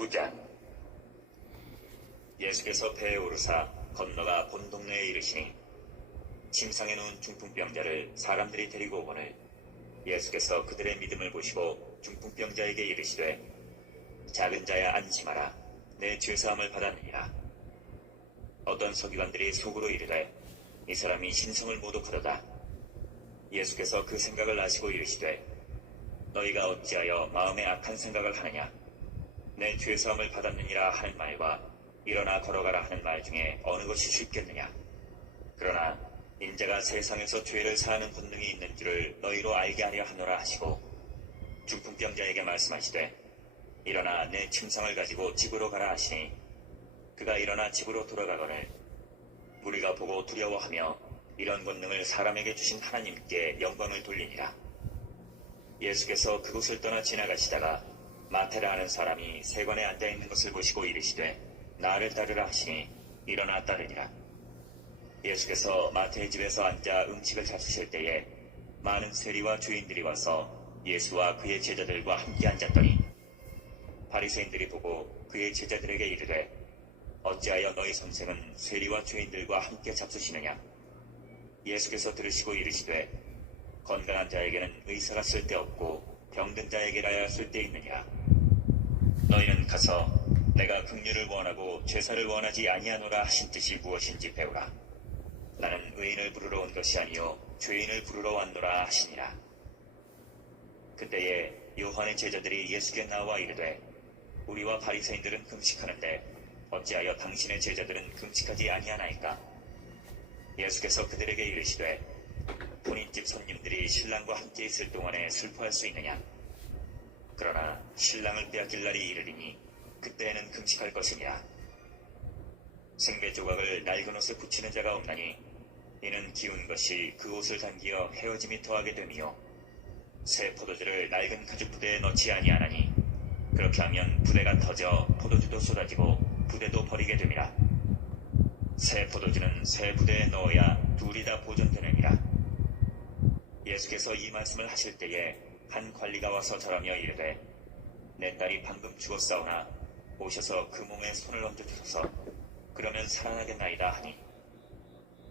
9장. 예수께서 배에 오르사 건너가 본 동네에 이르시니 침상에 누운 중풍병자를 사람들이 데리고 오거늘 예수께서 그들의 믿음을 보시고 중풍병자에게 이르시되 작은 자야 안심하라, 내 죄사함을 받았느니라. 어떤 서기관들이 속으로 이르되 이 사람이 신성을 모독하도다. 예수께서 그 생각을 아시고 이르시되 너희가 어찌하여 마음에 악한 생각을 하느냐. 내 죄사함을 받았느니라 하는 말과 일어나 걸어가라 하는 말 중에 어느 것이 쉽겠느냐. 그러나 인자가 세상에서 죄를 사하는 권능이 있는 줄을 너희로 알게 하려 하노라 하시고 중풍병자에게 말씀하시되 일어나 내 침상을 가지고 집으로 가라 하시니 그가 일어나 집으로 돌아가거늘 무리가 보고 두려워하며 이런 권능을 사람에게 주신 하나님께 영광을 돌리니라. 예수께서 그곳을 떠나 지나가시다가 마태라 하는 사람이 세관에 앉아있는 것을 보시고 이르시되 나를 따르라 하시니 일어나 따르니라. 예수께서 마태의 집에서 앉아 음식을 잡수실 때에 많은 세리와 죄인들이 와서 예수와 그의 제자들과 함께 앉았더니 바리새인들이 보고 그의 제자들에게 이르되 어찌하여 너희 선생은 세리와 죄인들과 함께 잡수시느냐. 예수께서 들으시고 이르시되 건강한 자에게는 의사가 쓸데없고 병든 자에게라야 쓸데있느니라. 너희는 가서 내가 긍휼을 원하고 죄사를 원하지 아니하노라 하신 뜻이 무엇인지 배우라. 나는 의인을 부르러 온 것이 아니요 죄인을 부르러 왔노라 하시니라. 그때에 요한의 제자들이 예수께 나와 이르되 우리와 바리새인들은 금식하는데 어찌하여 당신의 제자들은 금식하지 아니하나이까. 예수께서 그들에게 이르시되 본인집 손님들이 신랑과 함께 있을 동안에 슬퍼할 수 있느냐. 그러나 신랑을 빼앗길 날이 이르리니 그때에는 금식할 것이니라. 생배 조각을 낡은 옷에 붙이는 자가 없나니 이는 기운 것이 그 옷을 당기어 헤어짐이 더하게 됨이요 새 포도주를 낡은 가죽 부대에 넣지 아니하나니 그렇게 하면 부대가 터져 포도주도 쏟아지고 부대도 버리게 됨이라. 새 포도주는 새 부대에 넣어야 둘이 다 보존되느니라. 예수께서 이 말씀을 하실 때에 한 관리가 와서 절하며 이르되 내 딸이 방금 죽었사오나 오셔서 그 몸에 손을 얹어주소서. 그러면 살아나겠나이다 하니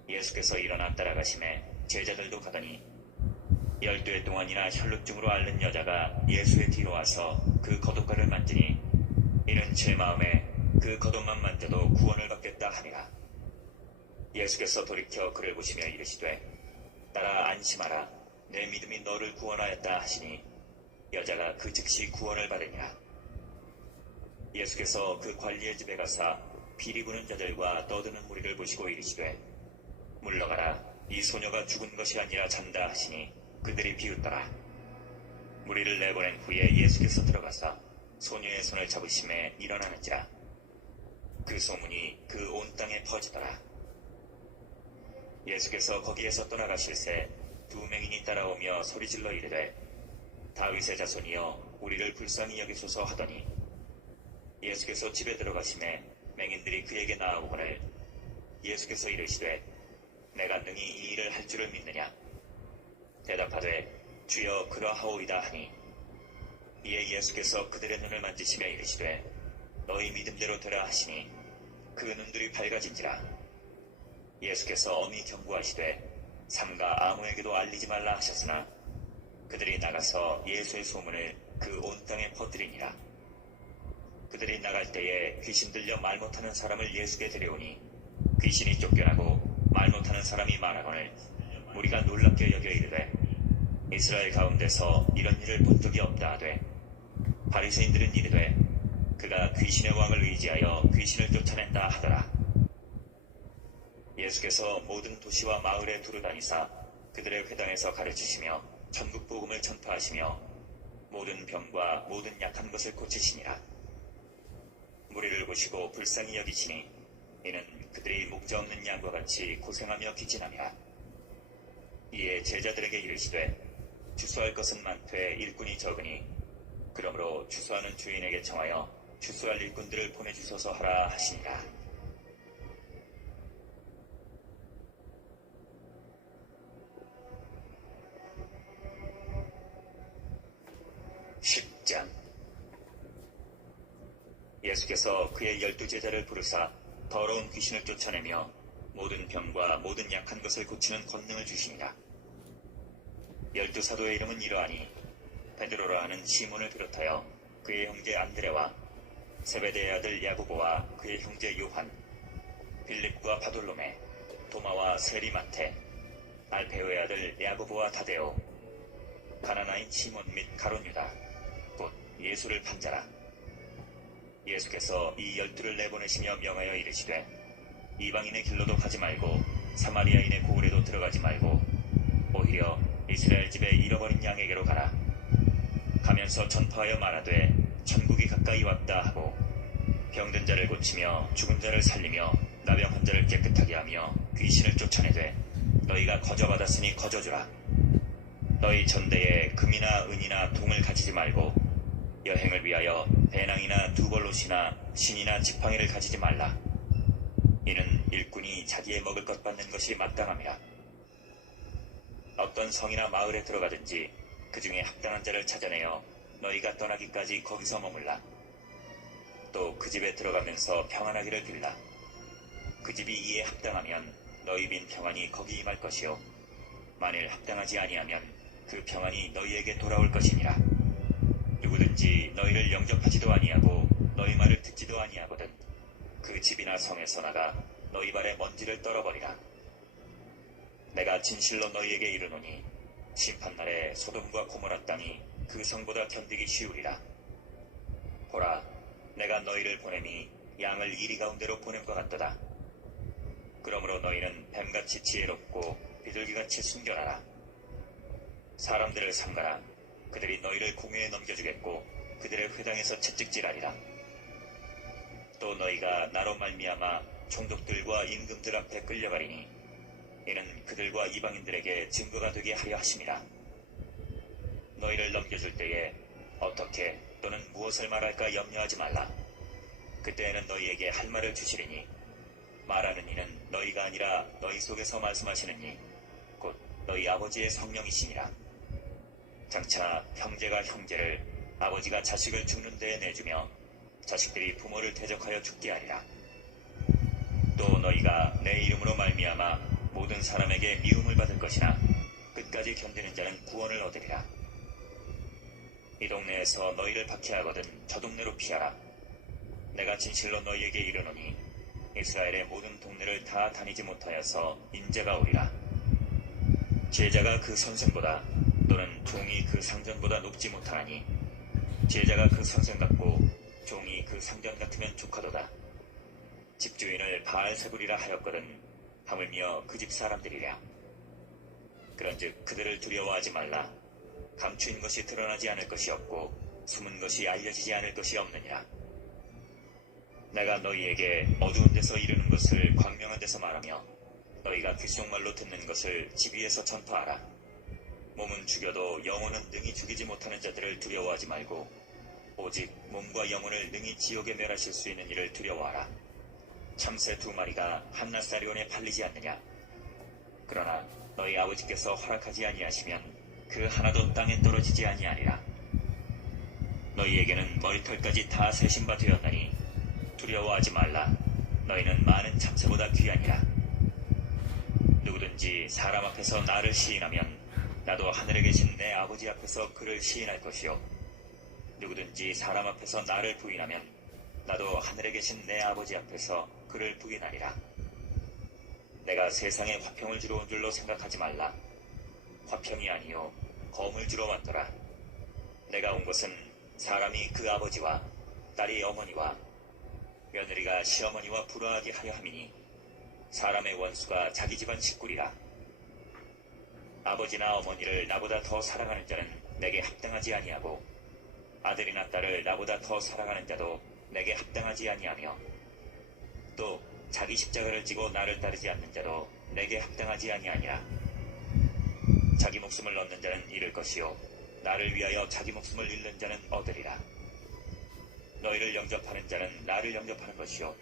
예수께서 일어나 따라가심에 제자들도 가더니 12해 동안이나 혈루증으로 앓는 여자가 예수의 뒤로 와서 그 겉옷가를 만지니 이는 제 마음에 그 겉옷만 만져도 구원을 받겠다 하니라. 예수께서 돌이켜 그를 보시며 이르시되 딸아 안심하라, 내 믿음이 너를 구원하였다 하시니 여자가 그 즉시 구원을 받으니라. 예수께서 그 관리의 집에 가사 비리 부는 자들과 떠드는 무리를 보시고 이르시되 물러가라, 이 소녀가 죽은 것이 아니라 잔다 하시니 그들이 비웃더라. 무리를 내보낸 후에 예수께서 들어가사 소녀의 손을 잡으심에 일어나는지라. 그 소문이 그 온 땅에 퍼지더라. 예수께서 거기에서 떠나가실새 두 맹인이 따라오며 소리질러 이르되 다윗의 자손이여 우리를 불쌍히 여기소서 하더니 예수께서 집에 들어가심에 맹인들이 그에게 나아오거늘 예수께서 이르시되 내가 능히 이 일을 할 줄을 믿느냐. 대답하되 주여 그러하오이다 하니 이에 예수께서 그들의 눈을 만지시며 이르시되 너희 믿음대로 되라 하시니 그 눈들이 밝아진지라. 예수께서 엄히 경고하시되 삼가 아무에게도 알리지 말라 하셨으나 그들이 나가서 예수의 소문을 그 온 땅에 퍼뜨리니라. 그들이 나갈 때에 귀신 들려 말 못하는 사람을 예수께 데려오니 귀신이 쫓겨나고 말 못하는 사람이 많아거늘 우리가 놀랍게 여겨 이르되 이스라엘 가운데서 이런 일을 본 적이 없다 하되 바리새인들은 이르되 그가 귀신의 왕을 의지하여 귀신을 쫓아낸다 하더라. 예수께서 모든 도시와 마을에 두루다니사 그들의 회당에서 가르치시며 천국 복음을 전파하시며 모든 병과 모든 약한 것을 고치시니라. 무리를 보시고 불쌍히 여기시니 이는 그들이 목자 없는 양과 같이 고생하며 기진하니라. 이에 제자들에게 이르시되 주수할 것은 많되 일꾼이 적으니 그러므로 주수하는 주인에게 청하여 주수할 일꾼들을 보내주소서 하라 하시니라. 10장. 예수께서 그의 12제자를 부르사 더러운 귀신을 쫓아내며 모든 병과 모든 약한 것을 고치는 권능을 주시니라. 12사도의 이름은 이러하니 베드로라 하는 시몬을 비롯하여 그의 형제 안드레와 세베대의 아들 야고보와 그의 형제 요한, 빌립과 바돌로메, 도마와 세리마테, 알페오의 아들 야고보와 다데오, 가나나인 시몬 및 가룟 유다, 곧 예수를 판 자라. 예수께서 이 12를 내보내시며 명하여 이르시되 이방인의 길로도 가지 말고 사마리아인의 고을에도 들어가지 말고 오히려 이스라엘 집에 잃어버린 양에게로 가라. 가면서 전파하여 말하되 천국이 가까이 왔다 하고 병든 자를 고치며 죽은 자를 살리며 나병한 자를 깨끗하게 하며 귀신을 쫓아내되 너희가 거저받았으니 거저주라. 너희 전대에 금이나 은이나 동을 가지지 말고 여행을 위하여 배낭이나 두벌롯이나 신이나 지팡이를 가지지 말라. 이는 일꾼이 자기의 먹을 것 받는 것이 마땅함이라. 어떤 성이나 마을에 들어가든지 그 중에 합당한 자를 찾아내어 너희가 떠나기까지 거기서 머물라. 또 그 집에 들어가면서 평안하기를 빌라. 그 집이 이에 합당하면 너희 빈 평안이 거기 임할 것이요 만일 합당하지 아니하면 그 평안이 너희에게 돌아올 것이니라. 누구든지 너희를 영접하지도 아니하고 너희 말을 듣지도 아니하거든 그 집이나 성에서 나가 너희 발에 먼지를 떨어버리라. 내가 진실로 너희에게 이르노니 심판날에 소돔과 고모라 땅이 그 성보다 견디기 쉬우리라. 보라, 내가 너희를 보냄이 양을 이리 가운데로 보냄 것 같도다. 그러므로 너희는 뱀같이 지혜롭고 비둘기같이 순결하라. 사람들을 삼가라. 그들이 너희를 공회에 넘겨주겠고 그들의 회당에서 채찍질하리라. 또 너희가 나로 말미암아 총독들과 임금들 앞에 끌려가리니 이는 그들과 이방인들에게 증거가 되게 하려 하심이라. 너희를 넘겨줄 때에 어떻게 또는 무엇을 말할까 염려하지 말라. 그때에는 너희에게 할 말을 주시리니 말하는 이는 너희가 아니라 너희 속에서 말씀하시는 이 곧 너희 아버지의 성령이시니라. 장차 형제가 형제를 아버지가 자식을 죽는 데에 내주며 자식들이 부모를 대적하여 죽게 하리라. 또 너희가 내 이름으로 말미암아 모든 사람에게 미움을 받을 것이나 끝까지 견디는 자는 구원을 얻으리라. 이 동네에서 너희를 박해하거든 저 동네로 피하라. 내가 진실로 너희에게 이르노니 이스라엘의 모든 동네를 다 다니지 못하여서 인재가 오리라. 제자가 그 선생보다 또는 종이 그 상전보다 높지 못하니 제자가 그 선생 같고 종이 그 상전 같으면 족하도다. 집주인을 바알세불이라 하였거든 하물며 그 집 사람들이랴. 그런즉 그들을 두려워하지 말라. 감추인 것이 드러나지 않을 것이 없고 숨은 것이 알려지지 않을 것이 없느니라. 내가 너희에게 어두운 데서 이르는 것을 광명한 데서 말하며 너희가 귓속말로 듣는 것을 집 위에서 전파하라. 몸은 죽여도 영혼은 능히 죽이지 못하는 자들을 두려워하지 말고 오직 몸과 영혼을 능히 지옥에 멸하실 수 있는 이를 두려워하라. 참새 2마리가 한낱사리온에 팔리지 않느냐. 그러나 너희 아버지께서 허락하지 아니하시면 그 하나도 땅에 떨어지지 아니하리라. 너희에게는 머리털까지 다 세신 바 되었나니 두려워하지 말라. 너희는 많은 참새보다 귀하니라. 누구든지 사람 앞에서 나를 시인하면 나도 하늘에 계신 내 아버지 앞에서 그를 시인할 것이요 누구든지 사람 앞에서 나를 부인하면 나도 하늘에 계신 내 아버지 앞에서 그를 부인하리라. 내가 세상에 화평을 주러 온 줄로 생각하지 말라. 화평이 아니요 검을 주러 왔더라. 내가 온 것은 사람이 그 아버지와 딸이 어머니와 며느리가 시어머니와 불화하게 하려 함이니 사람의 원수가 자기 집안 식구리라. 아버지나 어머니를 나보다 더 사랑하는 자는 내게 합당하지 아니하고 아들이나 딸을 나보다 더 사랑하는 자도 내게 합당하지 아니하며 또 자기 십자가를 지고 나를 따르지 않는 자도 내게 합당하지 아니하니라. 자기 목숨을 얻는 자는 잃을 것이요 나를 위하여 자기 목숨을 잃는 자는 얻으리라. 너희를 영접하는 자는 나를 영접하는 것이요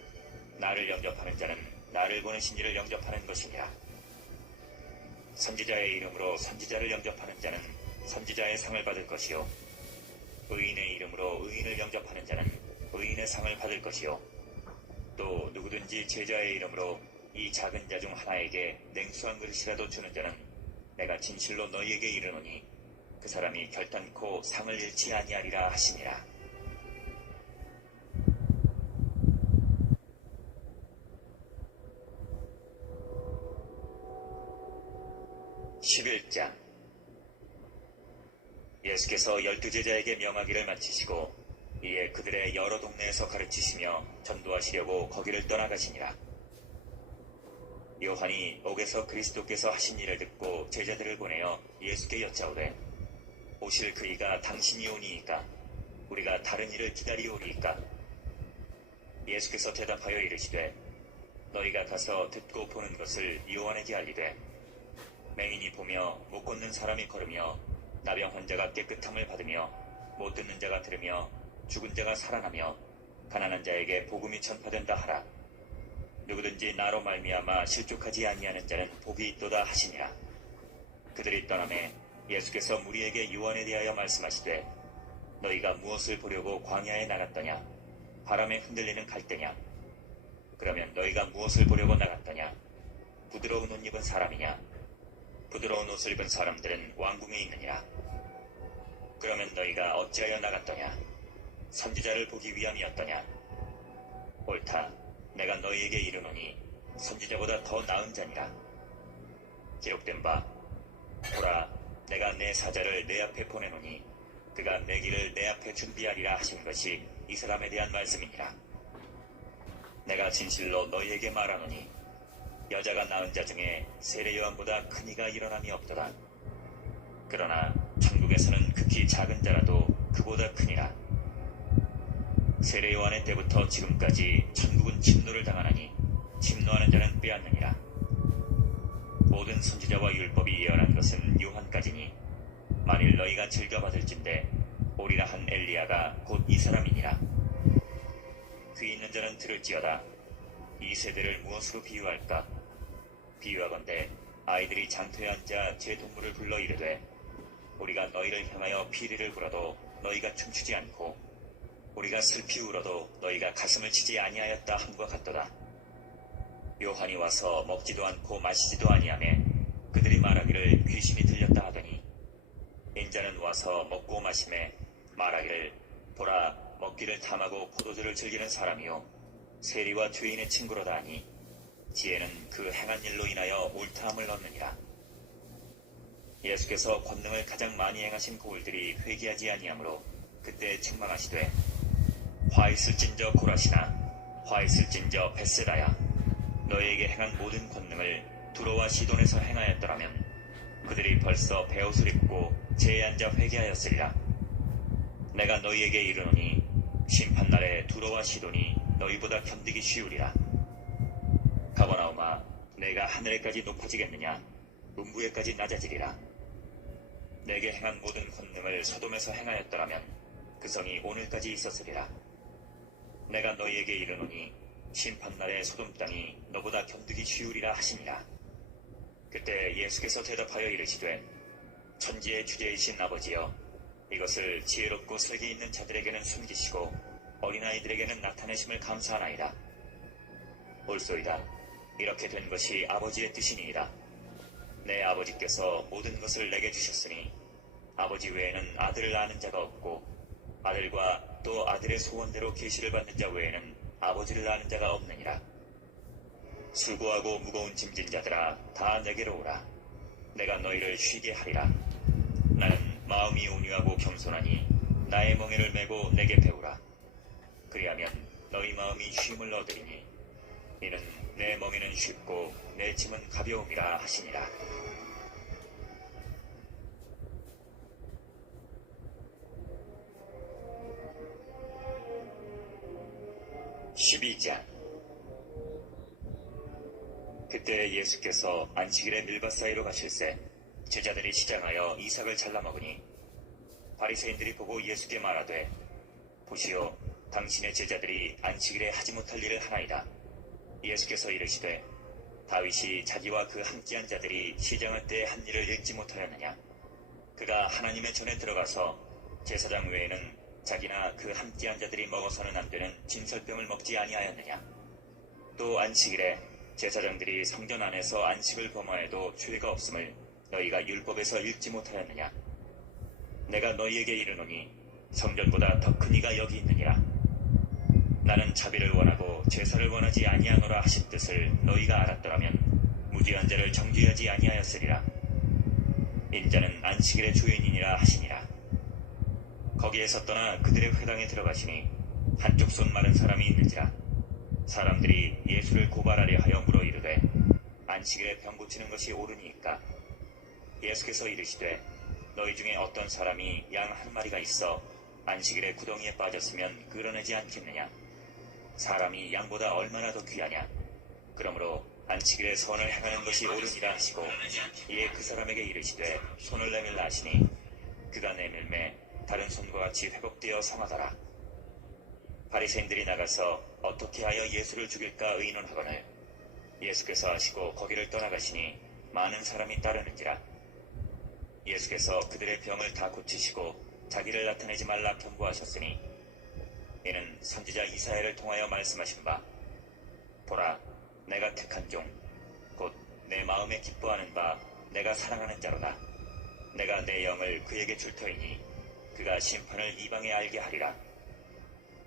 나를 영접하는 자는 나를 보내신 이를 영접하는 것이니라. 선지자의 이름으로 선지자를 영접하는 자는 선지자의 상을 받을 것이요 의인의 이름으로 의인을 영접하는 자는 의인의 상을 받을 것이요 또 누구든지 제자의 이름으로 이 작은 자 중 하나에게 냉수한 그릇이라도 주는 자는 내가 진실로 너희에게 이르노니 그 사람이 결단코 상을 잃지 아니하리라 하시니라. 11장. 예수께서 12제자에게 명하기를 마치시고 이에 그들의 여러 동네에서 가르치시며 전도하시려고 거기를 떠나가시니라. 요한이 옥에서 그리스도께서 하신 일을 듣고 제자들을 보내어 예수께 여짜오되 오실 그이가 당신이 오니이까 우리가 다른 일을 기다리오리이까. 예수께서 대답하여 이르시되 너희가 가서 듣고 보는 것을 요한에게 알리되 맹인이 보며 못 걷는 사람이 걸으며 나병 환자가 깨끗함을 받으며 못 듣는 자가 들으며 죽은 자가 살아나며 가난한 자에게 복음이 전파된다 하라. 누구든지 나로 말미암아 실족하지 아니하는 자는 복이 있도다 하시니라. 그들이 떠나매 예수께서 무리에게 요한에 대하여 말씀하시되 너희가 무엇을 보려고 광야에 나갔더냐? 바람에 흔들리는 갈대냐? 그러면 너희가 무엇을 보려고 나갔더냐? 부드러운 옷 입은 사람이냐? 부드러운 옷을 입은 사람들은 왕궁에 있느니라. 그러면 너희가 어찌하여 나갔더냐? 선지자를 보기 위함이었더냐? 옳다. 내가 너희에게 이르노니 선지자보다 더 나은 자니라. 기록된 바 보라 내가 내 사자를 내 앞에 보내노니 그가 내 길을 내 앞에 준비하리라 하신 것이 이 사람에 대한 말씀이니라. 내가 진실로 너희에게 말하노니 여자가 낳은 자 중에 세례 요한보다 큰 이가 일어남이 없도다. 그러나 천국에서는 극히 작은 자라도 그보다 크니라. 세례 요한의 때부터 지금까지 천국은 침노를 당하나니 침노하는 자는 빼앗느니라. 모든 선지자와 율법이 예언한 것은 요한까지니 만일 너희가 즐겨받을진대 오리라 한 엘리야가 곧 이 사람이니라. 귀 있는 자는 들을지어다. 이 세대를 무엇으로 비유할까? 비유하건대 아이들이 장터에 앉아 제 동물을 불러 이르되 우리가 너희를 향하여 피리를 불어도 너희가 춤추지 않고 우리가 슬피 울어도 너희가 가슴을 치지 아니하였다 함과 같도다. 요한이 와서 먹지도 않고 마시지도 아니하매 그들이 말하기를 귀신이 들렸다 하더니 인자는 와서 먹고 마시매 말하기를 보라 먹기를 탐하고 포도주를 즐기는 사람이요 세리와 죄인의 친구로다 하니 지혜는 그 행한 일로 인하여 옳다함을 얻느니라. 예수께서 권능을 가장 많이 행하신 고울들이 회개하지 아니하므로 그때 책망하시되 화 있을진저 고라시나 화 있을진저 벳세다야 너희에게 행한 모든 권능을 두로와 시돈에서 행하였더라면 그들이 벌써 베옷을 입고 제에 앉아 회개하였으리라. 내가 너희에게 이르노니 심판날에 두로와 시돈이 너희보다 견디기 쉬우리라. 가버나움아 내가 하늘에까지 높아지겠느냐? 음부에까지 낮아지리라. 내게 행한 모든 권능을 소돔에서 행하였더라면 그 성이 오늘까지 있었으리라. 내가 너희에게 이르노니 심판날에 소돔 땅이 너보다 견디기 쉬우리라 하시니라. 그때 예수께서 대답하여 이르시되 천지의 주제이신 아버지여 이것을 지혜롭고 슬기 있는 자들에게는 숨기시고 어린아이들에게는 나타내심을 감사하나이다. 옳소이다. 이렇게 된 것이 아버지의 뜻이니이다. 내 아버지께서 모든 것을 내게 주셨으니 아버지 외에는 아들을 아는 자가 없고 아들과 또 아들의 소원대로 계시를 받는 자 외에는 아버지를 아는 자가 없느니라. 수고하고 무거운 짐진 자들아 다 내게로 오라. 내가 너희를 쉬게 하리라. 나는 마음이 온유하고 겸손하니 나의 멍에를 메고 내게 배우라. 그리하면 너희 마음이 쉼을 얻으리니 이는 내 멍에는 쉽고 내 짐은 가벼움이라 하시니라. 그때 예수께서 안식일에 밀밭 사이로 가실새 제자들이 시장하여 이삭을 잘라 먹으니 바리새인들이 보고 예수께 말하되 보시오 당신의 제자들이 안식일에 하지 못할 일을 하나이다. 예수께서 이르시되 다윗이 자기와 그 함께한 자들이 시장할 때 한 일을 읽지 못하였느냐? 그가 하나님의 전에 들어가서 제사장 외에는 자기나 그 함께한 자들이 먹어서는 안 되는 진설병을 먹지 아니하였느냐? 또 안식일에 제사장들이 성전 안에서 안식을 범하여도 죄가 없음을 너희가 율법에서 읽지 못하였느냐? 내가 너희에게 이르노니 성전보다 더 큰 이가 여기 있느니라. 나는 자비를 원하고 제사를 원하지 아니하노라 하신 뜻을 너희가 알았더라면 무죄한 자를 정죄하지 아니하였으리라. 인자는 안식일의 주인이니라 하시니라. 거기에서 떠나 그들의 회당에 들어가시니 한쪽 손 마른 사람이 있는지라. 사람들이 예수를 고발하려 하여 물어 이르되 안식일에 병 고치는 것이 옳으니까? 예수께서 이르시되 너희 중에 어떤 사람이 양 한 마리가 있어 안식일에 구덩이에 빠졌으면 끌어내지 않겠느냐? 사람이 양보다 얼마나 더 귀하냐? 그러므로 안식일에 선을 행하는 것이 옳으니라 하시고 이에 그 사람에게 이르시되 손을 내밀라 하시니 그가 내밀매 다른 손과 같이 회복되어 성하더라. 바리새인들이 나가서 어떻게 하여 예수를 죽일까 의논하거늘 예수께서 하시고 거기를 떠나가시니 많은 사람이 따르는지라. 예수께서 그들의 병을 다 고치시고 자기를 나타내지 말라 경고하셨으니 이는 선지자 이사야를 통하여 말씀하신 바 보라 내가 택한 종 곧 내 마음에 기뻐하는 바 내가 사랑하는 자로다. 내가 내 영을 그에게 줄 터이니 그가 심판을 이방에 알게 하리라.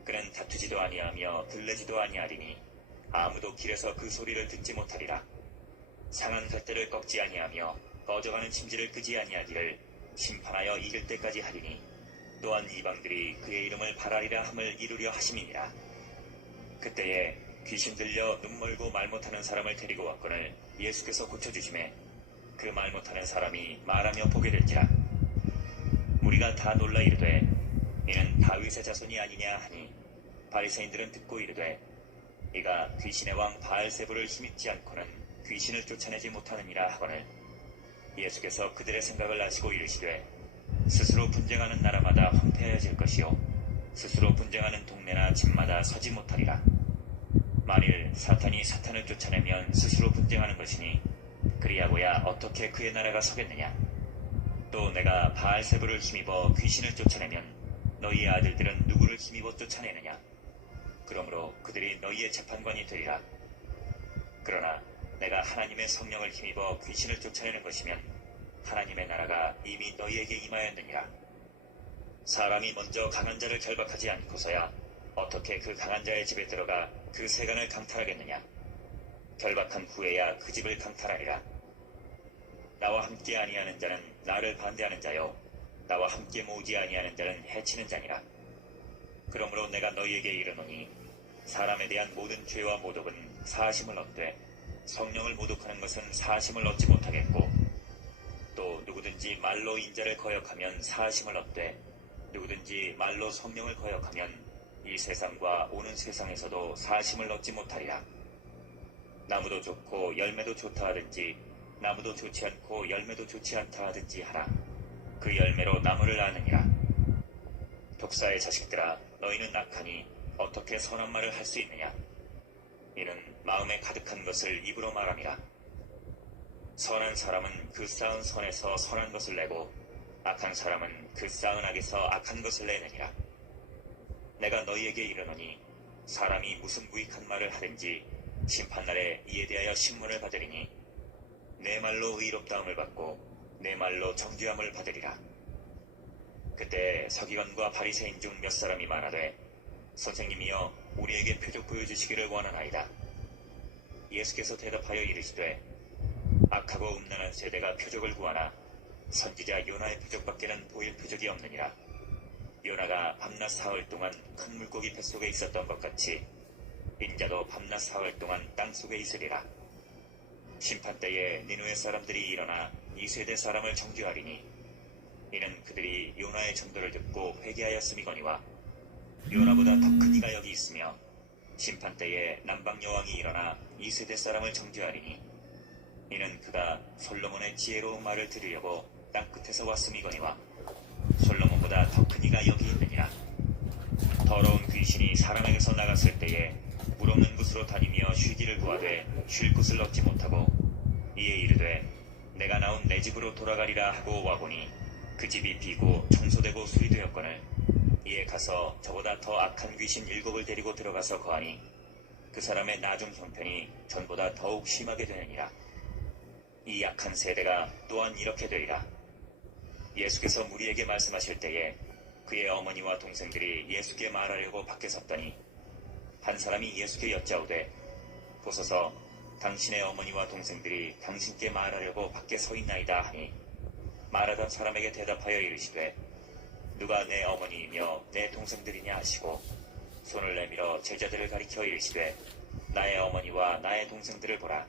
그는 다투지도 아니하며 들레지도 아니하리니 아무도 길에서 그 소리를 듣지 못하리라. 상한 갈대를 꺾지 아니하며 꺼져가는 침지를 끄지 아니하기를 심판하여 이길 때까지 하리니 또한 이방들이 그의 이름을 바라리라 함을 이루려 하심이니라. 그때에 귀신 들려 눈 멀고 말 못하는 사람을 데리고 왔거늘 예수께서 고쳐주심에 그 말 못하는 사람이 말하며 보게 된지라. 우리가 다 놀라 이르되 이는 다윗의 자손이 아니냐 하니 바리새인들은 듣고 이르되 이가 귀신의 왕 바알세불을 힘입지 않고는 귀신을 쫓아내지 못하느니라 하거늘 예수께서 그들의 생각을 아시고 이르시되 스스로 분쟁하는 나라마다 황폐해질 것이요 스스로 분쟁하는 동네나 집마다 서지 못하리라. 만일 사탄이 사탄을 쫓아내면 스스로 분쟁하는 것이니 그리하고야 어떻게 그의 나라가 서겠느냐. 또 내가 바알세불을 힘입어 귀신을 쫓아내면 너희의 아들들은 누구를 힘입어 쫓아내느냐. 그러므로 그들이 너희의 재판관이 되리라. 그러나 내가 하나님의 성령을 힘입어 귀신을 쫓아내는 것이면 하나님의 나라가 이미 너희에게 임하였느니라. 사람이 먼저 강한 자를 결박하지 않고서야 어떻게 그 강한 자의 집에 들어가 그 세간을 강탈하겠느냐. 결박한 후에야 그 집을 강탈하리라. 나와 함께 아니하는 자는 나를 반대하는 자요 나와 함께 모으지 아니하는 자는 해치는 자니라. 그러므로 내가 너희에게 이르노니 사람에 대한 모든 죄와 모독은 사하심을 얻되 성령을 모독하는 것은 사하심을 얻지 못하겠고 또 누구든지 말로 인자를 거역하면 사하심을 얻되 누구든지 말로 성령을 거역하면 이 세상과 오는 세상에서도 사하심을 얻지 못하리라. 나무도 좋고 열매도 좋다 하든지 나무도 좋지 않고 열매도 좋지 않다 하든지 하라. 그 열매로 나무를 아느니라. 독사의 자식들아 너희는 악하니 어떻게 선한 말을 할 수 있느냐. 이는 마음에 가득한 것을 입으로 말함이라. 선한 사람은 그 쌓은 선에서 선한 것을 내고 악한 사람은 그 쌓은 악에서 악한 것을 내느니라. 내가 너희에게 이르노니 사람이 무슨 무익한 말을 하든지 심판날에 이에 대하여 신문을 받으리니 내 말로 의롭다함을 받고 내 말로 정죄함을 받으리라. 그때 서기관과 바리새인 중 몇 사람이 말하되 선생님이여 우리에게 표적 보여주시기를 원하나이다. 예수께서 대답하여 이르시되 악하고 음란한 세대가 표적을 구하나 선지자 요나의 표적밖에는 보일 표적이 없느니라. 요나가 밤낮 사흘 동안 큰 물고기 뱃속에 있었던 것 같이 인자도 밤낮 사흘 동안 땅속에 있으리라. 심판때에 니느웨 사람들이 일어나 이 세대 사람을 정죄하리니 이는 그들이 요나의 전도를 듣고 회개하였음이거니와 요나보다 더 큰 이가 여기 있으며 심판때에 남방 여왕이 일어나 이 세대 사람을 정죄하리니 이는 그가 솔로몬의 지혜로운 말을 들으려고 땅끝에서 왔음이거니와 솔로몬보다 더 큰 이가 여기 있느니라. 더러운 귀신이 사람에게서 나갔을 때에 물 없는 곳으로 다니며 쉬기를 구하되 쉴 곳을 얻지 못하고 이에 이르되 내가 나온 내 집으로 돌아가리라 하고 와보니 그 집이 비고 청소되고 수리되었거늘 이에 가서 저보다 더 악한 귀신 7을 데리고 들어가서 거하니 그 사람의 나중 형편이 전보다 더욱 심하게 되느니라. 이 약한 세대가 또한 이렇게 되리라. 예수께서 무리에게 말씀하실 때에 그의 어머니와 동생들이 예수께 말하려고 밖에 섰더니 한 사람이 예수께 여짜오되 보소서 당신의 어머니와 동생들이 당신께 말하려고 밖에 서 있나이다 하니 말하던 사람에게 대답하여 이르시되 누가 내 어머니이며 내 동생들이냐 하시고 손을 내밀어 제자들을 가리켜 이르시되 나의 어머니와 나의 동생들을 보라.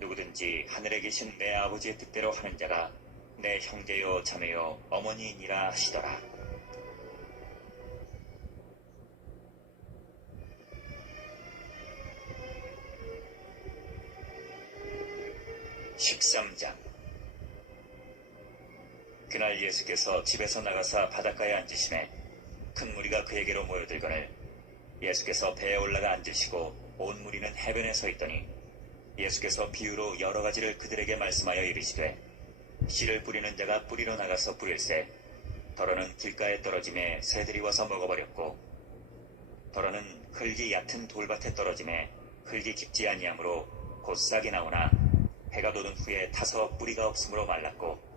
누구든지 하늘에 계신 내 아버지의 뜻대로 하는 자가 내 형제요 자매요 어머니이니라 하시더라. 13장. 그날 예수께서 집에서 나가사 바닷가에 앉으시매 큰 무리가 그에게로 모여들거늘 예수께서 배에 올라가 앉으시고 온 무리는 해변에 서 있더니 예수께서 비유로 여러 가지를 그들에게 말씀하여 이르시되 씨를 뿌리는 자가 뿌리러 나가서 뿌릴새 더러는 길가에 떨어짐에 새들이 와서 먹어버렸고 더러는 흙이 얕은 돌밭에 떨어짐에 흙이 깊지 아니하므로 곧 싹이 나오나 해가 돋은 후에 타서 뿌리가 없으므로 말랐고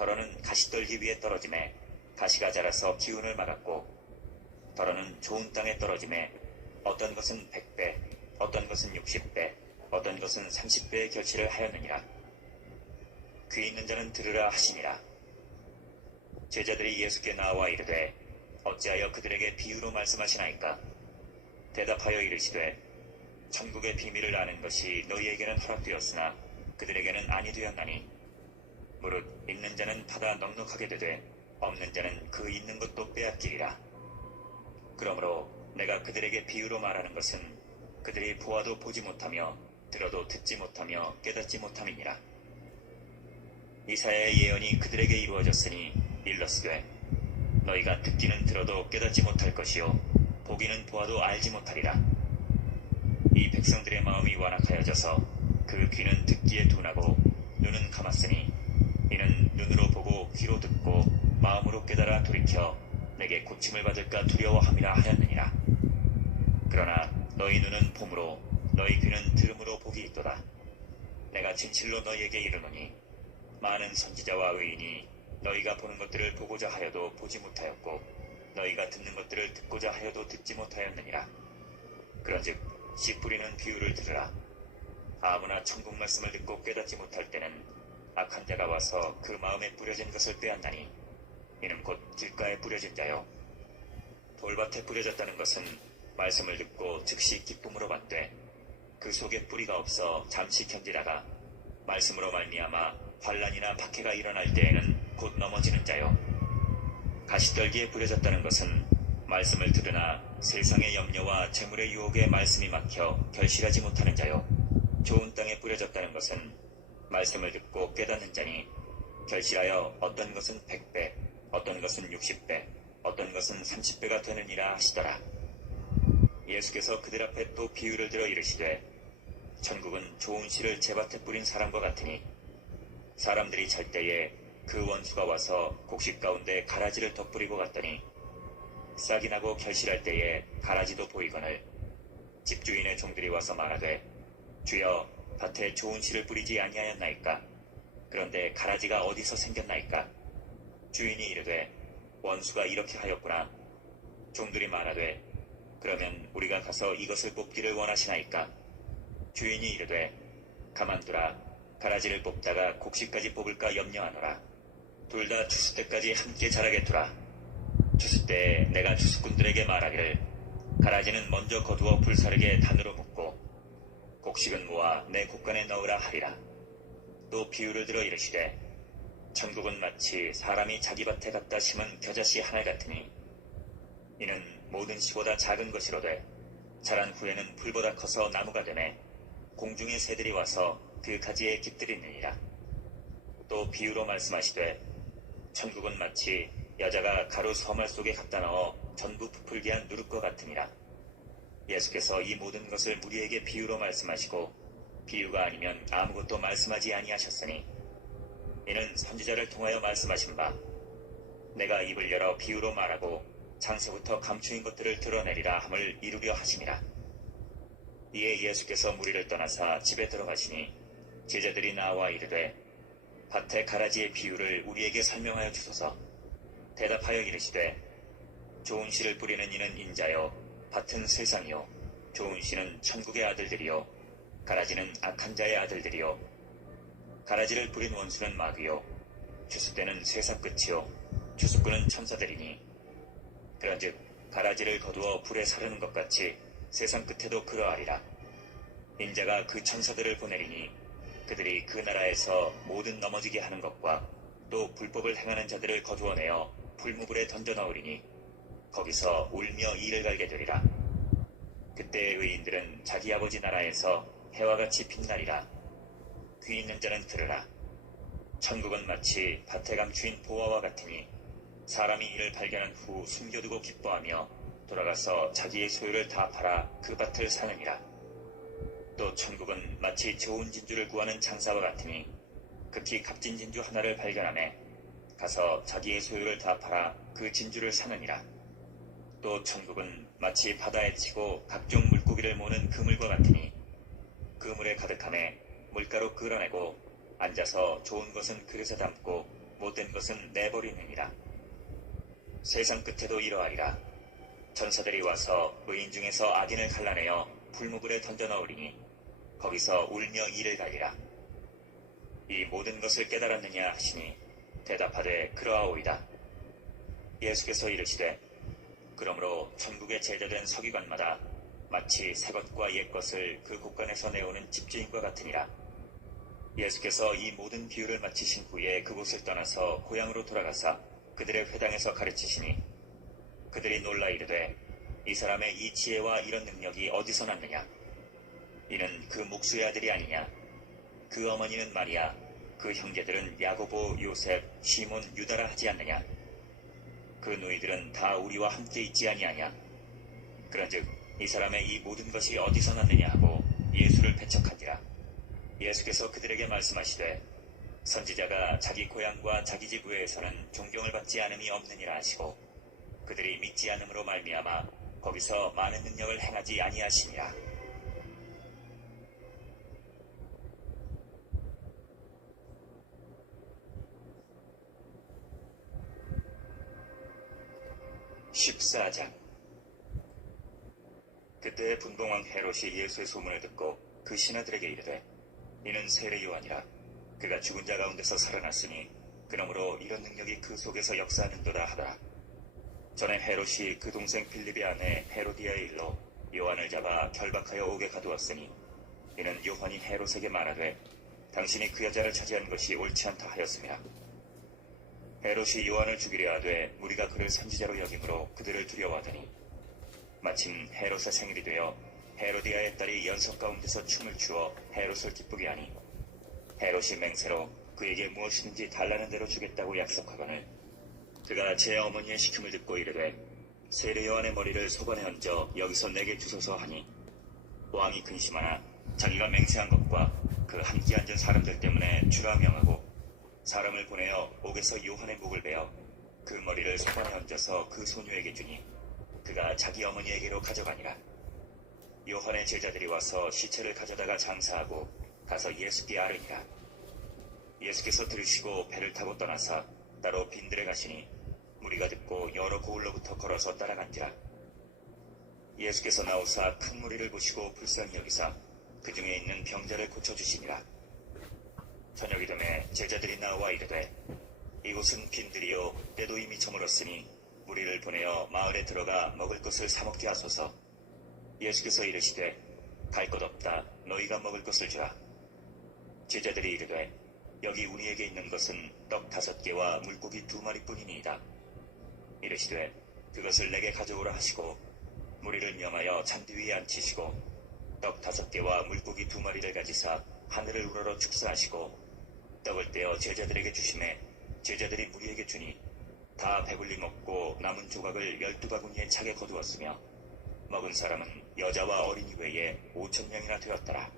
더러는 가시떨기 위에 떨어짐에 가시가 자라서 기운을 막았고 더러는 좋은 땅에 떨어짐에 어떤 것은 100배 어떤 것은 60배 어떤 것은 30배의 결실을 하였느니라. 귀 있는 자는 들으라 하시니라. 제자들이 예수께 나와 이르되 어찌하여 그들에게 비유로 말씀하시나이까? 대답하여 이르시되 천국의 비밀을 아는 것이 너희에게는 허락되었으나 그들에게는 아니 되었나니 무릇 있는 자는 받아 넉넉하게 되되 없는 자는 그 있는 것도 빼앗기리라. 그러므로 내가 그들에게 비유로 말하는 것은 그들이 보아도 보지 못하며 들어도 듣지 못하며 깨닫지 못함이니라. 이사야의 예언이 그들에게 이루어졌으니 일러스되 너희가 듣기는 들어도 깨닫지 못할 것이요 보기는 보아도 알지 못하리라. 이 백성들의 마음이 완악하여져서 그 귀는 듣기에 둔하고 눈은 감았으니 이는 눈으로 보고 귀로 듣고 마음으로 깨달아 돌이켜 내게 고침을 받을까 두려워함이라 하였느니라. 그러나 너희 눈은 봄으로 너희 귀는 들음으로 복이 있도다. 내가 진실로 너희에게 이르노니 많은 선지자와 의인이 너희가 보는 것들을 보고자 하여도 보지 못하였고 너희가 듣는 것들을 듣고자 하여도 듣지 못하였느니라. 그런즉 씨 뿌리는 비유를 들으라. 아무나 천국 말씀을 듣고 깨닫지 못할 때는 악한 자가 와서 그 마음에 뿌려진 것을 빼앗나니 이는 곧 길가에 뿌려진 자요 돌밭에 뿌려졌다는 것은 말씀을 듣고 즉시 기쁨으로 받되 그 속에 뿌리가 없어 잠시 견디다가 말씀으로 말미암아 환난이나 박해가 일어날 때에는 곧 넘어지는 자요 가시떨기에 뿌려졌다는 것은 말씀을 들으나 세상의 염려와 재물의 유혹에 말씀이 막혀 결실하지 못하는 자요 좋은 땅에 뿌려졌다는 것은 말씀을 듣고 깨닫는 자니 결실하여 어떤 것은 100배 어떤 것은 60배 어떤 것은 30배가 되느니라 하시더라. 예수께서 그들 앞에 또 비유를 들어 이르시되 천국은 좋은 씨를 제밭에 뿌린 사람과 같으니 사람들이 잘 때에 그 원수가 와서 곡식 가운데 가라지를 덧뿌리고 갔더니 싹이 나고 결실할 때에 가라지도 보이거늘 집주인의 종들이 와서 말하되 주여 밭에 좋은 씨를 뿌리지 아니하였나이까? 그런데 가라지가 어디서 생겼나이까? 주인이 이르되 원수가 이렇게 하였구나. 종들이 말하되 그러면 우리가 가서 이것을 뽑기를 원하시나이까? 주인이 이르되 가만두라. 가라지를 뽑다가 곡식까지 뽑을까 염려하노라. 둘 다 추수 때까지 함께 자라게 두라. 추수 때에 내가 추수꾼들에게 말하기를 가라지는 먼저 거두어 불사르게 단으로 묶고 곡식은 모아 내 곡간에 넣으라 하리라. 또 비유를 들어 이르시되 천국은 마치 사람이 자기 밭에 갖다 심은 겨자씨 하나 같으니 이는 모든 씨보다 작은 것이로되 자란 후에는 풀보다 커서 나무가 되매 공중의 새들이 와서 그 가지에 깃들이느니라. 또 비유로 말씀하시되 천국은 마치 여자가 가루 서말 속에 갖다 넣어 전부 부풀게 한 누룩과 같으니라. 예수께서 이 모든 것을 무리에게 비유로 말씀하시고 비유가 아니면 아무것도 말씀하지 아니하셨으니 이는 선지자를 통하여 말씀하신 바 내가 입을 열어 비유로 말하고 장서부터 감추인 것들을 드러내리라 함을 이루려 하심이라. 이에 예수께서 무리를 떠나사 집에 들어가시니 제자들이 나와 이르되 밭의 가라지의 비유를 우리에게 설명하여 주소서. 대답하여 이르시되 좋은 씨를 뿌리는 이는 인자요 밭은 세상이요 좋은 씨는 천국의 아들들이요 가라지는 악한 자의 아들들이요 가라지를 뿌린 원수는 마귀요 주숫대는 세상 끝이요 주숫꾼은 천사들이니 그런즉 가라지를 거두어 불에 사르는 것 같이 세상 끝에도 그러하리라. 인자가 그 천사들을 보내리니 그들이 그 나라에서 모든 넘어지게 하는 것과 또 불법을 행하는 자들을 거두어내어 불무불에 던져 넣으리니 거기서 울며 이를 갈게 되리라. 그때 의인들은 자기 아버지 나라에서 해와 같이 빛나리라. 귀 있는 자는 들으라. 천국은 마치 밭에 감추인 보화와 같으니 사람이 이를 발견한 후 숨겨두고 기뻐하며 돌아가서 자기의 소유를 다 팔아 그 밭을 사느니라. 또 천국은 마치 좋은 진주를 구하는 장사와 같으니 극히 값진 진주 하나를 발견하매 가서 자기의 소유를 다 팔아 그 진주를 사느니라. 또 천국은 마치 바다에 치고 각종 물고기를 모는 그물과 같으니 그물에 가득하매 물가로 끌어내고 앉아서 좋은 것은 그릇에 담고 못된 것은 내버리느니라. 세상 끝에도 이러하리라. 천사들이 와서 의인 중에서 악인을 갈라내어 불무불에 던져 넣으리니 거기서 울며 이를 갈리라. 이 모든 것을 깨달았느냐 하시니 대답하되 그러하오이다. 예수께서 이르시되 그러므로 천국의 제자된 서기관마다 마치 새것과 옛것을 그 곳간에서 내오는 집주인과 같으니라. 예수께서 이 모든 비유를 마치신 후에 그곳을 떠나서 고향으로 돌아가사 그들의 회당에서 가르치시니 그들이 놀라 이르되 이 사람의 이 지혜와 이런 능력이 어디서 났느냐. 이는 그 목수의 아들이 아니냐. 그 어머니는 마리아, 그 형제들은 야고보, 요셉, 시몬, 유다라 하지 않느냐. 그 누이들은 다 우리와 함께 있지 아니하냐. 그런즉 이 사람의 이 모든 것이 어디서 났느냐 하고 예수를 배척하니라. 예수께서 그들에게 말씀하시되 선지자가 자기 고향과 자기 집 외에서는 존경을 받지 않음이 없느니라 하시고 그들이 믿지 않음으로 말미암아 거기서 많은 능력을 행하지 아니하시니라. (14장) 그때 분봉왕 헤롯이 예수의 소문을 듣고 그 신하들에게 이르되 이는 세례 요한이라. 그가 죽은 자 가운데서 살아났으니 그러므로 이런 능력이 그 속에서 역사하는도다 하더라. 전에 헤롯이 그 동생 빌립의 아내 헤로디아의 일로 요한을 잡아 결박하여 옥에 가두었으니 이는 요한이 헤롯에게 말하되 당신이 그 여자를 차지한 것이 옳지 않다 하였습니다. 헤롯이 요한을 죽이려 하되 무리가 그를 선지자로 여김으로 그들을 두려워하더니 마침 헤롯의 생일이 되어 헤로디아의 딸이 연석 가운데서 춤을 추어 헤롯을 기쁘게 하니 헤롯이 맹세로 그에게 무엇이든지 달라는 대로 주겠다고 약속하거늘 그가 제 어머니의 시킴을 듣고 이르되 세례 요한의 머리를 소관에 얹어 여기서 내게 주소서 하니 왕이 근심하나 자기가 맹세한 것과 그 함께 앉은 사람들 때문에 주라 명하고 사람을 보내어 옥에서 요한의 목을 베어 그 머리를 소관에 얹어서 그 소녀에게 주니 그가 자기 어머니에게로 가져가니라. 요한의 제자들이 와서 시체를 가져다가 장사하고 가서 예수께 아르니라. 예수께서 들으시고 배를 타고 떠나사 따로 빈들에 가시니 무리가 듣고 여러 고을로부터 걸어서 따라간지라. 예수께서 나오사 큰 무리를 보시고 불쌍히 여기사 그 중에 있는 병자를 고쳐주시니라. 저녁이 되매 제자들이 나와 이르되 이곳은 빈들이요 때도 이미 저물었으니 무리를 보내어 마을에 들어가 먹을 것을 사 먹게 하소서. 예수께서 이르시되 갈 것 없다. 너희가 먹을 것을 주라. 제자들이 이르되 여기 우리에게 있는 것은 떡 5개와 물고기 2마리뿐이니이다. 이르시되 그것을 내게 가져오라 하시고 무리를 명하여 잔디 위에 앉히시고 떡 5개와 물고기 2마리를 가지사 하늘을 우러러 축사하시고 떡을 떼어 제자들에게 주시매 제자들이 무리에게 주니 다 배불리 먹고 남은 조각을 12바구니에 차게 거두었으며 먹은 사람은 여자와 어린이 외에 5,000명이나 되었더라.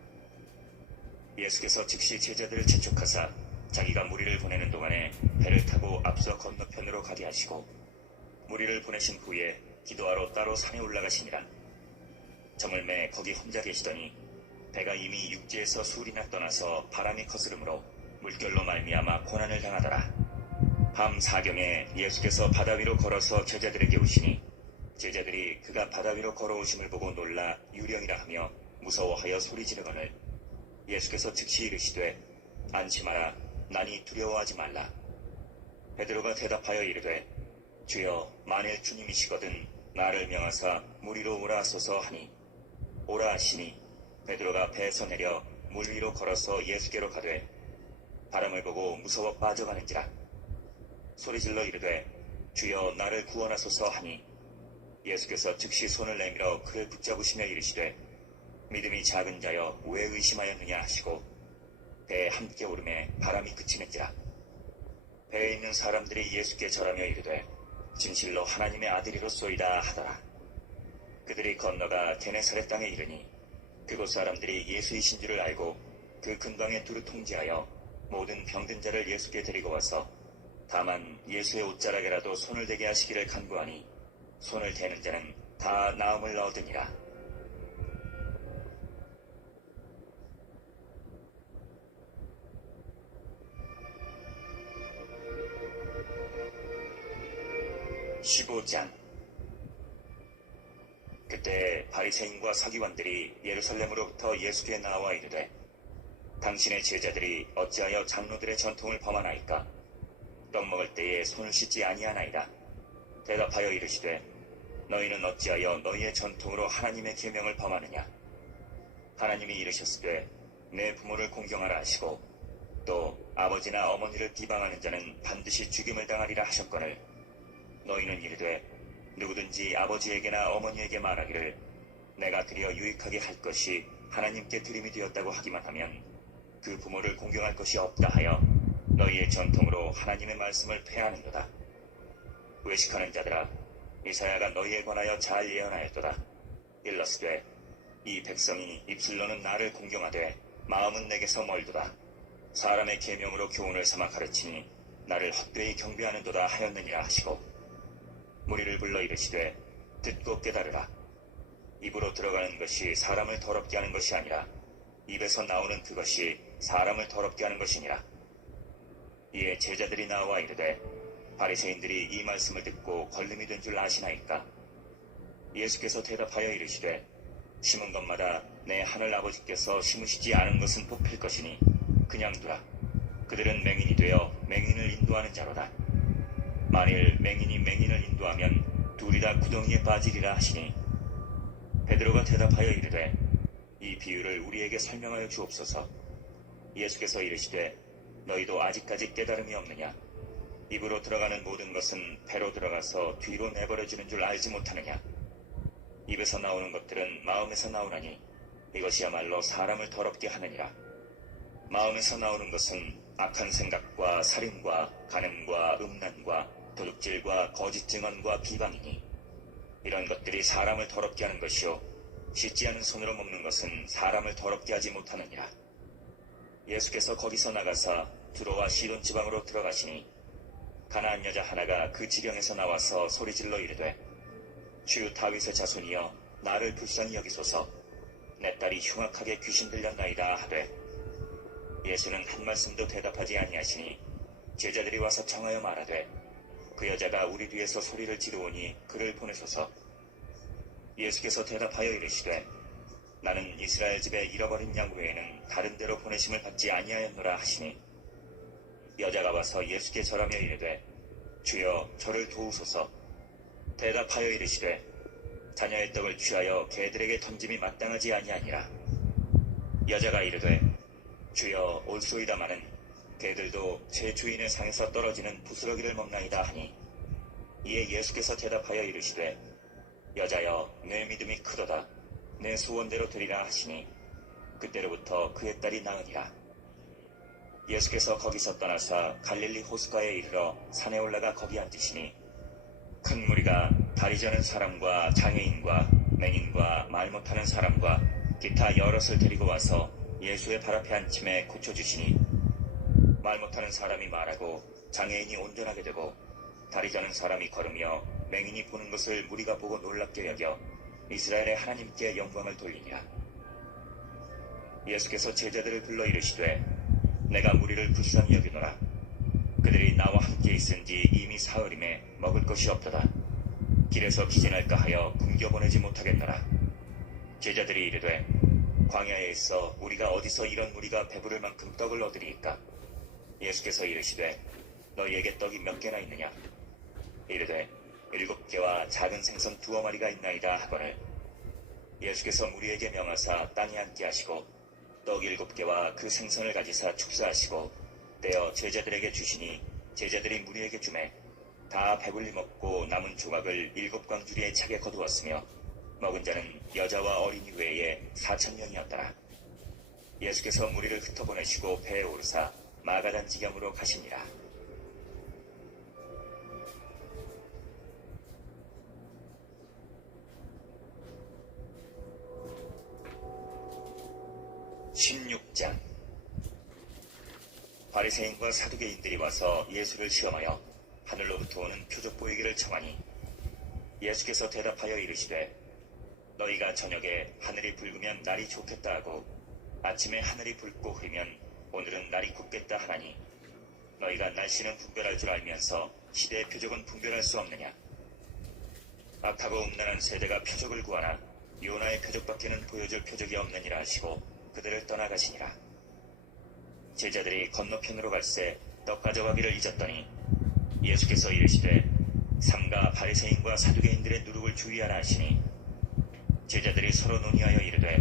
예수께서 즉시 제자들을 재촉하사 자기가 무리를 보내는 동안에 배를 타고 앞서 건너편으로 가게 하시고 무리를 보내신 후에 기도하러 따로 산에 올라가시니라. 저물매 거기 혼자 계시더니 배가 이미 육지에서 수울이나 떠나서 바람이 거스름으로 물결로 말미암아 고난을 당하더라. 밤 사경에 예수께서 바다 위로 걸어서 제자들에게 오시니 제자들이 그가 바다 위로 걸어오심을 보고 놀라 유령이라 하며 무서워하여 소리 지르거늘 예수께서 즉시 이르시되 안심하라 나니 두려워하지 말라. 베드로가 대답하여 이르되 주여 만일 주님이시거든 나를 명하사 물 위로 오라 하소서 하니 오라 하시니 베드로가 배에서 내려 물 위로 걸어서 예수께로 가되 바람을 보고 무서워 빠져가는지라. 소리질러 이르되 주여 나를 구원하소서 하니 예수께서 즉시 손을 내밀어 그를 붙잡으시며 이르시되 믿음이 작은 자여 왜 의심하였느냐 하시고 배에 함께 오르매 바람이 그치는지라. 배에 있는 사람들이 예수께 절하며 이르되 진실로 하나님의 아들이로소이다 하더라. 그들이 건너가 게네사렛 땅에 이르니 그곳 사람들이 예수이신 줄을 알고 그 근방에 두루 통제하여 모든 병든 자를 예수께 데리고 와서 다만 예수의 옷자락에라도 손을 대게 하시기를 간구하니 손을 대는 자는 다 나음을 얻으니라. (15장) 그때 바리새인과 서기관들이 예루살렘으로부터 예수께 나와 이르되 당신의 제자들이 어찌하여 장로들의 전통을 범하나이까? 떡 먹을 때에 손을 씻지 아니하나이다. 대답하여 이르시되 너희는 어찌하여 너희의 전통으로 하나님의 계명을 범하느냐? 하나님이 이르셨으되 내 부모를 공경하라 하시고 또 아버지나 어머니를 비방하는 자는 반드시 죽임을 당하리라 하셨거늘 너희는 이르되 누구든지 아버지에게나 어머니에게 말하기를 내가 드려 유익하게 할 것이 하나님께 드림이 되었다고 하기만 하면 그 부모를 공경할 것이 없다 하여 너희의 전통으로 하나님의 말씀을 폐하는도다. 외식하는 자들아 이사야가 너희에 관하여 잘 예언하였도다. 일러스되 이 백성이 입술로는 나를 공경하되 마음은 내게서 멀도다. 사람의 계명으로 교훈을 삼아 가르치니 나를 헛되이 경배하는도다 하였느니라 하시고 무리를 불러 이르시되 듣고 깨달으라. 입으로 들어가는 것이 사람을 더럽게 하는 것이 아니라 입에서 나오는 그것이 사람을 더럽게 하는 것이니라. 이에 제자들이 나와 이르되 바리새인들이 이 말씀을 듣고 걸림이 된 줄 아시나이까? 예수께서 대답하여 이르시되 심은 것마다 내 하늘 아버지께서 심으시지 않은 것은 뽑힐 것이니 그냥 두라. 그들은 맹인이 되어 맹인을 인도하는 자로다. 만일 맹인이 맹인을 인도하면 둘이 다 구덩이에 빠지리라 하시니 베드로가 대답하여 이르되 이 비유를 우리에게 설명하여 주옵소서. 예수께서 이르시되 너희도 아직까지 깨달음이 없느냐? 입으로 들어가는 모든 것은 배로 들어가서 뒤로 내버려지는 줄 알지 못하느냐? 입에서 나오는 것들은 마음에서 나오나니 이것이야말로 사람을 더럽게 하느니라. 마음에서 나오는 것은 악한 생각과 살인과 간음과 음란과 도둑질과 거짓 증언과 비방이니 이런 것들이 사람을 더럽게 하는 것이요 씻지 않은 손으로 먹는 것은 사람을 더럽게 하지 못하느니라. 예수께서 거기서 나가사 두로와 시돈 지방으로 들어가시니 가나안 여자 하나가 그 지경에서 나와서 소리질러 이르되 주 다윗의 자손이여 나를 불쌍히 여기소서. 내 딸이 흉악하게 귀신 들렸나이다 하되 예수는 한 말씀도 대답하지 아니하시니 제자들이 와서 청하여 말하되 그 여자가 우리 뒤에서 소리를 지르오니 그를 보내소서. 예수께서 대답하여 이르시되 나는 이스라엘 집에 잃어버린 양 외에는 다른 데로 보내심을 받지 아니하였노라 하시니 여자가 와서 예수께 절하며 이르되 주여 저를 도우소서. 대답하여 이르시되 자녀의 떡을 취하여 개들에게 던짐이 마땅하지 아니하니라. 여자가 이르되 주여 올소이다마는 개들도 제 주인의 상에서 떨어지는 부스러기를 먹나이다 하니 이에 예수께서 대답하여 이르시되 여자여 내 믿음이 크도다. 내 소원대로 되리라 하시니 그때로부터 그의 딸이 나으니라. 예수께서 거기서 떠나사 갈릴리 호숫가에 이르러 산에 올라가 거기 앉으시니 큰 무리가 다리 저는 사람과 장애인과 맹인과 말 못하는 사람과 기타 여럿을 데리고 와서 예수의 발 앞에 앉힘에 고쳐주시니 말 못하는 사람이 말하고 장애인이 온전하게 되고 다리 저는 사람이 걸으며 맹인이 보는 것을 무리가 보고 놀랍게 여겨 이스라엘의 하나님께 영광을 돌리니라. 예수께서 제자들을 불러 이르시되 내가 무리를 불쌍히 여기노라. 그들이 나와 함께 있은지 이미 사흘임에 먹을 것이 없도다. 길에서 기진할까 하여 굶겨보내지 못하겠노라. 제자들이 이르되 광야에 있어 우리가 어디서 이런 무리가 배부를 만큼 떡을 얻으리이까? 예수께서 이르시되 너희에게 떡이 몇 개나 있느냐? 이르되 7개와 작은 생선 2어마리가 있나이다 하거늘. 예수께서 무리에게 명하사 땅에 앉게 하시고 떡 7개와 그 생선을 가지사 축사하시고 떼어 제자들에게 주시니 제자들이 무리에게 주매 다 배불리 먹고 남은 조각을 7광주리에 차게 거두었으며 먹은 자는 여자와 어린이 외에 4,000명이었더라. 예수께서 무리를 흩어보내시고 배에 오르사 마가단 지경으로 가시니라. (16장) 바리새인과 사두개인들이 와서 예수를 시험하여 하늘로부터 오는 표적 보이기를 청하니 예수께서 대답하여 이르시되 너희가 저녁에 하늘이 붉으면 날이 좋겠다 하고 아침에 하늘이 붉고 흐리면 오늘은 날이 굽겠다 하나니 너희가 날씨는 분별할 줄 알면서 시대의 표적은 분별할 수 없느냐? 악하고 음란한 세대가 표적을 구하나 요나의 표적밖에는 보여줄 표적이 없느니라 하시고 그들을 떠나가시니라. 제자들이 건너편으로 갈새 떡 가져가기를 잊었더니 예수께서 이르시되 삼가 바리새인과 사두개인들의 누룩을 주의하라 하시니 제자들이 서로 논의하여 이르되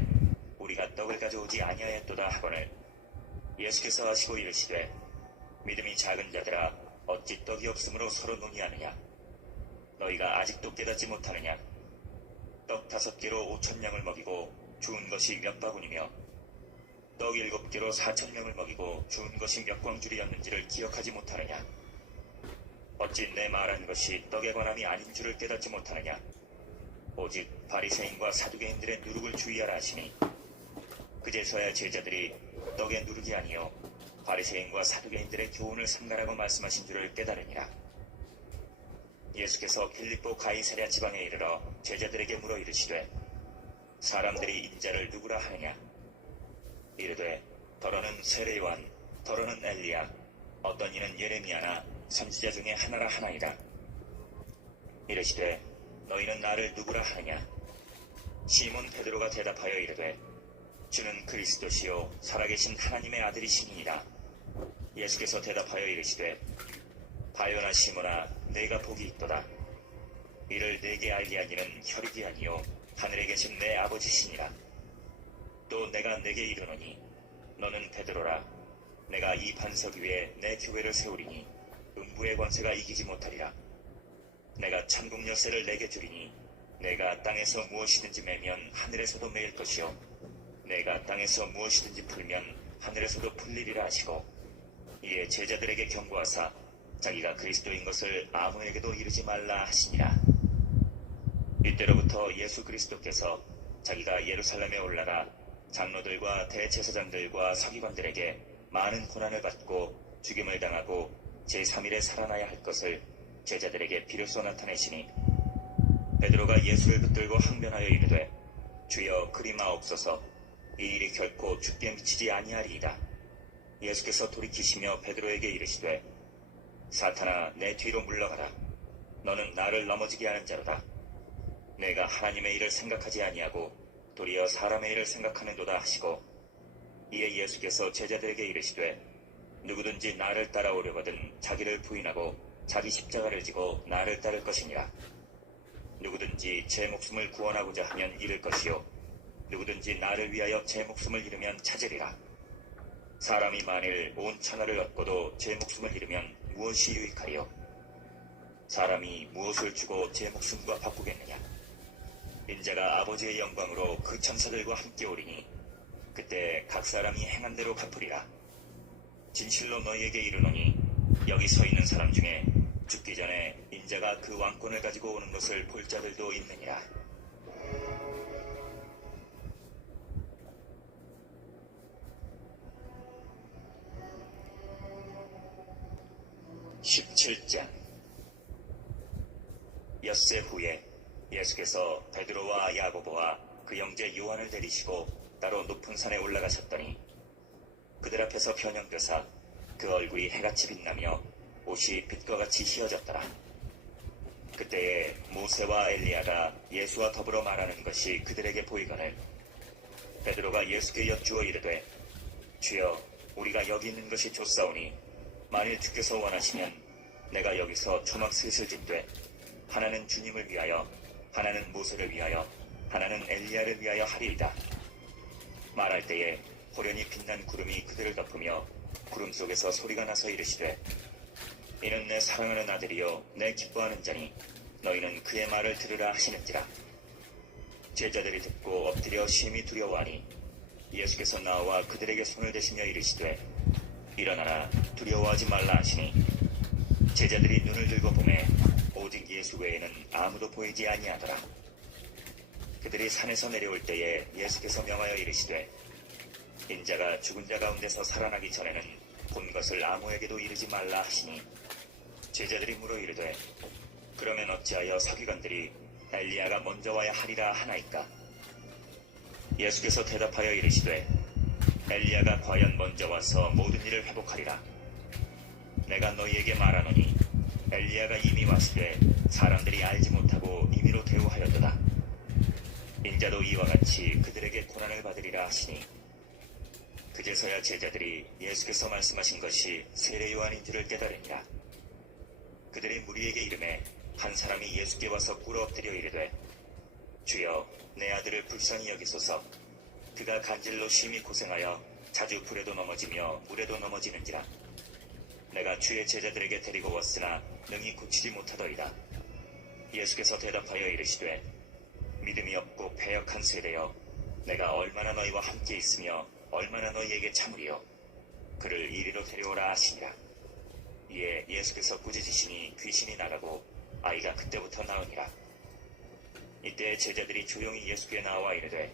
우리가 떡을 가져오지 아니하였도다 하거늘. 예수께서 하시고 이르시되 믿음이 작은 자들아 어찌 떡이 없으므로 서로 논의하느냐? 너희가 아직도 깨닫지 못하느냐? 떡 5개로 5,000명을 먹이고 주운 것이 몇 바구니며 떡 7개로 4,000명을 먹이고 주운 것이 몇 광줄이었는지를 기억하지 못하느냐? 어찌 내 말한 것이 떡에 관함이 아닌 줄을 깨닫지 못하느냐? 오직 바리새인과 사두개인들의 누룩을 주의하라 하시니 그제서야 제자들이 떡의 누룩이 아니요 바리새인과 사두개인들의 교훈을 삼가라고 말씀하신 줄을 깨달으니라. 예수께서 빌립보 가이사랴 지방에 이르러 제자들에게 물어 이르시되 사람들이 인자를 누구라 하느냐? 이르되 더러는 세례요한, 더러는 엘리야, 어떤 이는 예레미야나 선지자 중에 하나라 하나이다. 이르시되 너희는 나를 누구라 하느냐? 시몬 베드로가 대답하여 이르되 주는 그리스도시요 살아계신 하나님의 아들이시니이다. 예수께서 대답하여 이르시되 바요나 시몬아 내가 복이 있도다. 이를 내게 알게 하니는 혈육이 아니요 하늘에 계신 내 아버지시니라. 또 내가 내게 이르노니 너는 베드로라. 내가 이 반석 위에 내 교회를 세우리니 음부의 권세가 이기지 못하리라. 내가 천국 열쇠를 내게 주리니 내가 땅에서 무엇이든지 매면 하늘에서도 매일 것이요 내가 땅에서 무엇이든지 풀면 하늘에서도 풀리리라 하시고 이에 제자들에게 경고하사 자기가 그리스도인 것을 아무에게도 이르지 말라 하시니라. 이때로부터 예수 그리스도께서 자기가 예루살렘에 올라가 장로들과 대제사장들과 서기관들에게 많은 고난을 받고 죽임을 당하고 제3일에 살아나야 할 것을 제자들에게 비로소 나타내시니 베드로가 예수를 붙들고 항변하여 이르되 주여 그리 마옵소서. 이 일이 결코 죽게 미치지 아니하리이다. 예수께서 돌이키시며 베드로에게 이르시되 사탄아 내 뒤로 물러가라. 너는 나를 넘어지게 하는 자로다. 내가 하나님의 일을 생각하지 아니하고 도리어 사람의 일을 생각하는도다 하시고 이에 예수께서 제자들에게 이르시되 누구든지 나를 따라오려거든 자기를 부인하고 자기 십자가를 지고 나를 따를 것이니라. 누구든지 제 목숨을 구원하고자 하면 잃을 것이요 누구든지 나를 위하여 제 목숨을 잃으면 찾으리라. 사람이 만일 온 천하를 얻고도 제 목숨을 잃으면 무엇이 유익하리요? 사람이 무엇을 주고 제 목숨과 바꾸겠느냐? 인자가 아버지의 영광으로 그 천사들과 함께 오리니 그때 각 사람이 행한 대로 갚으리라. 진실로 너희에게 이르노니 여기 서 있는 사람 중에 죽기 전에 인자가 그 왕권을 가지고 오는 것을 볼 자들도 있느니라. (17장) 엿새 후에 예수께서 베드로와 야고보와 그 형제 요한을 데리시고 따로 높은 산에 올라가셨더니 그들 앞에서 변형되사 그 얼굴이 해같이 빛나며 옷이 빛과 같이 휘어졌더라. 그때에 모세와 엘리야가 예수와 더불어 말하는 것이 그들에게 보이거늘 베드로가 예수께 여쭈어 이르되 주여 우리가 여기 있는 것이 좋사오니 만일 주께서 원하시면 내가 여기서 초막 셋을 짓되 하나는 주님을 위하여 하나는 모세를 위하여 하나는 엘리야를 위하여 하리이다. 말할 때에 호련히 빛난 구름이 그들을 덮으며 구름 속에서 소리가 나서 이르시되 이는 내 사랑하는 아들이요 내 기뻐하는 자니 너희는 그의 말을 들으라 하시는지라. 제자들이 듣고 엎드려 심히 두려워하니 예수께서 나와 그들에게 손을 대시며 이르시되 일어나라 두려워하지 말라 하시니 제자들이 눈을 들고 보매 오직 예수 외에는 아무도 보이지 아니하더라. 그들이 산에서 내려올 때에 예수께서 명하여 이르시되 인자가 죽은 자 가운데서 살아나기 전에는 본 것을 아무에게도 이르지 말라 하시니 제자들이 물어 이르되 그러면 어찌하여 서기관들이 엘리야가 먼저 와야 하리라 하나이까? 예수께서 대답하여 이르시되 엘리야가 과연 먼저 와서 모든 일을 회복하리라. 내가 너희에게 말하노니 엘리야가 이미 왔을 때 사람들이 알지 못하고 임의로 대우하였도다. 인자도 이와 같이 그들에게 고난을 받으리라 하시니 그제서야 제자들이 예수께서 말씀하신 것이 세례 요한인 줄을 깨달으니라. 그들이 무리에게 이르매 한 사람이 예수께 와서 꿇어 엎드려 이르되 주여 내 아들을 불쌍히 여기소서. 그가 간질로 심히 고생하여 자주 불에도 넘어지며 물에도 넘어지는지라. 내가 주의 제자들에게 데리고 왔으나 능히 고치지 못하더이다. 예수께서 대답하여 이르시되 믿음이 없고 패역한 세대여 내가 얼마나 너희와 함께 있으며 얼마나 너희에게 참으리요. 그를 이리로 데려오라 하시니라. 이에 예수께서 꾸짖으시니 귀신이 나가고 아이가 그때부터 나으니라. 이때 제자들이 조용히 예수께 나와 이르되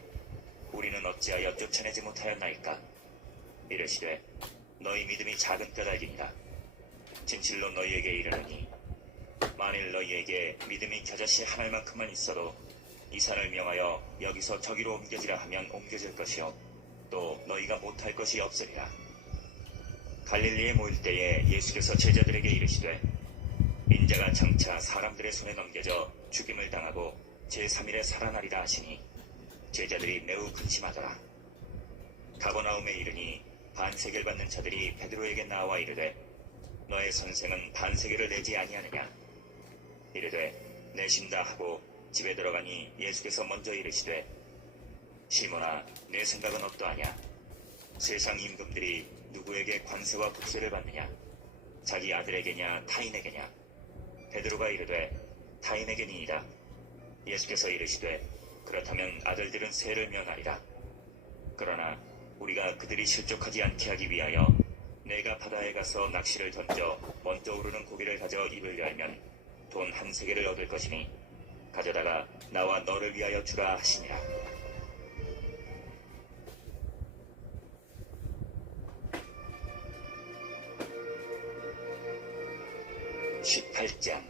우리는 어찌하여 쫓아내지 못하였나이까? 이르시되 너희 믿음이 작은 까닭이니라. 진실로 너희에게 이르노니 만일 너희에게 믿음이 겨자씨 한 알만큼만 있어도 이 산을 명하여 여기서 저기로 옮겨지라 하면 옮겨질 것이요 또 너희가 못할 것이 없으리라. 갈릴리에 모일 때에 예수께서 제자들에게 이르시되 인자가 장차 사람들의 손에 넘겨져 죽임을 당하고 제3일에 살아나리라 하시니 제자들이 매우 근심하더라. 가버나움에 이르니 반세계를 받는 자들이 베드로에게 나와 이르되 너의 선생은 반세계를 내지 아니하느냐? 이르되 내신다 하고 집에 들어가니 예수께서 먼저 이르시되 시몬아 내 생각은 어떠하냐? 세상 임금들이 누구에게 관세와 국세를 받느냐? 자기 아들에게냐 타인에게냐? 베드로가 이르되 타인에게니이다. 예수께서 이르시되 그렇다면 아들들은 세를 면하리라. 그러나 우리가 그들이 실족하지 않게 하기 위하여 내가 바다에 가서 낚시를 던져 먼저 오르는 고기를 가져 입을 열면 돈 한 세계를 얻을 것이니 가져다가 나와 너를 위하여 주라 하시니라. 18장.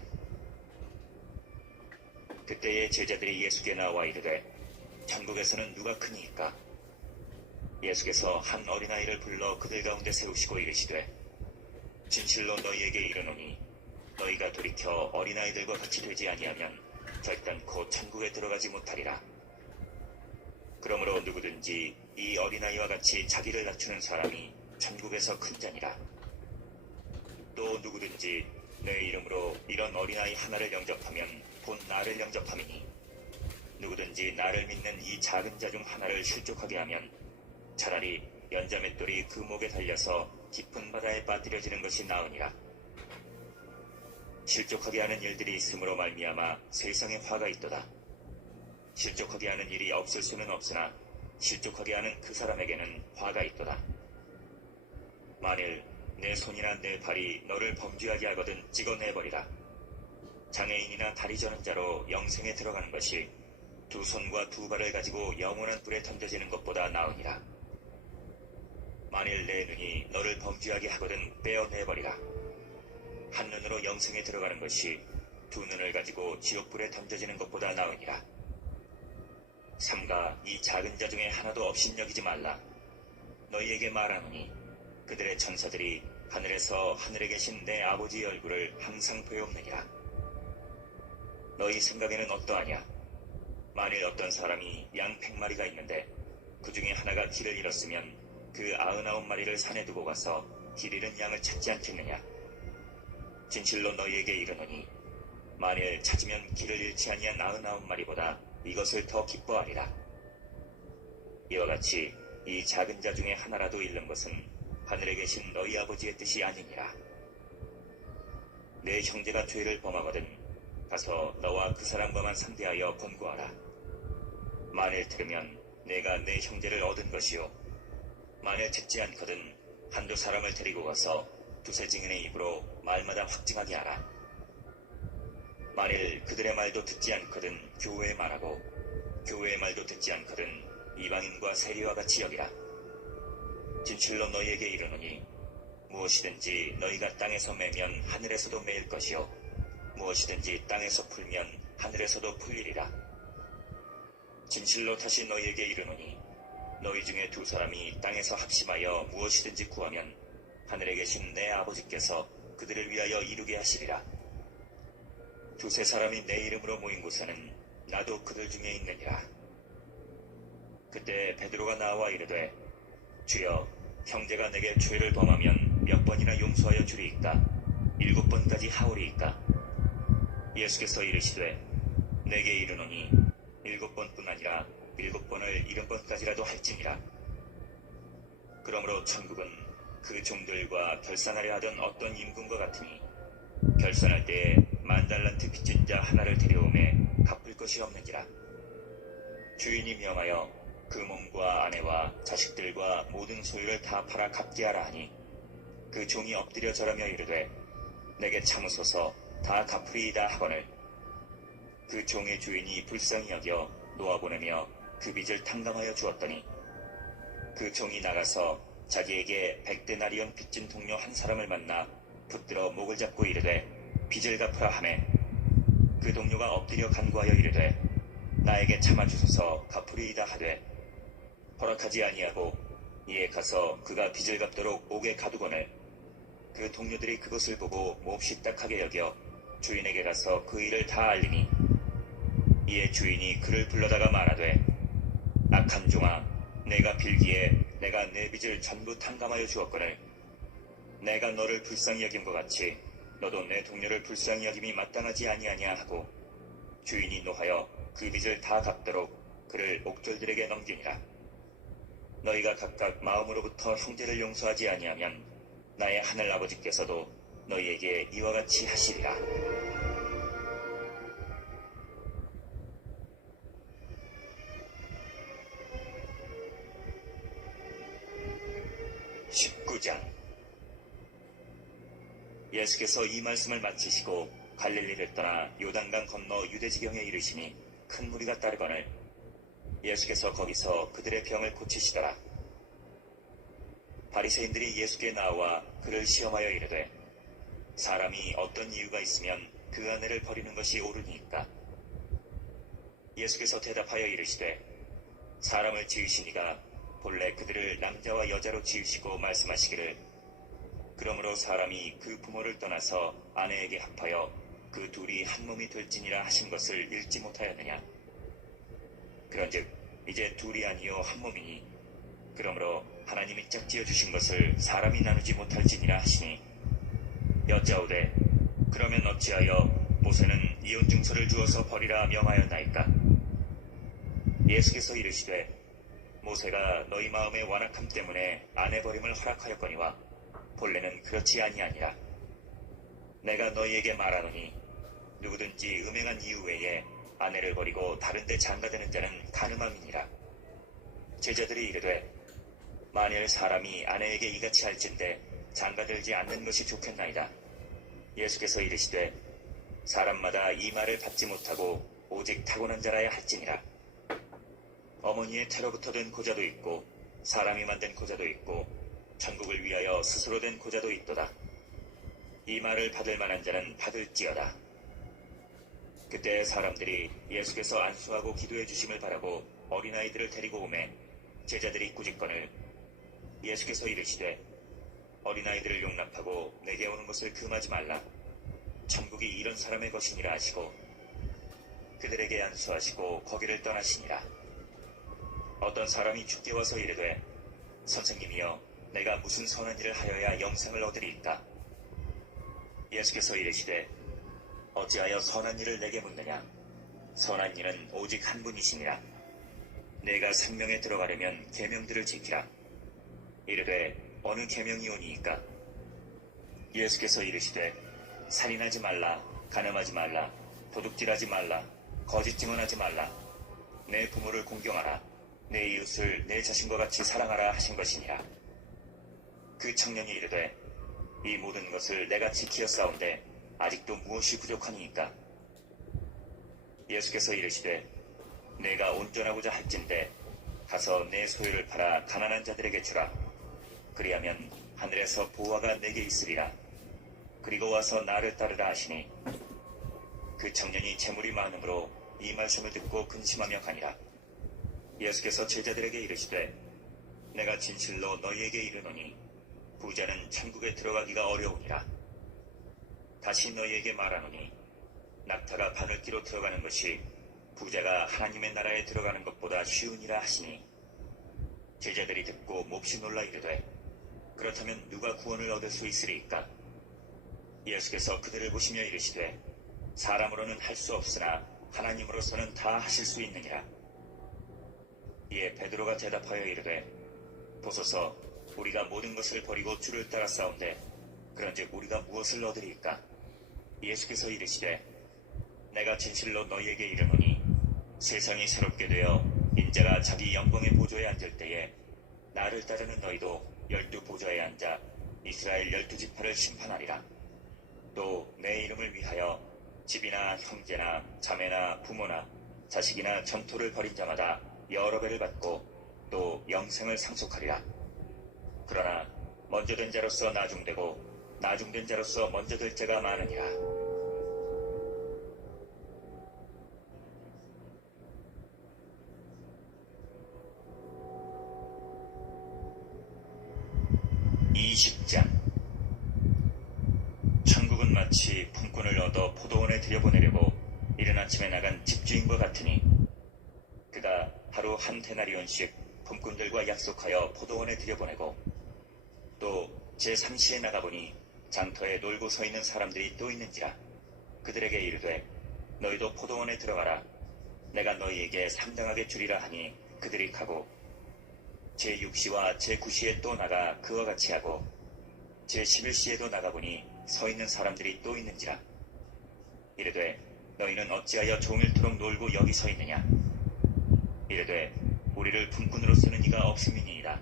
그때의 제자들이 예수께 나와 이르되 천국에서는 누가 크니이까? 예수께서 한 어린아이를 불러 그들 가운데 세우시고 이르시되 진실로 너희에게 이르노니 너희가 돌이켜 어린아이들과 같이 되지 아니하면 결단코 천국에 들어가지 못하리라. 그러므로 누구든지 이 어린아이와 같이 자기를 낮추는 사람이 천국에서 큰 자니라. 또 누구든지 내 이름으로 이런 어린아이 하나를 영접하면 곧 나를 영접함이니 누구든지 나를 믿는 이 작은 자 중 하나를 실족하게 하면 차라리 연자맷돌이 그 목에 달려서 깊은 바다에 빠뜨려지는 것이 나으니라. 실족하게 하는 일들이 있음으로 말미암아 세상에 화가 있도다. 실족하게 하는 일이 없을 수는 없으나 실족하게 하는 그 사람에게는 화가 있도다. 만일 내 손이나 내 발이 너를 범죄하게 하거든 찍어내버리라. 장애인이나 다리 저는 자로 영생에 들어가는 것이 두 손과 두 발을 가지고 영원한 불에 던져지는 것보다 나으니라. 만일 내 눈이 너를 범죄하게 하거든 빼어내버리라. 한 눈으로 영생에 들어가는 것이 두 눈을 가지고 지옥불에 던져지는 것보다 나으니라. 삼가 이 작은 자 중에 하나도 업신여기지 말라. 너희에게 말하노니 그들의 천사들이 하늘에서 하늘에 계신 내 아버지의 얼굴을 항상 보여옵느니라. 너희 생각에는 어떠하냐? 만일 어떤 사람이 양 100마리가 있는데 그 중에 하나가 길을 잃었으면 그 99마리를 산에 두고 가서 길 잃은 양을 찾지 않겠느냐? 진실로 너희에게 이르노니 만일 찾으면 길을 잃지 아니한 99마리보다 이것을 더 기뻐하리라. 이와 같이 이 작은 자 중에 하나라도 잃는 것은 하늘에 계신 너희 아버지의 뜻이 아니니라. 내 형제가 죄를 범하거든 가서 너와 그 사람과만 상대하여 권고하라. 만일 들으면 내가 내 형제를 얻은 것이요, 만일 듣지 않거든 한두 사람을 데리고 가서 두세 증인의 입으로 말마다 확증하게 하라. 만일 그들의 말도 듣지 않거든 교회의 말하고 교회의 말도 듣지 않거든 이방인과 세리와 같이 여기라. 진실로 너희에게 이르노니 무엇이든지 너희가 땅에서 매면 하늘에서도 매일 것이요, 무엇이든지 땅에서 풀면 하늘에서도 풀리리라. 진실로 다시 너희에게 이르노니 너희 중에 두 사람이 땅에서 합심하여 무엇이든지 구하면 하늘에 계신 내 아버지께서 그들을 위하여 이루게 하시리라. 두세 사람이 내 이름으로 모인 곳에는 나도 그들 중에 있느니라. 그때 베드로가 나와 이르되 주여, 형제가 내게 죄를 범하면 몇 번이나 용서하여 주리이까? 7번까지 하오리이까? 예수께서 이르시되 내게 이르노니 7번뿐 아니라 7번을 70번까지라도 할지니라. 그러므로 천국은 그 종들과 결산하려 하던 어떤 임금과 같으니 결산할 때에 10,000달란트 빚진 자 하나를 데려오매 갚을 것이 없느니라. 주인이 명하여 그 몸과 아내와 자식들과 모든 소유를 다 팔아 갚게 하라 하니 그 종이 엎드려 절하며 이르되 내게 참으소서 다 갚으리이다 하거늘 그 종의 주인이 불쌍히 여겨 놓아보내며 그 빚을 탕감하여 주었더니 그 종이 나가서 자기에게 100데나리온 빚진 동료 한 사람을 만나 붙들어 목을 잡고 이르되 빚을 갚으라 하매 그 동료가 엎드려 간구하여 이르되 나에게 참아주소서 갚으리이다 하되 허락하지 아니하고 이에 가서 그가 빚을 갚도록 옥에 가두거늘 그 동료들이 그것을 보고 몹시 딱하게 여겨 주인에게 가서 그 일을 다 알리니 이에 주인이 그를 불러다가 말하되 악한 종아, 내가 빌기에 내가 내 빚을 전부 탕감하여 주었거늘 내가 너를 불쌍히 여긴 것 같이 너도 내 동료를 불쌍히 여김이 마땅하지 아니하냐 하고 주인이 노하여 그 빚을 다 갚도록 그를 옥졸들에게 넘기니라. 너희가 각각 마음으로부터 형제를 용서하지 아니하면 나의 하늘 아버지께서도 너희에게 이와 같이 하시리라. 19장. 예수께서 이 말씀을 마치시고 갈릴리를 떠나 요단강 건너 유대지경에 이르시니 큰 무리가 따르거늘 예수께서 거기서 그들의 병을 고치시더라. 바리새인들이 예수께 나와 그를 시험하여 이르되 사람이 어떤 이유가 있으면 그 아내를 버리는 것이 옳으니까? 예수께서 대답하여 이르시되 사람을 지으신 이가 본래 그들을 남자와 여자로 지으시고 말씀하시기를 그러므로 사람이 그 부모를 떠나서 아내에게 합하여 그 둘이 한 몸이 될지니라 하신 것을 읽지 못하였느냐? 그런즉 이제 둘이 아니요 한 몸이니 그러므로 하나님이 짝지어 주신 것을 사람이 나누지 못할지니라 하시니 여짜오되 그러면 어찌하여 모세는 이혼 증서를 주어서 버리라 명하였나이까? 예수께서 이르시되 모세가 너희 마음의 완악함 때문에 아내 버림을 허락하였거니와 본래는 그렇지 아니하니라. 내가 너희에게 말하노니 누구든지 음행한 이유 외에 아내를 버리고 다른 데 장가드는 자는 간음함이니라. 제자들이 이르되 만일 사람이 아내에게 이같이 할진대 장가들지 않는 것이 좋겠나이다. 예수께서 이르시되 사람마다 이 말을 받지 못하고 오직 타고난 자라야 할지니라. 어머니의 태로부터 된 고자도 있고 사람이 만든 고자도 있고 천국을 위하여 스스로 된 고자도 있도다. 이 말을 받을 만한 자는 받을지어다. 그때 사람들이 예수께서 안수하고 기도해 주심을 바라고 어린아이들을 데리고 오매 제자들이 꾸짖거늘 예수께서 이르시되 어린아이들을 용납하고 내게 오는 것을 금하지 말라. 천국이 이런 사람의 것이니라 하시고 그들에게 안수하시고 거기를 떠나시니라. 어떤 사람이 주께 와서 이르되 선생님이여 내가 무슨 선한 일을 하여야 영생을 얻으리이까? 예수께서 이르시되 어찌하여 선한 일을 내게 묻느냐? 선한 일은 오직 한 분이시니라. 내가 생명에 들어가려면 계명들을 지키라. 이르되 어느 계명이오니이까? 예수께서 이르시되 살인하지 말라, 간음하지 말라, 도둑질하지 말라, 거짓 증언하지 말라, 내 부모를 공경하라, 내 이웃을 내 자신과 같이 사랑하라 하신 것이니라. 그 청년이 이르되 이 모든 것을 내가 지키었사온데 아직도 무엇이 부족하니이까? 예수께서 이르시되 내가 온전하고자 할진대 가서 내 소유를 팔아 가난한 자들에게 주라. 그리하면 하늘에서 보화가 내게 있으리라. 그리고 와서 나를 따르라 하시니 그 청년이 재물이 많음으로 이 말씀을 듣고 근심하며 가니라. 예수께서 제자들에게 이르시되 내가 진실로 너희에게 이르노니 부자는 천국에 들어가기가 어려우니라. 다시 너희에게 말하노니 낙타가 바늘기로 들어가는 것이 부자가 하나님의 나라에 들어가는 것보다 쉬우니라 하시니 제자들이 듣고 몹시 놀라 이르되 그렇다면 누가 구원을 얻을 수 있으리이까? 예수께서 그들을 보시며 이르시되 사람으로는 할 수 없으나 하나님으로서는 다 하실 수 있느니라. 이에 베드로가 대답하여 이르되 보소서 우리가 모든 것을 버리고 주를 따라 싸운데 그런즉 우리가 무엇을 얻으리이까? 예수께서 이르시되 내가 진실로 너희에게 이르노니 세상이 새롭게 되어 인자가 자기 영광의 보좌에 앉을 때에 나를 따르는 너희도 12 보좌에 앉아 이스라엘 12지파를 심판하리라. 또 내 이름을 위하여 집이나 형제나 자매나 부모나 자식이나 전토를 벌인 자마다 여러 배를 받고 또 영생을 상속하리라. 그러나 먼저 된 자로서 나중되고 나중된 자로서 먼저 될 자가 많으니라. 이 20장 천국은 마치 품꾼을 얻어 포도원에 들여보내려고 이른 아침에 나간 집주인과 같으니 그가 하루 한 데나리온씩 품꾼들과 약속하여 포도원에 들여보내고 또 제3시에 나가보니 장터에 놀고 서 있는 사람들이 또 있는지라. 그들에게 이르되 너희도 포도원에 들어가라. 내가 너희에게 상당하게 주리라 하니 그들이 가고 제6시와 제9시에 또 나가 그와 같이 하고 제11시에도 나가보니 서 있는 사람들이 또 있는지라. 이르되 너희는 어찌하여 종일토록 놀고 여기 서 있느냐? 이르되 우리를 품꾼으로 쓰는 이가 없음이니이다.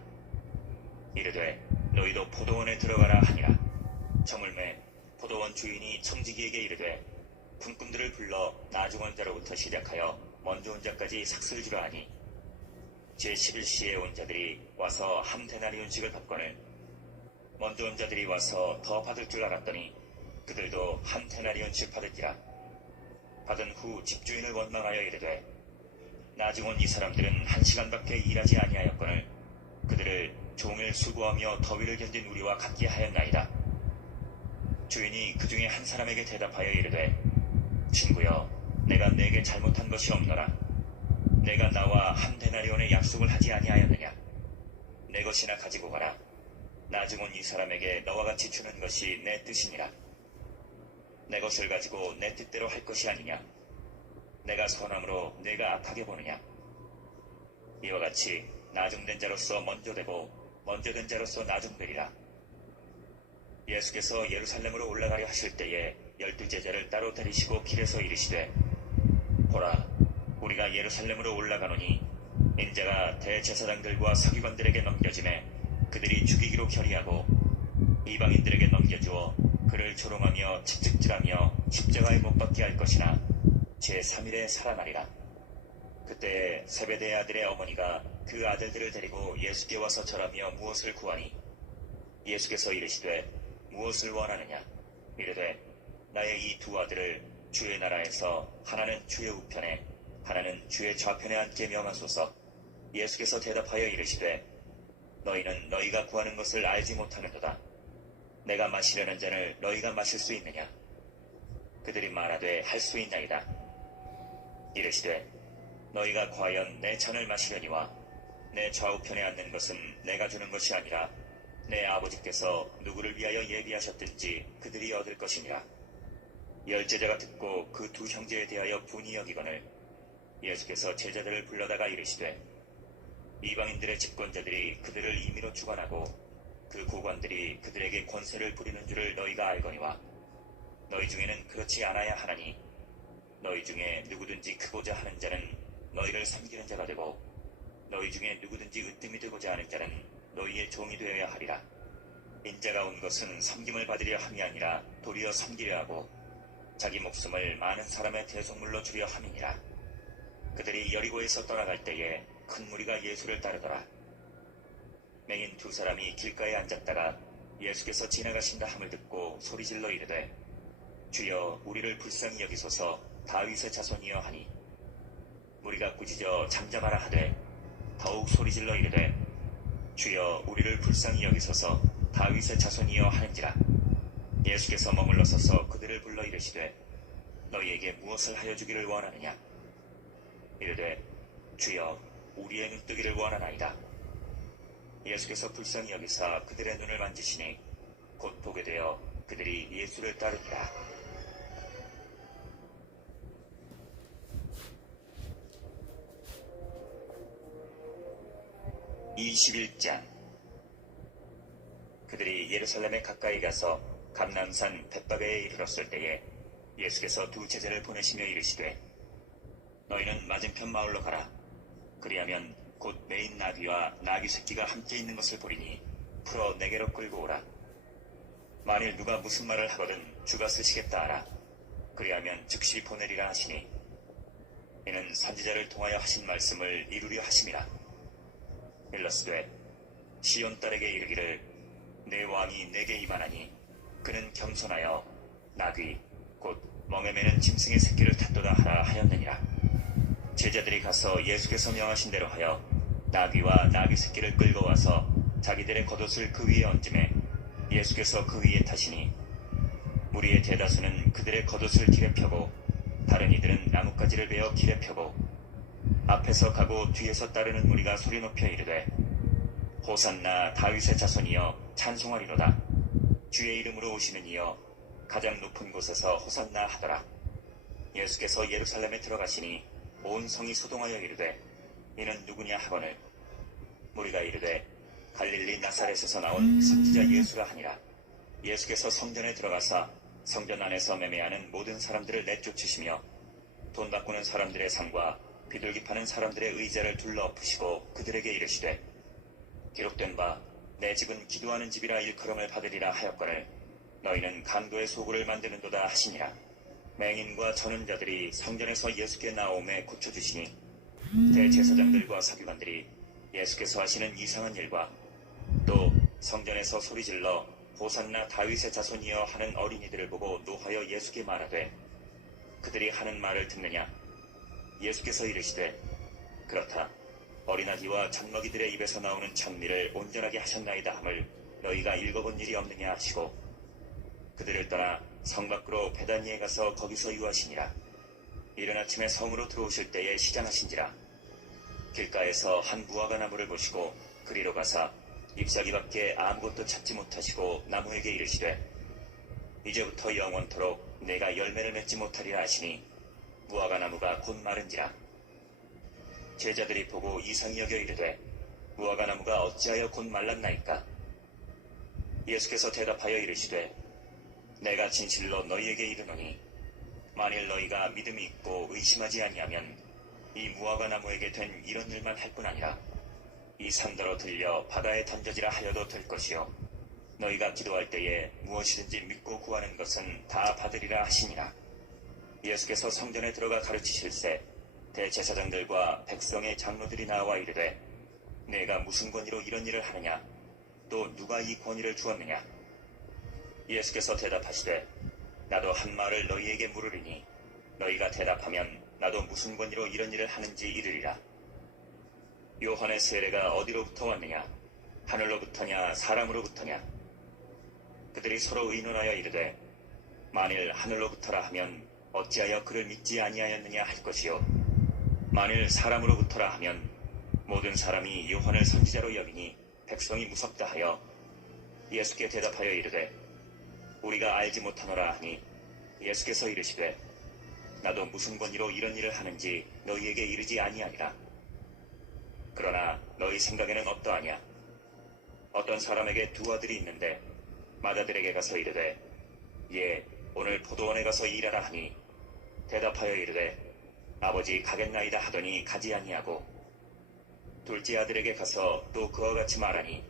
이르되 너희도 포도원에 들어가라 하니라. 저물매 포도원 주인이 청지기에게 이르되 품꾼들을 불러 나중 온 자로부터 시작하여 먼저 온 자까지 삭슬 주라 하니 제11시에 온 자들이 와서 한 데나리온씩을 받거늘 먼저 온 자들이 와서 더 받을 줄 알았더니 그들도 한 데나리온씩 받을지라. 받은 후 집주인을 원망하여 이르되 나중 온 이 사람들은 1시간밖에 일하지 아니하였거늘 그들을 종일 수고하며 더위를 견딘 우리와 같게 하였나이다. 주인이 그 중에 한 사람에게 대답하여 이르되 친구여 내가 네게 잘못한 것이 없노라. 내가 나와 한 데나리온의 약속을 하지 아니하였느냐? 내 것이나 가지고 가라. 나중 온 이 사람에게 너와 같이 주는 것이 내 뜻이니라. 내 것을 가지고 내 뜻대로 할 것이 아니냐? 내가 선함으로 내가 악하게 보느냐? 이와 같이 나중된 자로서 먼저 되고 먼저 된 자로서 나중되리라. 예수께서 예루살렘으로 올라가려 하실 때에 12 제자를 따로 데리시고 길에서 이르시되 보라 우리가 예루살렘으로 올라가노니 인자가 대제사장들과 서기관들에게 넘겨지매 그들이 죽이기로 결의하고 이방인들에게 넘겨주어 그를 조롱하며 채찍질하며 십자가에 못 박게 할 것이나 제3일에 살아나리라. 그때 세베대의 아들의 어머니가 그 아들들을 데리고 예수께 와서 절하며 무엇을 구하니 예수께서 이르시되 무엇을 원하느냐? 이르되 나의 이 2 아들을 주의 나라에서 하나는 주의 우편에 하나는 주의 좌편에 앉게 명하소서. 예수께서 대답하여 이르시되 너희는 너희가 구하는 것을 알지 못하는도다. 내가 마시려는 잔을 너희가 마실 수 있느냐? 그들이 말하되 할 수 있나이다. 이르시되 너희가 과연 내 잔을 마시려니와 내 좌우편에 앉는 것은 내가 주는 것이 아니라 내 아버지께서 누구를 위하여 예비하셨든지 그들이 얻을 것이니라. 열제자가 듣고 그 두 형제에 대하여 분이 여기거늘 예수께서 제자들을 불러다가 이르시되 이방인들의 집권자들이 그들을 임의로 주관하고 그 고관들이 그들에게 권세를 부리는 줄을 너희가 알거니와 너희 중에는 그렇지 않아야 하나니 너희 중에 누구든지 크고자 하는 자는 너희를 섬기는 자가 되고 너희 중에 누구든지 으뜸이 되고자 하는 자는 너희의 종이 되어야 하리라. 인자가 온 것은 섬김을 받으려 함이 아니라 도리어 섬기려 하고 자기 목숨을 많은 사람의 대속물로 주려 함이니라. 그들이 여리고에서 떠나갈 때에 큰 무리가 예수를 따르더라. 맹인 두 사람이 길가에 앉았다가 예수께서 지나가신다 함을 듣고 소리질러 이르되 주여 우리를 불쌍히 여기소서 다윗의 자손이여 하니 무리가 꾸짖어 잠잠하라 하되 더욱 소리질러 이르되 주여 우리를 불쌍히 여기소서 다윗의 자손이여 하는지라. 예수께서 머물러 서서 그들을 불러 이르시되 너희에게 무엇을 하여 주기를 원하느냐? 이르되 주여 우리의 눈뜨기를 원하나이다. 예수께서 불쌍히 여기사 그들의 눈을 만지시니 곧 보게 되어 그들이 예수를 따르니라. 21장. 그들이 예루살렘에 가까이 가서 감람산 벳바게에 이르렀을 때에 예수께서 두 제자를 보내시며 이르시되 너희는 맞은편 마을로 가라. 그리하면 곧 매인 나귀와 나귀 새끼가 함께 있는 것을 보리니 풀어 내게로 끌고 오라. 만일 누가 무슨 말을 하거든 주가 쓰시겠다 하라. 그리하면 즉시 보내리라 하시니 이는 선지자를 통하여 하신 말씀을 이루려 하심이라. 일러스되 시온 딸에게 이르기를 내 왕이 내게 임하나니 그는 겸손하여 나귀 곧 멍에 매는 짐승의 새끼를 탔도다 하라 하였느니라. 제자들이 가서 예수께서 명하신 대로 하여 나귀와 나귀 새끼를 끌고 와서 자기들의 겉옷을 그 위에 얹음에 예수께서 그 위에 타시니 무리의 대다수는 그들의 겉옷을 길에 펴고 다른 이들은 나뭇가지를 베어 길에 펴고 앞에서 가고 뒤에서 따르는 무리가 소리 높여 이르되 호산나 다윗의 자손이여 찬송하리로다. 주의 이름으로 오시는 이여 가장 높은 곳에서 호산나 하더라. 예수께서 예루살렘에 들어가시니 온 성이 소동하여 이르되 이는 누구냐 하거늘 무리가 이르되 갈릴리 나사렛에서 나온 선지자 예수라 하니라. 예수께서 성전에 들어가사 성전 안에서 매매하는 모든 사람들을 내쫓으시며 돈 바꾸는 사람들의 상과 비둘기 파는 사람들의 의자를 둘러 엎으시고 그들에게 이르시되 기록된 바 내 집은 기도하는 집이라 일컬음을 받으리라 하였거늘 너희는 강도의 소굴을 만드는도다 하시니라. 맹인과 저는 자들이 성전에서 예수께 나오매 고쳐주시니 대제사장들과 서기관들이 예수께서 하시는 이상한 일과 또 성전에서 소리질러 호산나 다윗의 자손이여 하는 어린이들을 보고 노하여 예수께 말하되 그들이 하는 말을 듣느냐? 예수께서 이르시되 그렇다. 어린아기와 젖먹이들의 입에서 나오는 찬미를 온전하게 하셨나이다 함을 너희가 읽어본 일이 없느냐 하시고 그들을 떠나 성 밖으로 베다니에 가서 거기서 유하시니라. 이른 아침에 성으로 들어오실 때에 시장하신지라. 길가에서 한 무화과 나무를 보시고 그리로 가사 잎사귀밖에 아무것도 찾지 못하시고 나무에게 이르시되 이제부터 영원토록 내가 열매를 맺지 못하리라 하시니 무화과 나무가 곧 마른지라. 제자들이 보고 이상히 여겨 이르되 무화과 나무가 어찌하여 곧 말랐나이까? 예수께서 대답하여 이르시되 내가 진실로 너희에게 이르노니 만일 너희가 믿음이 있고 의심하지 아니하면 이 무화과 나무에게 된 이런 일만 할 뿐 아니라 이 산더러 들려 바다에 던져지라 하여도 될 것이요 너희가 기도할 때에 무엇이든지 믿고 구하는 것은 다 받으리라 하시니라. 예수께서 성전에 들어가 가르치실새 대제사장들과 백성의 장로들이 나와 이르되 내가 무슨 권위로 이런 일을 하느냐? 또 누가 이 권위를 주었느냐? 예수께서 대답하시되 나도 한 말을 너희에게 물으리니 너희가 대답하면 나도 무슨 권위로 이런 일을 하는지 이르리라. 요한의 세례가 어디로부터 왔느냐? 하늘로부터냐 사람으로부터냐? 그들이 서로 의논하여 이르되 만일 하늘로부터라 하면 어찌하여 그를 믿지 아니하였느냐 할 것이요 만일 사람으로부터라 하면 모든 사람이 요한을 선지자로 여기니 백성이 무섭다 하여 예수께 대답하여 이르되 우리가 알지 못하노라 하니 예수께서 이르시되 나도 무슨 권위로 이런 일을 하는지 너희에게 이르지 아니하니라. 그러나 너희 생각에는 어떠하냐? 어떤 사람에게 두 아들이 있는데 맏아들에게 가서 이르되 예 오늘 포도원에 가서 일하라 하니 대답하여 이르되 아버지 가겠나이다 하더니 가지 아니하고 둘째 아들에게 가서 또 그와 같이 말하니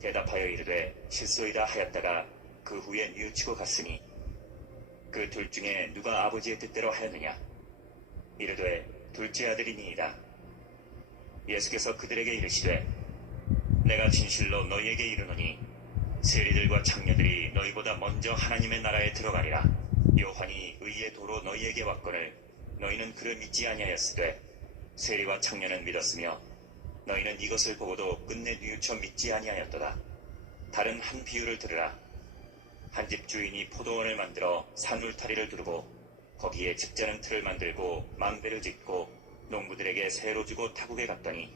대답하여 이르되 실소이다 하였다가 그 후에 뉘우치고 갔으니 그 둘 중에 누가 아버지의 뜻대로 하였느냐? 이르되 둘째 아들이니이다. 예수께서 그들에게 이르시되 내가 진실로 너희에게 이르노니 세리들과 창녀들이 너희보다 먼저 하나님의 나라에 들어가리라. 요한이 의의 도로 너희에게 왔거늘 너희는 그를 믿지 아니하였으되 세리와 창녀는 믿었으며 너희는 이것을 보고도 끝내 뉘우쳐 믿지 아니하였도다. 다른 한 비유를 들으라. 한 집 주인이 포도원을 만들어 산울타리를 두르고 거기에 집자는 틀을 만들고 망대를 짓고 농부들에게 새로 주고 타국에 갔더니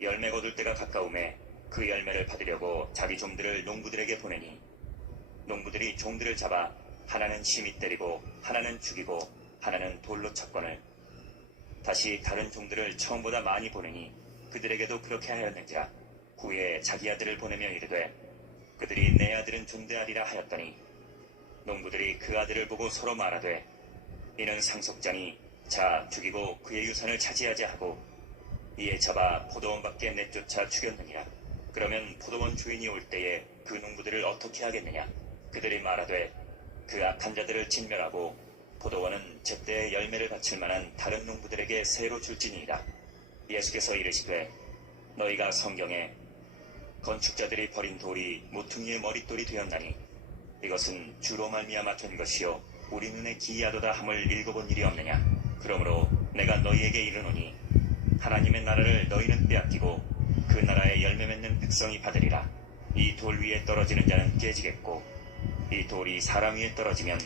열매 거둘 때가 가까움에 그 열매를 받으려고 자기 종들을 농부들에게 보내니 농부들이 종들을 잡아 하나는 심히 때리고 하나는 죽이고 하나는 돌로 쳤거늘 다시 다른 종들을 처음보다 많이 보내니 그들에게도 그렇게 하였는지라. 후에 자기 아들을 보내며 이르되 그들이 내 아들은 존대하리라 하였더니 농부들이 그 아들을 보고 서로 말하되 이는 상속자니 자 죽이고 그의 유산을 차지하자 하고 이에 잡아 포도원 밖에 내쫓아 죽였느니라. 그러면 포도원 주인이 올 때에 그 농부들을 어떻게 하겠느냐? 그들이 말하되 그 악한 자들을 진멸하고 포도원은 제때에 열매를 바칠 만한 다른 농부들에게 새로 줄지니이다. 예수께서 이르시되 너희가 성경에 건축자들이 버린 돌이 모퉁이의 머릿돌이 되었나니 이것은 주로 말미암아 된 것이요 우리 눈에 기이하도다 함을 읽어본 일이 없느냐? 그러므로 내가 너희에게 이르노니 하나님의 나라를 너희는 빼앗기고 그 나라에 열매 맺는 백성이 받으리라. 이 돌 위에 떨어지는 자는 깨지겠고 이 돌이 사람 위에 떨어지면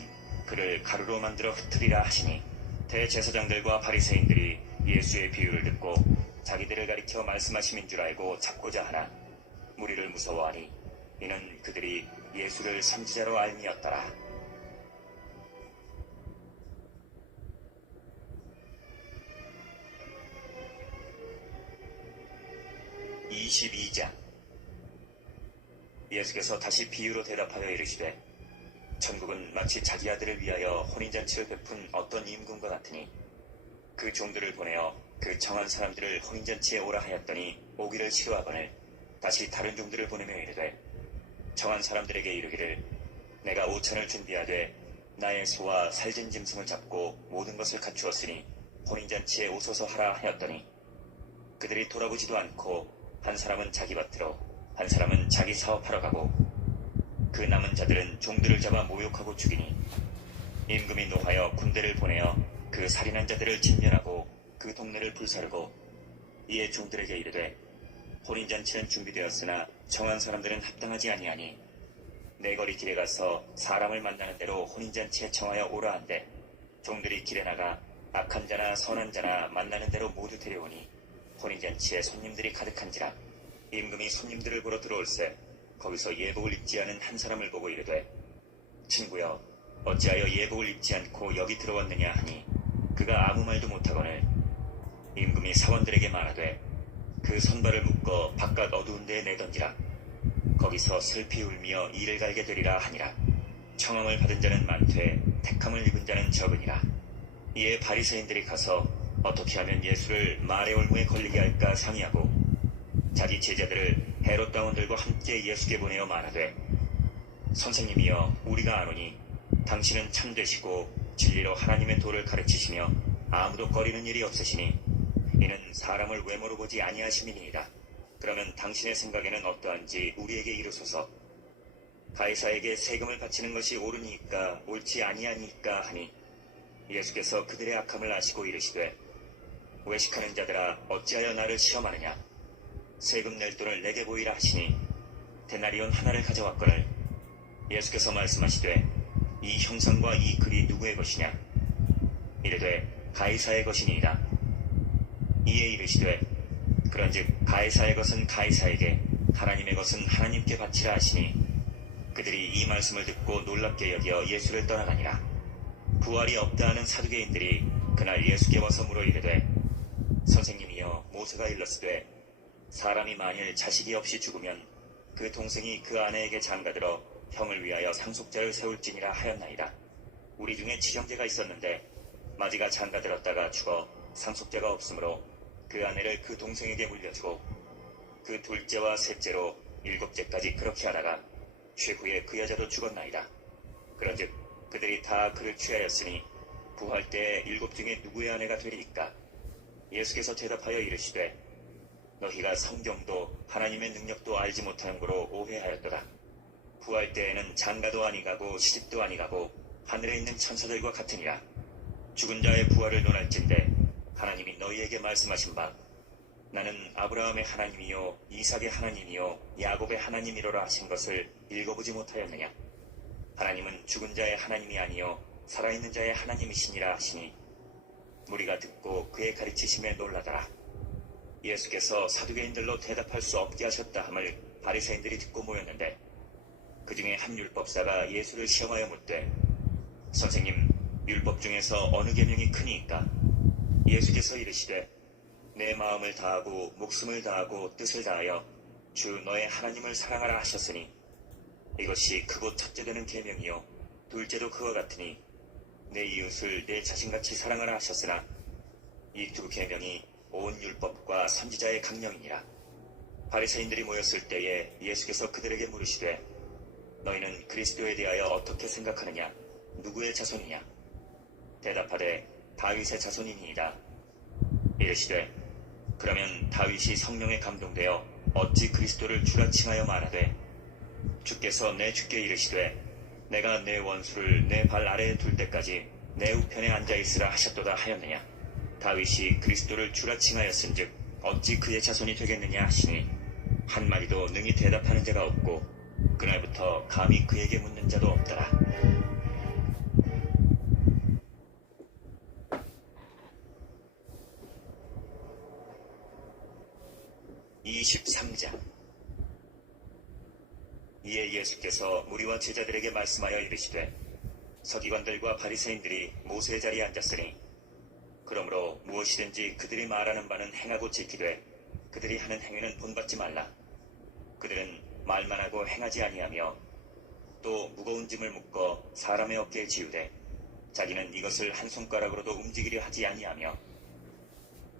그를 가루로 만들어 흩으리라 하시니 대제사장들과 바리새인들이 예수의 비유를 듣고 자기들을 가리켜 말씀하심인 줄 알고 잡고자 하나 무리를 무서워하니 이는 그들이 예수를 선지자로 알미었더라. 22장. 예수께서 다시 비유로 대답하여 이르시되 천국은 마치 자기 아들을 위하여 혼인잔치를 베푼 어떤 임금과 같으니 그 종들을 보내어 그 정한 사람들을 혼인잔치에 오라 하였더니 오기를 싫어하거늘 다시 다른 종들을 보내며 이르되 정한 사람들에게 이르기를 내가 오천을 준비하되 나의 소와 살진 짐승을 잡고 모든 것을 갖추었으니 혼인잔치에 오소서 하라 하였더니 그들이 돌아보지도 않고 한 사람은 자기 밭으로 한 사람은 자기 사업하러 가고 그 남은 자들은 종들을 잡아 모욕하고 죽이니 임금이 노하여 군대를 보내어 그 살인한 자들을 진멸하고 그 동네를 불사르고 이에 종들에게 이르되 혼인잔치는 준비되었으나 정한 사람들은 합당하지 아니하니 내 거리 길에 가서 사람을 만나는 대로 혼인잔치에 청하여 오라 한대 종들이 길에 나가 악한 자나 선한 자나 만나는 대로 모두 데려오니 혼인잔치에 손님들이 가득한지라. 임금이 손님들을 보러 들어올세 거기서 예복을 입지 않은 한 사람을 보고 이르되 친구여 어찌하여 예복을 입지 않고 여기 들어왔느냐 하니 그가 아무 말도 못하거늘 임금이 사원들에게 말하되 그 손발을 묶어 바깥 어두운 데에 내던지라. 거기서 슬피 울며 이를 갈게 되리라 하니라. 청함을 받은 자는 많되 택함을 입은 자는 적으니라. 이에 바리새인들이 가서 어떻게 하면 예수를 말의 올무에 걸리게 할까 상의하고 자기 제자들을 헤롯 당원들과 함께 예수께 보내어 말하되 선생님이여 우리가 아노니 당신은 참되시고 진리로 하나님의 도를 가르치시며 아무도 꺼리는 일이 없으시니 이는 사람을 외모로 보지 아니하심이니이다. 그러면 당신의 생각에는 어떠한지 우리에게 이르소서. 가이사에게 세금을 바치는 것이 옳으니까 옳지 아니하니까 하니 예수께서 그들의 악함을 아시고 이르시되 외식하는 자들아 어찌하여 나를 시험하느냐. 세금 낼 돈을 내게 보이라 하시니 데나리온 하나를 가져왔거늘 예수께서 말씀하시되 이 형상과 이 글이 누구의 것이냐. 이르되 가이사의 것이니이다. 이에 이르시되 그런즉 가이사의 것은 가이사에게 하나님의 것은 하나님께 바치라 하시니 그들이 이 말씀을 듣고 놀랍게 여겨 예수를 떠나가니라. 부활이 없다 하는 사두개인들이 그날 예수께 와서 물어 이르되 선생님이여 모세가 일렀으되 사람이 만일 자식이 없이 죽으면 그 동생이 그 아내에게 장가들어 형을 위하여 상속자를 세울지니라 하였나이다. 우리 중에 지정제가 있었는데 마지가 장가들었다가 죽어 상속자가 없으므로 그 아내를 그 동생에게 물려주고 그 둘째와 셋째로 일곱째까지 그렇게 하다가 최후에 그 여자도 죽었나이다. 그런즉 그들이 다 그를 취하였으니 부활 때에 일곱 중에 누구의 아내가 되리이까. 예수께서 대답하여 이르시되 너희가 성경도 하나님의 능력도 알지 못하는 거로 오해하였도다. 부활 때에는 장가도 아니가고 시집도 아니가고 하늘에 있는 천사들과 같으니라. 죽은 자의 부활을 논할진대 하나님이 너희에게 말씀하신 바 나는 아브라함의 하나님이요 이삭의 하나님이요 야곱의 하나님이로라 하신 것을 읽어보지 못하였느냐. 하나님은 죽은 자의 하나님이 아니요 살아있는 자의 하나님이시니라 하시니 무리가 듣고 그의 가르치심에 놀라더라. 예수께서 사두개인들로 대답할 수 없게 하셨다 함을 바리새인들이 듣고 모였는데 그 중에 한 율법사가 예수를 시험하여 묻되 선생님 율법 중에서 어느 계명이 크니이까. 예수께서 이르시되 내 마음을 다하고 목숨을 다하고 뜻을 다하여 주 너의 하나님을 사랑하라 하셨으니 이것이 크고 첫째 되는 계명이요 둘째도 그와 같으니 내 이웃을 내 자신같이 사랑하라 하셨으나 이 두 계명이 온 율법과 선지자의 강령이니라. 바리새인들이 모였을 때에 예수께서 그들에게 물으시되 너희는 그리스도에 대하여 어떻게 생각하느냐. 누구의 자손이냐. 대답하되 다윗의 자손이니이다. 이르시되 그러면 다윗이 성령에 감동되어 어찌 그리스도를 주라 칭하여 말하되 주께서 내 주께 이르시되 내가 내 원수를 내 발 아래에 둘 때까지 내 우편에 앉아있으라 하셨도다 하였느냐. 다윗이 그리스도를 주라 칭하였은즉 어찌 그의 자손이 되겠느냐 하시니 한마디도 능히 대답하는 자가 없고 그날부터 감히 그에게 묻는 자도 없더라. 23장. 이에 예수께서 무리와 제자들에게 말씀하여 이르시되 서기관들과 바리새인들이 모세의 자리에 앉았으니 그러므로 무엇이든지 그들이 말하는 바는 행하고 지키되 그들이 하는 행위는 본받지 말라. 그들은 말만 하고 행하지 아니하며 또 무거운 짐을 묶어 사람의 어깨에 지우되 자기는 이것을 한 손가락으로도 움직이려 하지 아니하며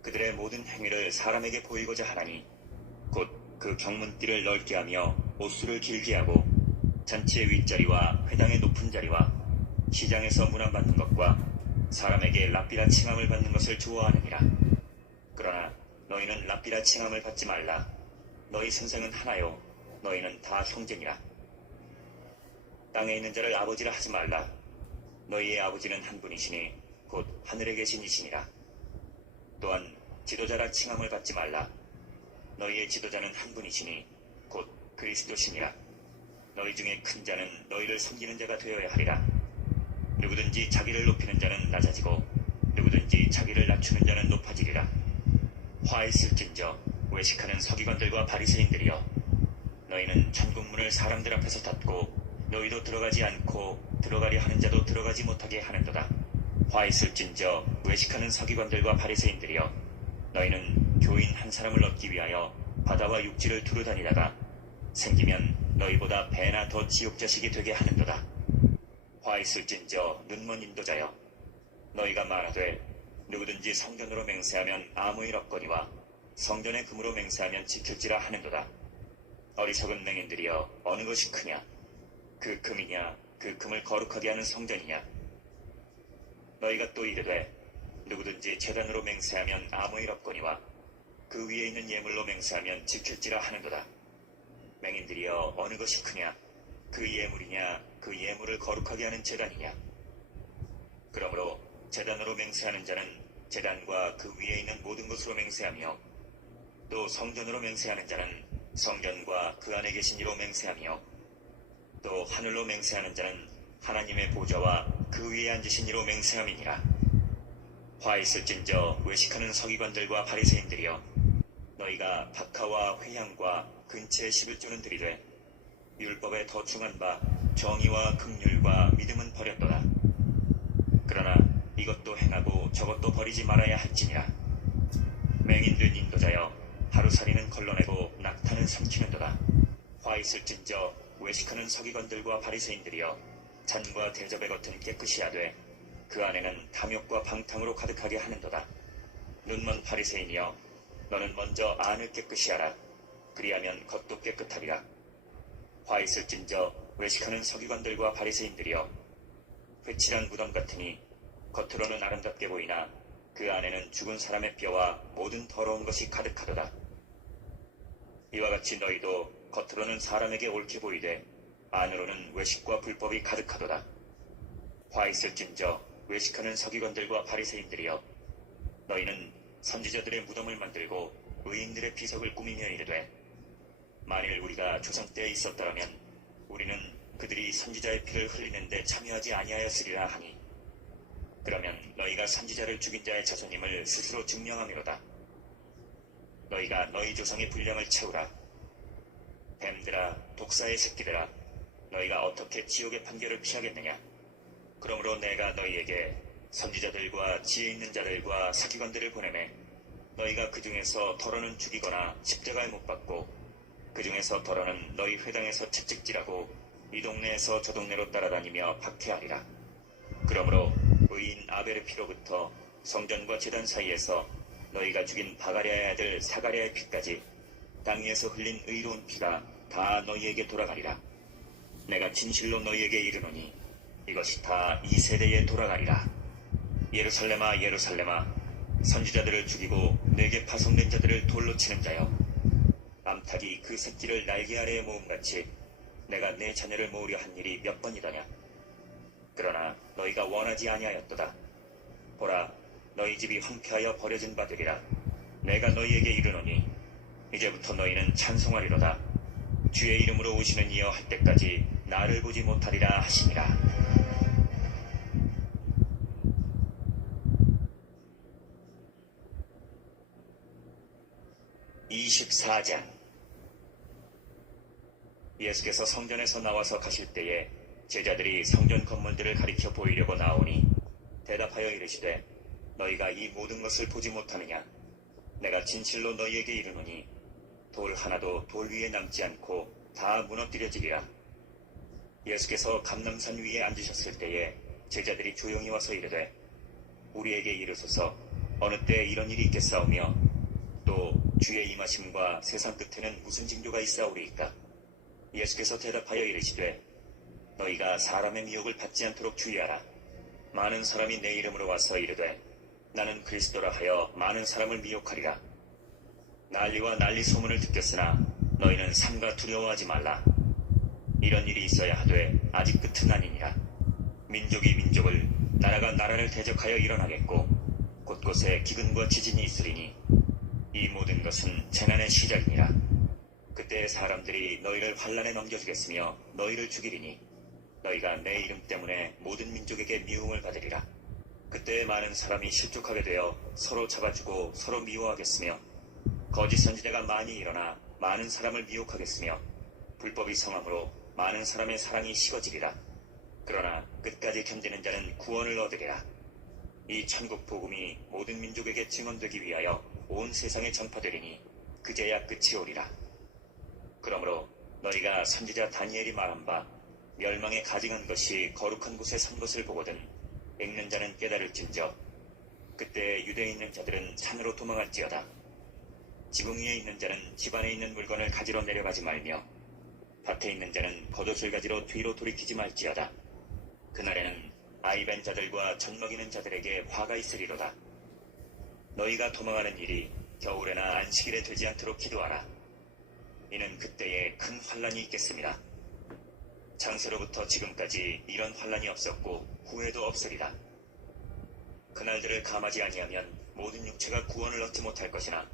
그들의 모든 행위를 사람에게 보이고자 하나니 곧 그 경문띠를 넓게 하며 옷수를 길게 하고 잔치의 윗자리와 회당의 높은 자리와 시장에서 문안받는 것과 사람에게 랍비라 칭함을 받는 것을 좋아하느니라. 그러나 너희는 랍비라 칭함을 받지 말라. 너희 선생은 하나요 너희는 다 형제니라. 땅에 있는 자를 아버지라 하지 말라. 너희의 아버지는 한 분이시니 곧 하늘에 계신 이시니라. 또한 지도자라 칭함을 받지 말라. 너희의 지도자는 한 분이시니 곧 그리스도시니라. 너희 중에 큰 자는 너희를 섬기는 자가 되어야 하리라. 누구든지 자기를 높이는 자는 낮아지고 누구든지 자기를 낮추는 자는 높아지리라. 화 있을진저 외식하는 서기관들과 바리새인들이여 너희는 천국문을 사람들 앞에서 닫고 너희도 들어가지 않고 들어가려 하는 자도 들어가지 못하게 하는도다. 화 있을진저 외식하는 서기관들과 바리새인들이여 너희는 교인 한 사람을 얻기 위하여 바다와 육지를 두루 다니다가 생기면 너희보다 배나 더 지옥자식이 되게 하는도다. 화 있을진저 눈먼 인도자여 너희가 말하되 누구든지 성전으로 맹세하면 아무 일 없거니와 성전의 금으로 맹세하면 지킬지라 하는도다. 어리석은 맹인들이여 어느 것이 크냐. 그 금이냐 그 금을 거룩하게 하는 성전이냐. 너희가 또 이르되 누구든지 제단으로 맹세하면 아무 일 없거니와 그 위에 있는 예물로 맹세하면 지킬지라 하는도다. 맹인들이여 어느 것이 크냐. 그 예물이냐 그 예물을 거룩하게 하는 제단이냐. 그러므로 제단으로 맹세하는 자는 제단과 그 위에 있는 모든 것으로 맹세하며 또 성전으로 맹세하는 자는 성전과 그 안에 계신 이로 맹세하며 또 하늘로 맹세하는 자는 하나님의 보좌와 그 위에 앉으신 이로 맹세함이니라. 화 있을진저 외식하는 서기관들과 바리새인들이여, 너희가 박하와 회향과 근처의 11조는 들이되 율법에 더 중한 바 정의와 긍휼과 믿음은 버렸도다. 그러나 이것도 행하고 저것도 버리지 말아야 할지니라. 맹인된 인도자여, 하루살이는 걸러내고 낙타는 삼키는도다. 화 있을진저 외식하는 서기관들과 바리새인들이여, 잔과 대접의 겉은 깨끗이 하되 그 안에는 탐욕과 방탕으로 가득하게 하는도다. 눈먼 바리새인이여, 너는 먼저 안을 깨끗이 하라. 그리하면 겉도 깨끗하리라. 화 있을진저 외식하는 서기관들과 바리새인들이여, 회칠한 무덤 같으니 겉으로는 아름답게 보이나 그 안에는 죽은 사람의 뼈와 모든 더러운 것이 가득하도다. 이와 같이 너희도 겉으로는 사람에게 옳게 보이되 안으로는 외식과 불법이 가득하도다. 화 있을진저 외식하는 서기관들과 바리새인들이여, 너희는 선지자들의 무덤을 만들고 의인들의 비석을 꾸미며 이르되 만일 우리가 조상 때에 있었더라면 우리는 그들이 선지자의 피를 흘리는데 참여하지 아니하였으리라 하니, 그러면 너희가 선지자를 죽인 자의 자손임을 스스로 증명하미로다. 너희가 너희 조상의 분량을 채우라. 뱀들아, 독사의 새끼들아, 너희가 어떻게 지옥의 판결을 피하겠느냐. 그러므로 내가 너희에게 선지자들과 지혜 있는 자들과 서기관들을 보내매 너희가 그 중에서 덜어는 죽이거나 십자가에 못 박고 그 중에서 덜어는 너희 회당에서 채찍질하고 이 동네에서 저 동네로 따라다니며 박해하리라. 그러므로 의인 아벨의 피로부터 성전과 제단 사이에서 너희가 죽인 바가랴의 아들 사가랴의 피까지 땅 위에서 흘린 의로운 피가 다 너희에게 돌아가리라. 내가 진실로 너희에게 이르노니 이것이 다 이 세대에 돌아가리라. 예루살렘아, 예루살렘아, 선지자들을 죽이고 내게 파송된 자들을 돌로 치는 자여, 암탉이 그 새끼를 날개 아래에 모음같이 내가 내 자녀를 모으려 한 일이 몇 번이더냐. 그러나 너희가 원하지 아니하였도다. 보라, 너희 집이 황폐하여 버려진 바들이라. 내가 너희에게 이르노니 이제부터 너희는 찬송하리로다. 주의 이름으로 오시는 이여 할 때까지 나를 보지 못하리라 하시니라. 24장. 예수께서 성전에서 나와서 가실 때에 제자들이 성전 건물들을 가리켜 보이려고 나오니 대답하여 이르시되, 너희가 이 모든 것을 보지 못하느냐. 내가 진실로 너희에게 이르노니 돌 하나도 돌 위에 남지 않고 다 무너뜨려지리라. 예수께서 감람산 위에 앉으셨을 때에 제자들이 조용히 와서 이르되, 우리에게 이르소서, 어느 때 이런 일이 있겠사오며 또 주의 임하심과 세상 끝에는 무슨 징조가 있사오리이까. 예수께서 대답하여 이르시되, 너희가 사람의 미혹을 받지 않도록 주의하라. 많은 사람이 내 이름으로 와서 이르되 나는 그리스도라 하여 많은 사람을 미혹하리라. 난리와 난리 소문을 듣겠으나 너희는 삼가 두려워하지 말라. 이런 일이 있어야 하되 아직 끝은 아니니라. 민족이 민족을, 나라가 나라를 대적하여 일어나겠고 곳곳에 기근과 지진이 있으리니 이 모든 것은 재난의 시작이니라. 그때 사람들이 너희를 환난에 넘겨주겠으며 너희를 죽이리니 너희가 내 이름 때문에 모든 민족에게 미움을 받으리라. 그때 많은 사람이 실족하게 되어 서로 잡아주고 서로 미워하겠으며 거짓 선지자가 많이 일어나 많은 사람을 미혹하겠으며 불법이 성함으로 많은 사람의 사랑이 식어지리라. 그러나 끝까지 견디는 자는 구원을 얻으리라. 이 천국 복음이 모든 민족에게 증언되기 위하여 온 세상에 전파되리니 그제야 끝이 오리라. 그러므로 너희가 선지자 다니엘이 말한 바 멸망에 가증한 것이 거룩한 곳에 선 것을 보거든 읽는 자는 깨달을진저 그때 유대에 있는 자들은 산으로 도망할지어다. 지붕 위에 있는 자는 집 안에 있는 물건을 가지러 내려가지 말며 밭에 있는 자는 겉옷을 가지러 뒤로 돌이키지 말지어다. 그날에는 아이 벤 자들과 젖 먹이는 자들에게 화가 있으리로다. 너희가 도망하는 일이 겨울에나 안식일에 되지 않도록 기도하라. 이는 그때에 큰 환란이 있겠습니다. 창세로부터 지금까지 이런 환란이 없었고 후에도 없으리라. 그날들을 감하지 아니하면 모든 육체가 구원을 얻지 못할 것이나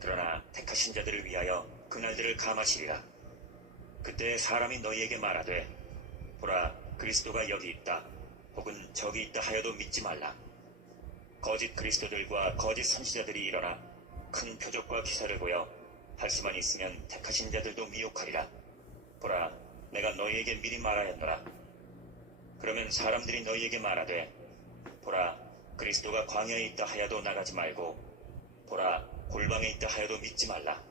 그러나 택하신 자들을 위하여 그날들을 감하시리라. 그때 사람이 너희에게 말하되 보라 그리스도가 여기 있다 혹은 저기 있다 하여도 믿지 말라. 거짓 그리스도들과 거짓 선지자들이 일어나 큰 표적과 기사를 보여 할 수만 있으면 택하신 자들도 미혹하리라. 보라 내가 너희에게 미리 말하였노라. 그러면 사람들이 너희에게 말하되 보라 그리스도가 광야에 있다 하여도 나가지 말고 보라 골방에 있다 하여도 믿지 말라.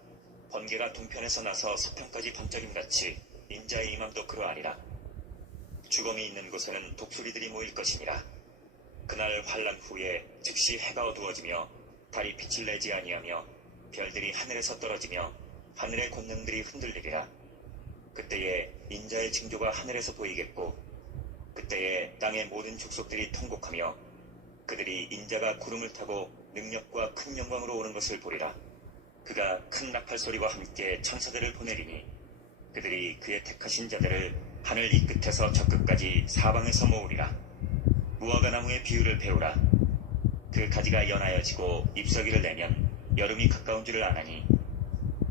번개가 동편에서 나서 서편까지 반짝임같이 인자의 임함도 그러하리라. 주검이 있는 곳에는 독수리들이 모일 것이니라. 그날 환란 후에 즉시 해가 어두워지며 달이 빛을 내지 아니하며 별들이 하늘에서 떨어지며 하늘의 권능들이 흔들리리라. 그때에 인자의 징조가 하늘에서 보이겠고 그때에 땅의 모든 족속들이 통곡하며 그들이 인자가 구름을 타고 능력과 큰 영광으로 오는 것을 보리라. 그가 큰 나팔 소리와 함께 천사들을 보내리니 그들이 그의 택하신 자들을 하늘 이 끝에서 저 끝까지 사방에서 모으리라. 무화과나무의 비유를 배우라. 그 가지가 연하여지고 잎사귀를 내면 여름이 가까운 줄을 아나니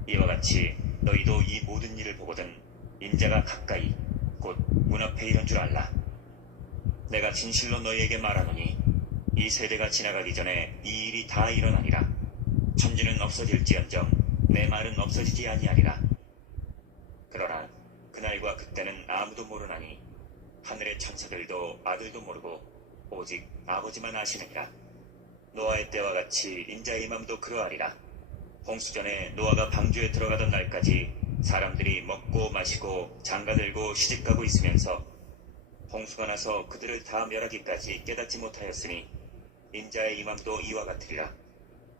이와 같이 너희도 이 모든 일을 보거든 인자가 가까이 곧 문 앞에 이른 줄 알라. 내가 진실로 너희에게 말하노니 이 세대가 지나가기 전에 이 일이 다 일어나리라. 천지는 없어질지언정 내 말은 없어지지 아니하리라. 그러나 그날과 그때는 아무도 모르나니 하늘의 천사들도 아들도 모르고 오직 아버지만 아시느니라. 노아의 때와 같이 인자의 임함도 그러하리라. 홍수전에 노아가 방주에 들어가던 날까지 사람들이 먹고 마시고 장가들고 시집가고 있으면서 홍수가 나서 그들을 다 멸하기까지 깨닫지 못하였으니 인자의 임함도 이와 같으리라.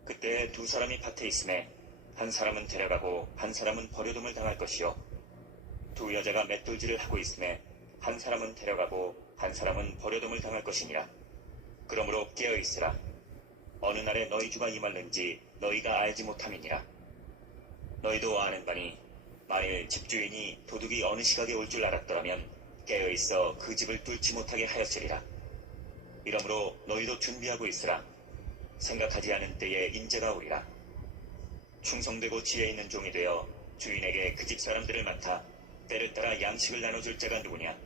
그때 두 사람이 밭에 있음에 한 사람은 데려가고 한 사람은 버려둠을 당할 것이요 두 여자가 맷돌질을 하고 있음에 한 사람은 데려가고 한 사람은 버려둠을 당할 것이니라. 그러므로 깨어있으라. 어느 날에 너희 주가 임할는지 너희가 알지 못함이니라. 너희도 아는 바니 만일 집주인이 도둑이 어느 시각에 올 줄 알았더라면 깨어있어 그 집을 뚫지 못하게 하였으리라. 이러므로 너희도 준비하고 있으라. 생각하지 않은 때에 인재가 오리라. 충성되고 지혜 있는 종이 되어 주인에게 그 집 사람들을 맡아 때를 따라 양식을 나눠줄 자가 누구냐.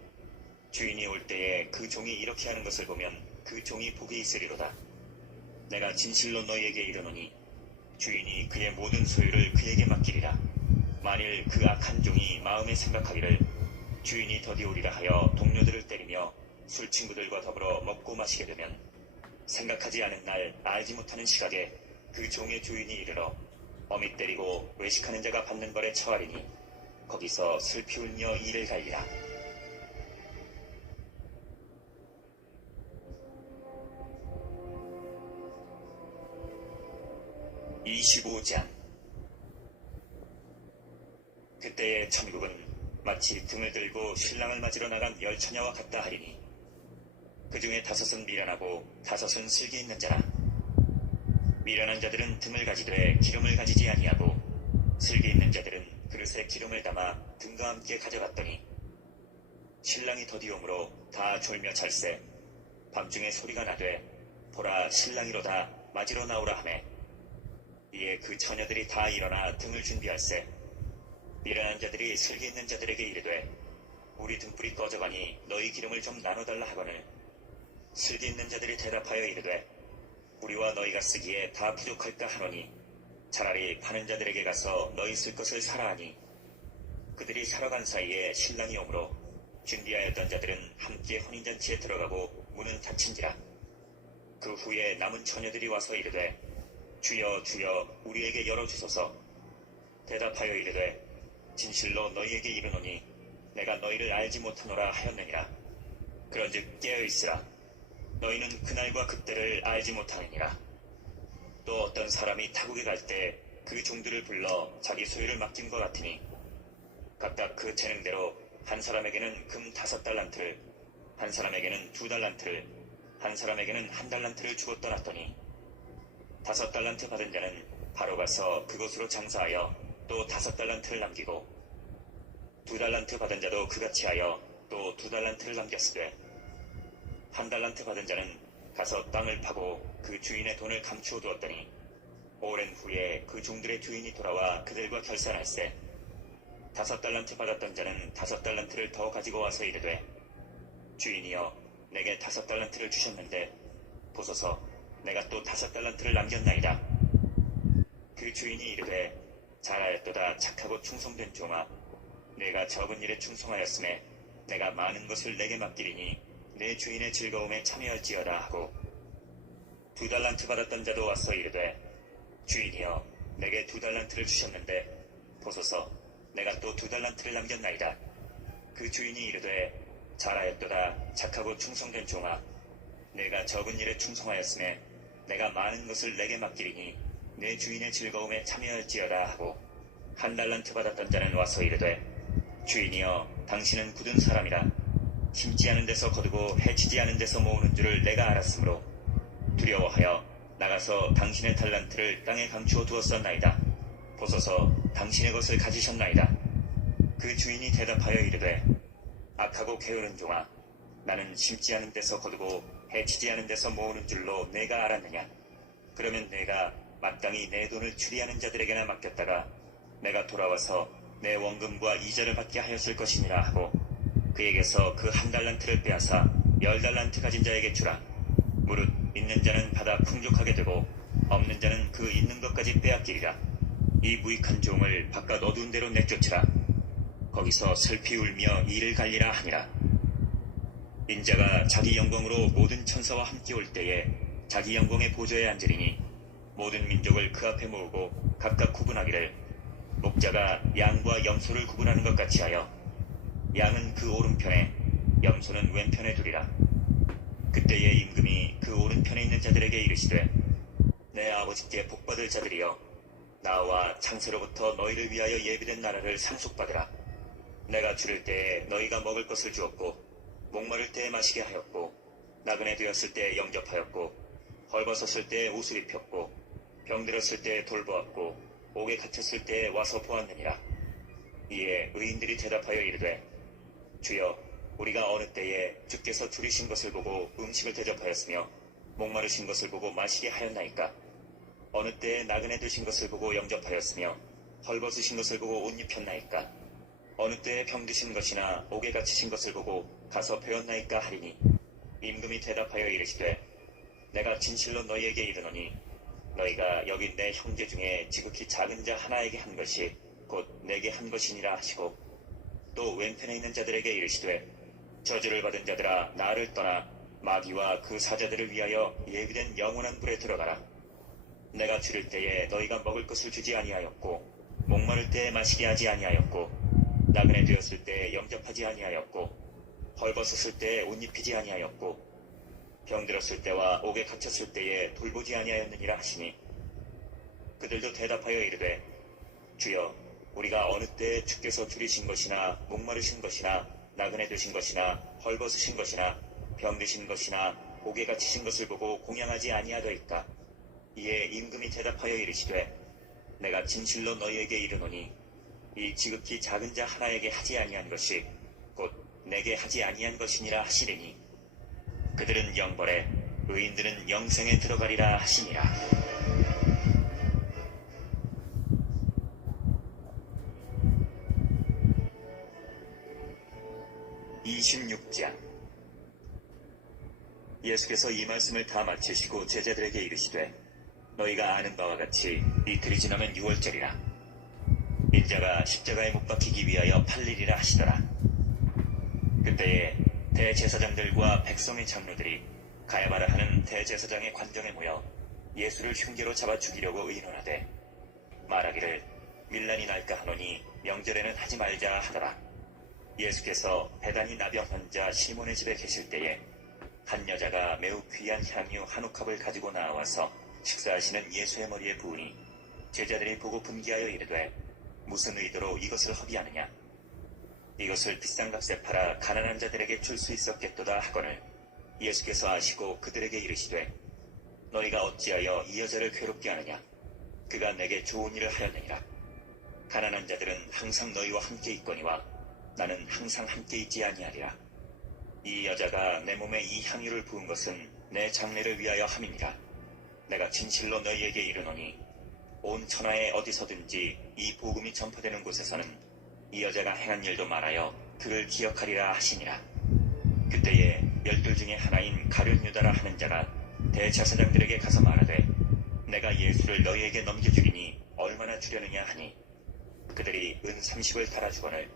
주인이 올 때에 그 종이 이렇게 하는 것을 보면 그 종이 복이 있으리로다. 내가 진실로 너희에게 이르노니 주인이 그의 모든 소유를 그에게 맡기리라. 만일 그 악한 종이 마음에 생각하기를 주인이 더디 오리라 하여 동료들을 때리며 술 친구들과 더불어 먹고 마시게 되면 생각하지 않은 날 알지 못하는 시각에 그 종의 주인이 이르러 어미 때리고 외식하는 자가 받는 벌에 처하리니 거기서 슬피 울며 이를 갈리라. 25장. 그때의 천국은 마치 등을 들고 신랑을 맞으러 나간 열처녀와 같다 하리니 그 중에 5은 미련하고 5은 슬기 있는 자라. 미련한 자들은 등을 가지되 기름을 가지지 아니하고 슬기 있는 자들은 그릇에 기름을 담아 등과 함께 가져갔더니 신랑이 더디오므로 다 졸며 잘세 밤중에 소리가 나되 보라 신랑이로다 맞으러 나오라 하매 이에 그 처녀들이 다 일어나 등을 준비할세 미련한 자들이 슬기 있는 자들에게 이르되 우리 등불이 꺼져가니 너희 기름을 좀 나눠달라 하거늘 슬기 있는 자들이 대답하여 이르되 우리와 너희가 쓰기에 다 부족할까 하노니 차라리 파는 자들에게 가서 너희 쓸 것을 사라 하니 그들이 사러 간 사이에 신랑이 오므로 준비하였던 자들은 함께 혼인잔치에 들어가고 문은 닫힌지라. 그 후에 남은 처녀들이 와서 이르되 주여 주여 우리에게 열어주소서. 대답하여 이르되 진실로 너희에게 이르노니 내가 너희를 알지 못하노라 하였느니라. 그런즉 깨어있으라. 너희는 그날과 그때를 알지 못하느니라. 또 어떤 사람이 타국에 갈 때 그 종들을 불러 자기 소유를 맡긴 것 같으니 각각 그 재능대로 한 사람에게는 금 5달란트를 한 사람에게는 2달란트를 한 사람에게는 1달란트를 주고 떠났더니 5달란트 받은 자는 바로 가서 그곳으로 장사하여 또 5달란트를 남기고 2달란트 받은 자도 그같이 하여 또 2달란트를 남겼으되 1달란트 받은 자는 가서 땅을 파고 그 주인의 돈을 감추어 두었더니 오랜 후에 그 종들의 주인이 돌아와 그들과 결산할세 5달란트 받았던 자는 5달란트를 더 가지고 와서 이르되 주인이여 내게 5달란트를 주셨는데 보소서 내가 또 5달란트를 남겼나이다. 그 주인이 이르되 잘하였도다 착하고 충성된 종아 내가 적은 일에 충성하였음에 내가 많은 것을 내게 맡기리니 내 주인의 즐거움에 참여할지어다 하고 2달란트 받았던 자도 와서 이르되 주인이여 내게 2달란트를 주셨는데 보소서 내가 또 2달란트를 남겼나이다. 그 주인이 이르되 잘하였도다 착하고 충성된 종아 내가 적은 일에 충성하였음에 내가 많은 것을 내게 맡기리니 내 주인의 즐거움에 참여할지어다 하고 1달란트 받았던 자는 와서 이르되 주인이여 당신은 굳은 사람이라 심지 않은 데서 거두고 해치지 않은 데서 모으는 줄을 내가 알았으므로 두려워하여 나가서 당신의 달란트를 땅에 감추어 두었었나이다. 보소서 당신의 것을 가지셨나이다. 그 주인이 대답하여 이르되 악하고 게으른 종아 나는 심지 않은 데서 거두고 해치지 않은 데서 모으는 줄로 내가 알았느냐. 그러면 내가 마땅히 내 돈을 추리하는 자들에게나 맡겼다가 내가 돌아와서 내 원금과 이자를 받게 하였을 것이니라 하고 그에게서 그 1달란트를 빼앗아 10달란트 가진 자에게 주라. 무릇 있는 자는 받아 풍족하게 되고 없는 자는 그 있는 것까지 빼앗기리라. 이 무익한 종을 바깥 어두운 데로 내쫓으라. 거기서 슬피 울며 이를 갈리라 하니라. 인자가 자기 영광으로 모든 천사와 함께 올 때에 자기 영광의 보좌에 앉으리니 모든 민족을 그 앞에 모으고 각각 구분하기를 목자가 양과 염소를 구분하는 것 같이 하여 양은 그 오른편에 염소는 왼편에 두리라. 그때에 임금이 그 오른편에 있는 자들에게 이르시되 내 아버지께 복받을 자들이여 나와 창세로부터 너희를 위하여 예비된 나라를 상속받으라. 내가 줄일 때에 너희가 먹을 것을 주었고 목마를 때에 마시게 하였고 나그네 되었을 때에 영접하였고 헐벗었을 때에 옷을 입혔고 병들었을 때에 돌보았고 옥에 갇혔을 때에 와서 보았느니라. 이에 의인들이 대답하여 이르되 주여 우리가 어느 때에 주께서 줄이신 것을 보고 음식을 대접하였으며 목마르신 것을 보고 마시게 하였나이까. 어느 때에 나그네 되신 것을 보고 영접하였으며 헐벗으신 것을 보고 옷 입혔나이까. 어느 때에 병드신 것이나 옥에 갇히신 것을 보고 가서 배웠나이까 하리니 임금이 대답하여 이르시되 내가 진실로 너희에게 이르노니 너희가 여기 내 형제 중에 지극히 작은 자 하나에게 한 것이 곧 내게 한 것이니라 하시고 또 왼편에 있는 자들에게 이르시되 저주를 받은 자들아 나를 떠나 마귀와 그 사자들을 위하여 예비된 영원한 불에 들어가라. 내가 줄일 때에 너희가 먹을 것을 주지 아니하였고 목마를 때에 마시게 하지 아니하였고 나그네 되었을 때에 영접하지 아니하였고 헐벗었을 때에 옷 입히지 아니하였고 병들었을 때와 옥에 갇혔을 때에 돌보지 아니하였느니라 하시니 그들도 대답하여 이르되 주여 우리가 어느 때에 주께서 줄이신 것이나 목마르신 것이나 나그네 되신 것이나 헐벗으신 것이나 병드신 것이나 옥에 갇히신 것을 보고 공양하지 아니하더이까. 이에 임금이 대답하여 이르시되 내가 진실로 너희에게 이르노니 이 지극히 작은 자 하나에게 하지 아니한 것이 곧 내게 하지 아니한 것이니라 하시리니 그들은 영벌에 의인들은 영생에 들어가리라 하시니라. 26장. 예수께서 이 말씀을 다 마치시고 제자들에게 이르시되 너희가 아는 바와 같이 이틀이 지나면 유월절이라. 인자가 십자가에 못 박히기 위하여 팔리리라 하시더라. 그때에 대제사장들과 백성의 장로들이 가야바라 하는 대제사장의 관정에 모여 예수를 흉계로 잡아 죽이려고 의논하되 말하기를 밀란이 날까 하노니 명절에는 하지 말자 하더라. 예수께서 배단이 나병 환자 시몬의 집에 계실 때에 한 여자가 매우 귀한 향유 한 옥합을 가지고 나와서 식사하시는 예수의 머리에 부으니 제자들이 보고 분기하여 이르되 무슨 의도로 이것을 허비하느냐. 이것을 비싼 값에 팔아 가난한 자들에게 줄 수 있었겠도다 하거늘 예수께서 아시고 그들에게 이르시되 너희가 어찌하여 이 여자를 괴롭게 하느냐. 그가 내게 좋은 일을 하였느니라. 가난한 자들은 항상 너희와 함께 있거니와 나는 항상 함께 있지 아니하리라. 이 여자가 내 몸에 이 향유를 부은 것은 내 장래를 위하여 함이니라. 내가 진실로 너희에게 이르노니 온 천하에 어디서든지 이 복음이 전파되는 곳에서는 이 여자가 행한 일도 말하여 그를 기억하리라 하시니라. 그때에 12 중에 하나인 가룟 유다라 하는 자가 대제사장들에게 가서 말하되 내가 예수를 너희에게 넘겨주리니 얼마나 주려느냐 하니 그들이 은 30을 달아주거늘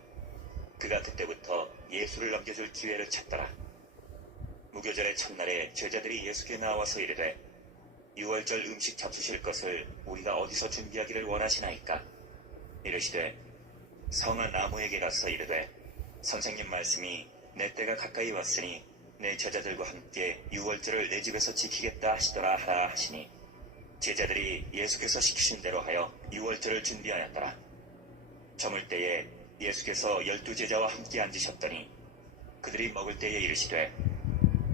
그가 그때부터 예수를 넘겨줄 기회를 찾더라. 무교절의 첫날에 제자들이 예수께 나와서 이르되 유월절 음식 잡수실 것을 우리가 어디서 준비하기를 원하시나이까? 이르시되 성한 나무에게 가서 이르되 선생님 말씀이 내 때가 가까이 왔으니 내 제자들과 함께 유월절을 내 집에서 지키겠다 하시더라 하라 하시니 제자들이 예수께서 시키신 대로 하여 유월절을 준비하였더라. 저물 때에 예수께서 12 제자와 함께 앉으셨더니 그들이 먹을 때에 이르시되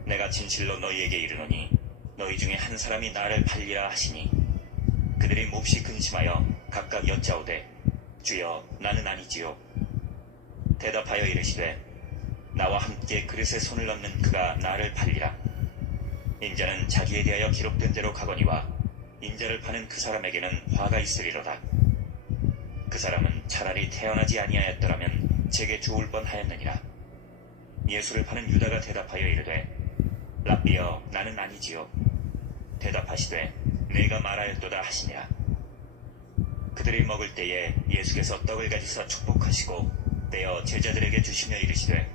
내가 진실로 너희에게 이르노니 너희 중에 한 사람이 나를 팔리라 하시니 그들이 몹시 근심하여 각각 여짜오되 주여 나는 아니지요. 대답하여 이르시되 나와 함께 그릇에 손을 넣는 그가 나를 팔리라. 인자는 자기에 대하여 기록된 대로 가거니와 인자를 파는 그 사람에게는 화가 있으리로다. 그 사람은 차라리 태어나지 아니하였더라면 제게 좋을 뻔하였느니라. 예수를 파는 유다가 대답하여 이르되 랍비여 나는 아니지요. 대답하시되 내가 말하였도다 하시니라. 그들이 먹을 때에 예수께서 떡을 가지사 축복하시고 떼어 제자들에게 주시며 이르시되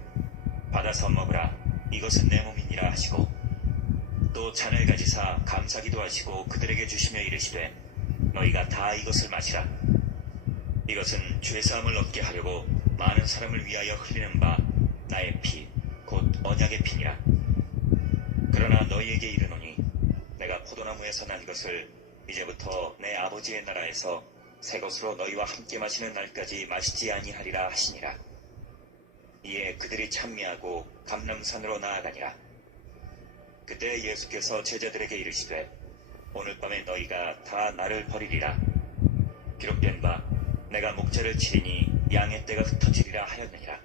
받아서 먹으라 이것은 내 몸이니라 하시고 또 잔을 가지사 감사기도 하시고 그들에게 주시며 이르시되 너희가 다 이것을 마시라. 이것은 죄사함을 얻게 하려고 많은 사람을 위하여 흘리는 바 나의 피 곧 언약의 피니라. 그러나 너희에게 이르노니 내가 포도나무에서 난 것을 이제부터 내 아버지의 나라에서 새 것으로 너희와 함께 마시는 날까지 마시지 아니하리라 하시니라. 이에 그들이 찬미하고 감람산으로 나아가니라. 그때 예수께서 제자들에게 이르시되 오늘 밤에 너희가 다 나를 버리리라. 기록된 바 내가 목자를 치리니 양의 떼가 흩어지리라 하였느니라.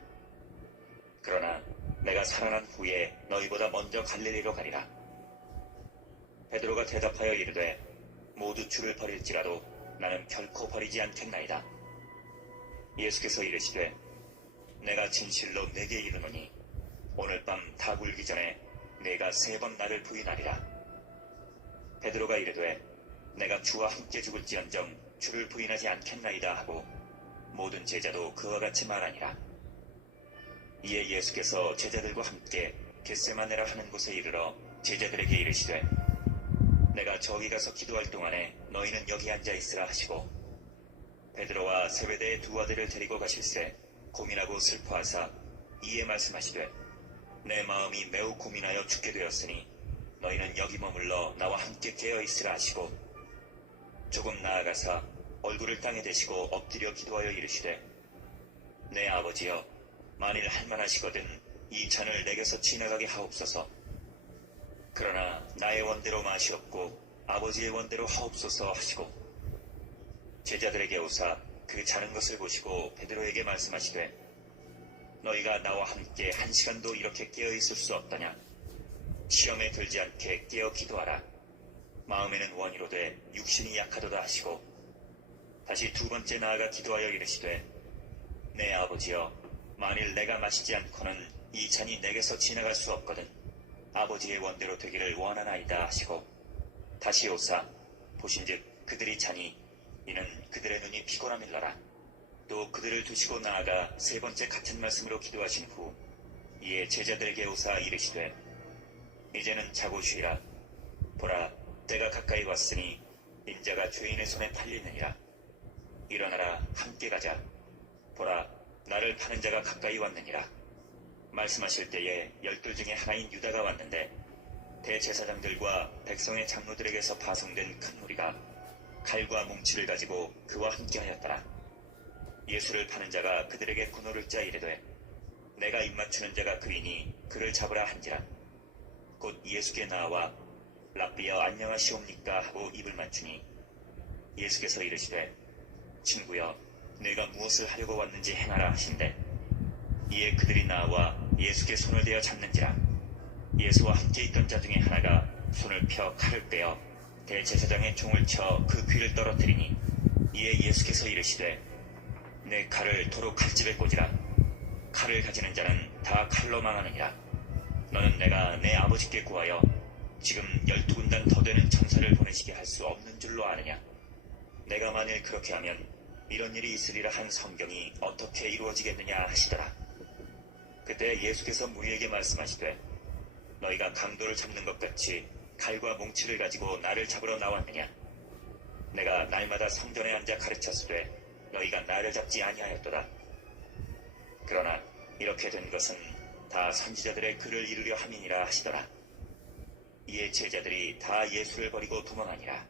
그러나 내가 살아난 후에 너희보다 먼저 갈릴리로 가리라. 베드로가 대답하여 이르되 모두 주를 버릴지라도 나는 결코 버리지 않겠나이다. 예수께서 이르시되 내가 진실로 내게 이르노니 오늘 밤 다 굴기 전에 내가 3번 나를 부인하리라. 베드로가 이르되 내가 주와 함께 죽을지언정 주를 부인하지 않겠나이다 하고 모든 제자도 그와 같이 말하니라. 이에 예수께서 제자들과 함께 겟세마네라 하는 곳에 이르러 제자들에게 이르시되 내가 저기 가서 기도할 동안에 너희는 여기 앉아 있으라 하시고 베드로와 세베대의 2 아들을 데리고 가실새 고민하고 슬퍼하사 이에 말씀하시되 내 마음이 매우 고민하여 죽게 되었으니 너희는 여기 머물러 나와 함께 깨어 있으라 하시고 조금 나아가사 얼굴을 땅에 대시고 엎드려 기도하여 이르시되 내 아버지여 만일 할만하시거든 이 잔을 내게서 지나가게 하옵소서. 그러나 나의 원대로 마시옵고 아버지의 원대로 하옵소서 하시고 제자들에게 오사 그 자는 것을 보시고 베드로에게 말씀하시되 너희가 나와 함께 1시간도 이렇게 깨어 있을 수 없더냐. 시험에 들지 않게 깨어 기도하라. 마음에는 원이로되 육신이 약하도다 하시고 다시 2번째 나아가 기도하여 이르시되 내 아버지여 만일 내가 마시지 않고는 이 잔이 내게서 지나갈 수 없거든 아버지의 원대로 되기를 원하나이다 하시고 다시 오사 보신즉 그들이 자니 이는 그들의 눈이 피곤함일러라. 또 그들을 두시고 나아가 3번째 같은 말씀으로 기도하신 후 이에 제자들에게 오사 이르시되 이제는 자고 쉬라. 보라 때가 가까이 왔으니 인자가 죄인의 손에 팔리느니라. 일어나라 함께 가자. 보라 나를 파는 자가 가까이 왔느니라. 말씀하실 때에 12 중에 하나인 유다가 왔는데 대제사장들과 백성의 장로들에게서 파송된 큰 무리가 칼과 뭉치를 가지고 그와 함께하였더라. 예수를 파는 자가 그들에게 군호를 짜 이르되 내가 입맞추는 자가 그이니 그를 잡으라 한지라. 곧 예수께 나와 랍비여 안녕하시옵니까 하고 입을 맞추니 예수께서 이르시되 친구여 내가 무엇을 하려고 왔는지 행하라 하신대. 이에 그들이 나와 예수께 손을 대어 잡는지라. 예수와 함께 있던 자 중에 하나가 손을 펴 칼을 빼어 대제사장의 총을 쳐 그 귀를 떨어뜨리니 이에 예수께서 이르시되 내 칼을 도로 칼집에 꽂으라. 칼을 가지는 자는 다 칼로 망하느니라. 너는 내가 내 아버지께 구하여 지금 12군단 더 되는 천사를 보내시게 할 수 없는 줄로 아느냐. 내가 만일 그렇게 하면 이런 일이 있으리라 한 성경이 어떻게 이루어지겠느냐 하시더라. 그때 예수께서 무리에게 말씀하시되 너희가 강도를 잡는 것 같이 칼과 몽치를 가지고 나를 잡으러 나왔느냐. 내가 날마다 성전에 앉아 가르쳤으되 너희가 나를 잡지 아니하였도다. 그러나 이렇게 된 것은 다 선지자들의 글을 이루려 함이니라 하시더라. 이에 제자들이 다 예수를 버리고 도망하니라.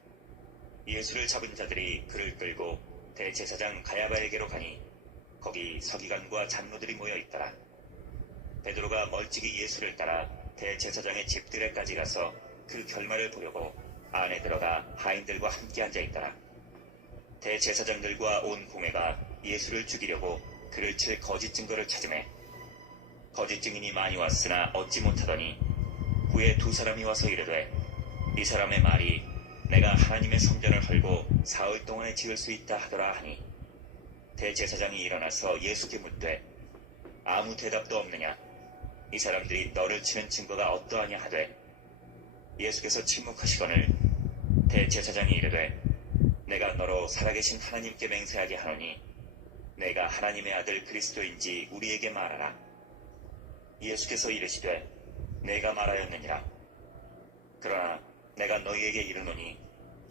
예수를 잡은 자들이 그를 끌고 대제사장 가야바에게로 가니 거기 서기관과 장로들이 모여 있더라. 베드로가 멀찍이 예수를 따라 대제사장의 집들에까지 가서 그 결말을 보려고 안에 들어가 하인들과 함께 앉아 있더라. 대제사장들과 온 공회가 예수를 죽이려고 그를 칠 거짓 증거를 찾으매 거짓 증인이 많이 왔으나 얻지 못하더니 후에 두 사람이 와서 이르되 이 사람의 말이 내가 하나님의 성전을 헐고 사흘 동안에 지을 수 있다 하더라 하니 대제사장이 일어나서 예수께 묻되 아무 대답도 없느냐. 이 사람들이 너를 치는 증거가 어떠하냐 하되 예수께서 침묵하시거늘 대제사장이 이르되 내가 너로 살아계신 하나님께 맹세하게 하노니 내가 하나님의 아들 그리스도인지 우리에게 말하라. 예수께서 이르시되 내가 말하였느니라. 그러나 내가 너희에게 이르노니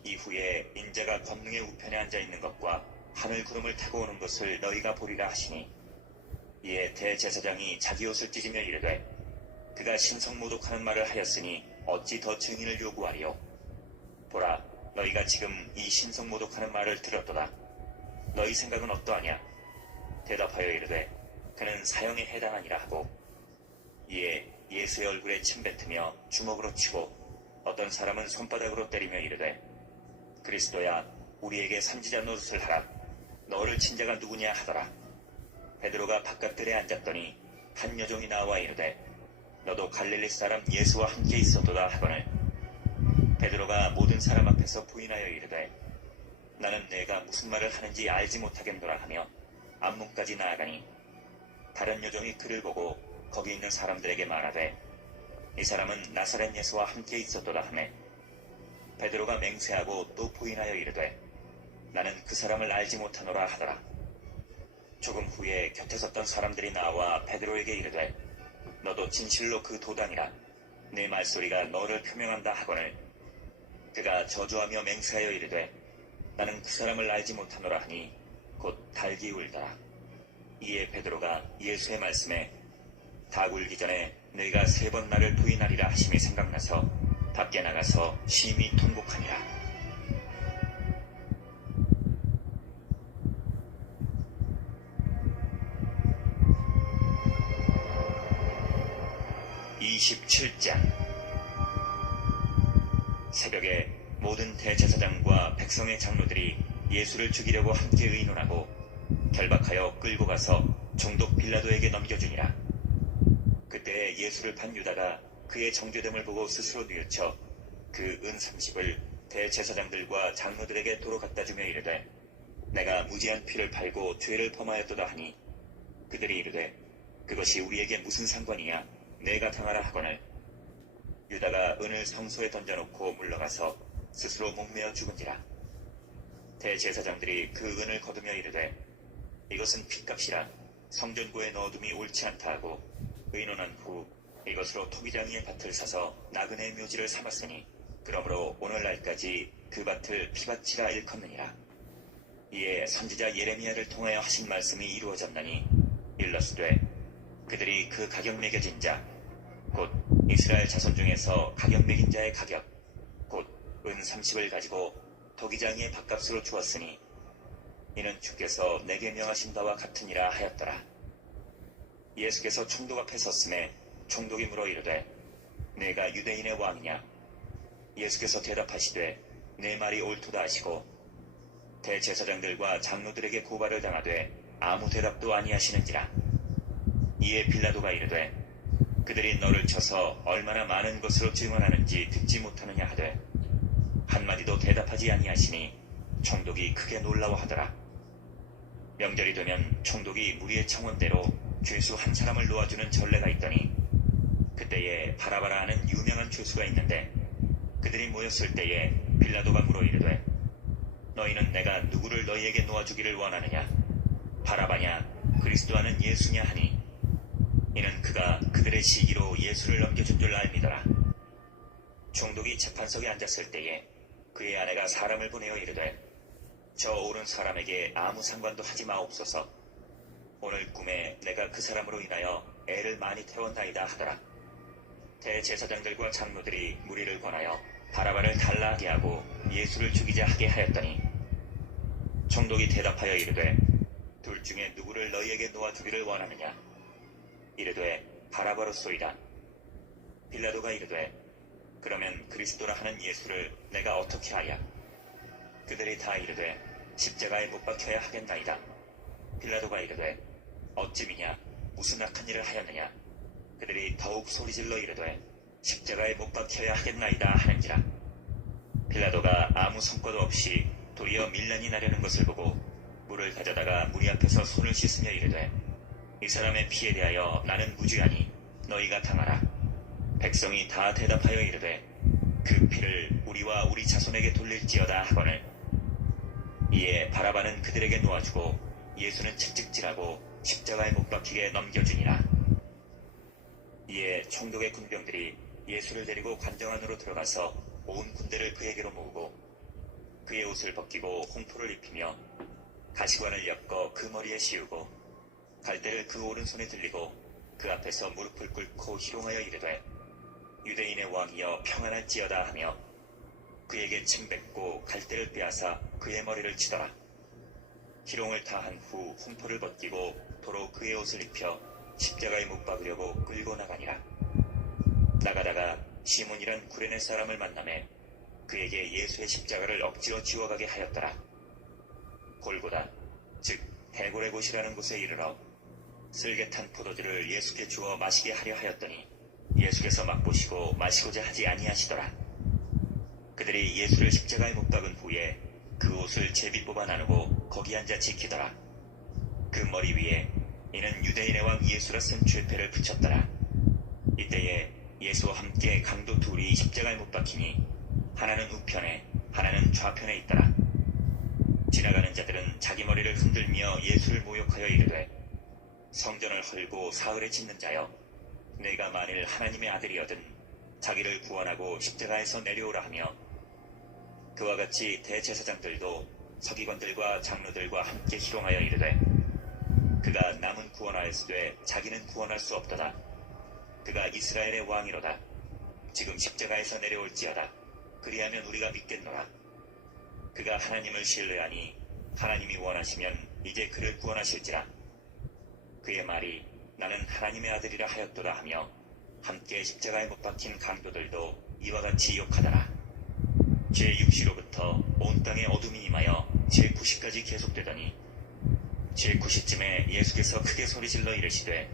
이후에 인자가 권능의 우편에 앉아 있는 것과 하늘 구름을 타고 오는 것을 너희가 보리라 하시니 이에 대제사장이 자기 옷을 찢으며 이르되 그가 신성모독하는 말을 하였으니 어찌 더 증인을 요구하리요. 보라, 너희가 지금 이 신성모독하는 말을 들었도다. 너희 생각은 어떠하냐. 대답하여 이르되 그는 사형에 해당하니라 하고 이에 예수의 얼굴에 침 뱉으며 주먹으로 치고 어떤 사람은 손바닥으로 때리며 이르되 그리스도야 우리에게 선지자 노릇을 하라. 너를 친 자가 누구냐 하더라. 베드로가 바깥들에 앉았더니 한 여종이 나와 이르되 너도 갈릴리 사람 예수와 함께 있었도다 하거늘 베드로가 모든 사람 앞에서 부인하여 이르되 나는 내가 무슨 말을 하는지 알지 못하겠노라 하며 앞문까지 나아가니 다른 여종이 그를 보고 거기 있는 사람들에게 말하되 이 사람은 나사렛 예수와 함께 있었도다 하매 베드로가 맹세하고 또 부인하여 이르되 나는 그 사람을 알지 못하노라 하더라. 조금 후에 곁에 섰던 사람들이 나와 베드로에게 이르되 너도 진실로 그 도단이라. 내 말소리가 너를 표명한다 하거늘 그가 저주하며 맹세하여 이르되 나는 그 사람을 알지 못하노라 하니 곧 닭이 울더라. 이에 베드로가 예수의 말씀에 닭 울기 전에 너희가 3번 나를 부인하리라 하심이 생각나서 밖에 나가서 심히 통곡하니라. (27장) 새벽에 모든 대제사장과 백성의 장로들이 예수를 죽이려고 함께 의논하고 결박하여 끌고 가서 총독 빌라도에게 넘겨주니라. 그때 예수를 판 유다가 그의 정죄됨을 보고 스스로 뉘우쳐 그 은 30을 대제사장들과 장로들에게 도로 갖다 주며 이르되 내가 무지한 피를 팔고 죄를 범하였도다 하니 그들이 이르되 그것이 우리에게 무슨 상관이냐. 내가 당하라 하거늘 유다가 은을 성소에 던져놓고 물러가서 스스로 목매어 죽은지라. 대제사장들이 그 은을 거두며 이르되 이것은 핏값이라 성전고에 넣어둠이 옳지 않다 하고 의논한 후 이것으로 토기장이의 밭을 사서 나그네의 묘지를 삼았으니 그러므로 오늘날까지 그 밭을 피밭이라 일컫느니라. 이에 선지자 예레미야를 통하여 하신 말씀이 이루어졌나니 일러스되 그들이 그 가격 매겨진 자 곧 이스라엘 자손 중에서 가격 매긴 자의 가격 곧 은 30을 가지고 토기장이의 밭값으로 주었으니 이는 주께서 내게 명하신 바와 같으니라 하였더라. 예수께서 총독 앞에 섰음에 총독이 물어 이르되 내가 유대인의 왕이냐. 예수께서 대답하시되 내 말이 옳도다 하시고 대제사장들과 장로들에게 고발을 당하되 아무 대답도 아니하시는지라. 이에 빌라도가 이르되 그들이 너를 쳐서 얼마나 많은 것으로 증언하는지 듣지 못하느냐 하되 한마디도 대답하지 아니하시니 총독이 크게 놀라워하더라. 명절이 되면 총독이 무리의 청원대로 죄수 한 사람을 놓아주는 전례가 있더니 그때에 바라바라 하는 유명한 죄수가 있는데 그들이 모였을 때에 빌라도가 물어 이르되 너희는 내가 누구를 너희에게 놓아주기를 원하느냐 바라바냐 그리스도 하는 예수냐 하니 이는 그가 그들의 시기로 예수를 넘겨준 줄 알미더라. 총독이 재판석에 앉았을 때에 그의 아내가 사람을 보내어 이르되 저 오른 사람에게 아무 상관도 하지 마옵소서. 오늘 꿈에 내가 그 사람으로 인하여 애를 많이 태웠나이다 하더라. 대제사장들과 장로들이 무리를 권하여 바라바를 달라하게 하고 예수를 죽이자 하게 하였더니 총독이 대답하여 이르되 둘 중에 누구를 너희에게 놓아주기를 원하느냐 이르되 바라바로소이다. 빌라도가 이르되 그러면 그리스도라 하는 예수를 내가 어떻게 하랴. 그들이 다 이르되 십자가에 못 박혀야 하겠나이다. 빌라도가 이르되 어찌미냐 무슨 악한 일을 하였느냐. 그들이 더욱 소리질러 이르되 십자가에 못 박혀야 하겠나이다 하는지라. 빌라도가 아무 성과도 없이 도리어 밀란이 나려는 것을 보고 물을 가져다가 무리 앞에서 손을 씻으며 이르되 이 사람의 피에 대하여 나는 무죄하니 너희가 당하라. 백성이 다 대답하여 이르되 그 피를 우리와 우리 자손에게 돌릴지어다 하거늘. 이에 바라바는 그들에게 놓아주고 예수는 채찍질하고 십자가에 못 박히게 넘겨주니라. 이에 총독의 군병들이 예수를 데리고 관정 안으로 들어가서 온 군대를 그에게로 모으고 그의 옷을 벗기고 홍포를 입히며 가시관을 엮어 그 머리에 씌우고 갈대를 그 오른손에 들리고 그 앞에서 무릎을 꿇고 희롱하여 이르되 유대인의 왕이여 평안할지어다 하며 그에게 침 뱉고 갈대를 빼앗아 그의 머리를 치더라. 희롱을 다한 후 홍포를 벗기고 도로 그의 옷을 입혀 십자가에 못 박으려고 끌고 나가니라. 나가다가 시몬이란 구레네 사람을 만나매 그에게 예수의 십자가를 억지로 지워가게 하였더라. 골고다 즉 해골의 곳이라는 곳에 이르러 쓸개 탄 포도주를 예수께 주어 마시게 하려 하였더니 예수께서 맛보시고 마시고자 하지 아니하시더라. 그들이 예수를 십자가에 못 박은 후에 그 옷을 제비 뽑아 나누고 거기 앉아 지키더라. 그 머리 위에 이는 유대인의 왕 예수라 쓴 죄패를 붙였더라. 이때에 예수와 함께 강도 둘이 십자가에 못 박히니 하나는 우편에 하나는 좌편에 있더라. 지나가는 자들은 자기 머리를 흔들며 예수를 모욕하여 이르되 성전을 헐고 사흘에 짓는 자여 내가 만일 하나님의 아들이거든 자기를 구원하고 십자가에서 내려오라 하며 그와 같이 대제사장들도 서기관들과 장로들과 함께 희롱하여 이르되 그가 남은 구원하였으되 자기는 구원할 수 없도다. 그가 이스라엘의 왕이로다. 지금 십자가에서 내려올지어다. 그리하면 우리가 믿겠노라. 그가 하나님을 신뢰하니 하나님이 원하시면 이제 그를 구원하실지라. 그의 말이 나는 하나님의 아들이라 하였도다 하며 함께 십자가에 못 박힌 강도들도 이와 같이 욕하더라. 제6시로부터 온 땅에 어둠이 임하여 제9시까지 계속되더니 제9시쯤에 예수께서 크게 소리질러 이르시되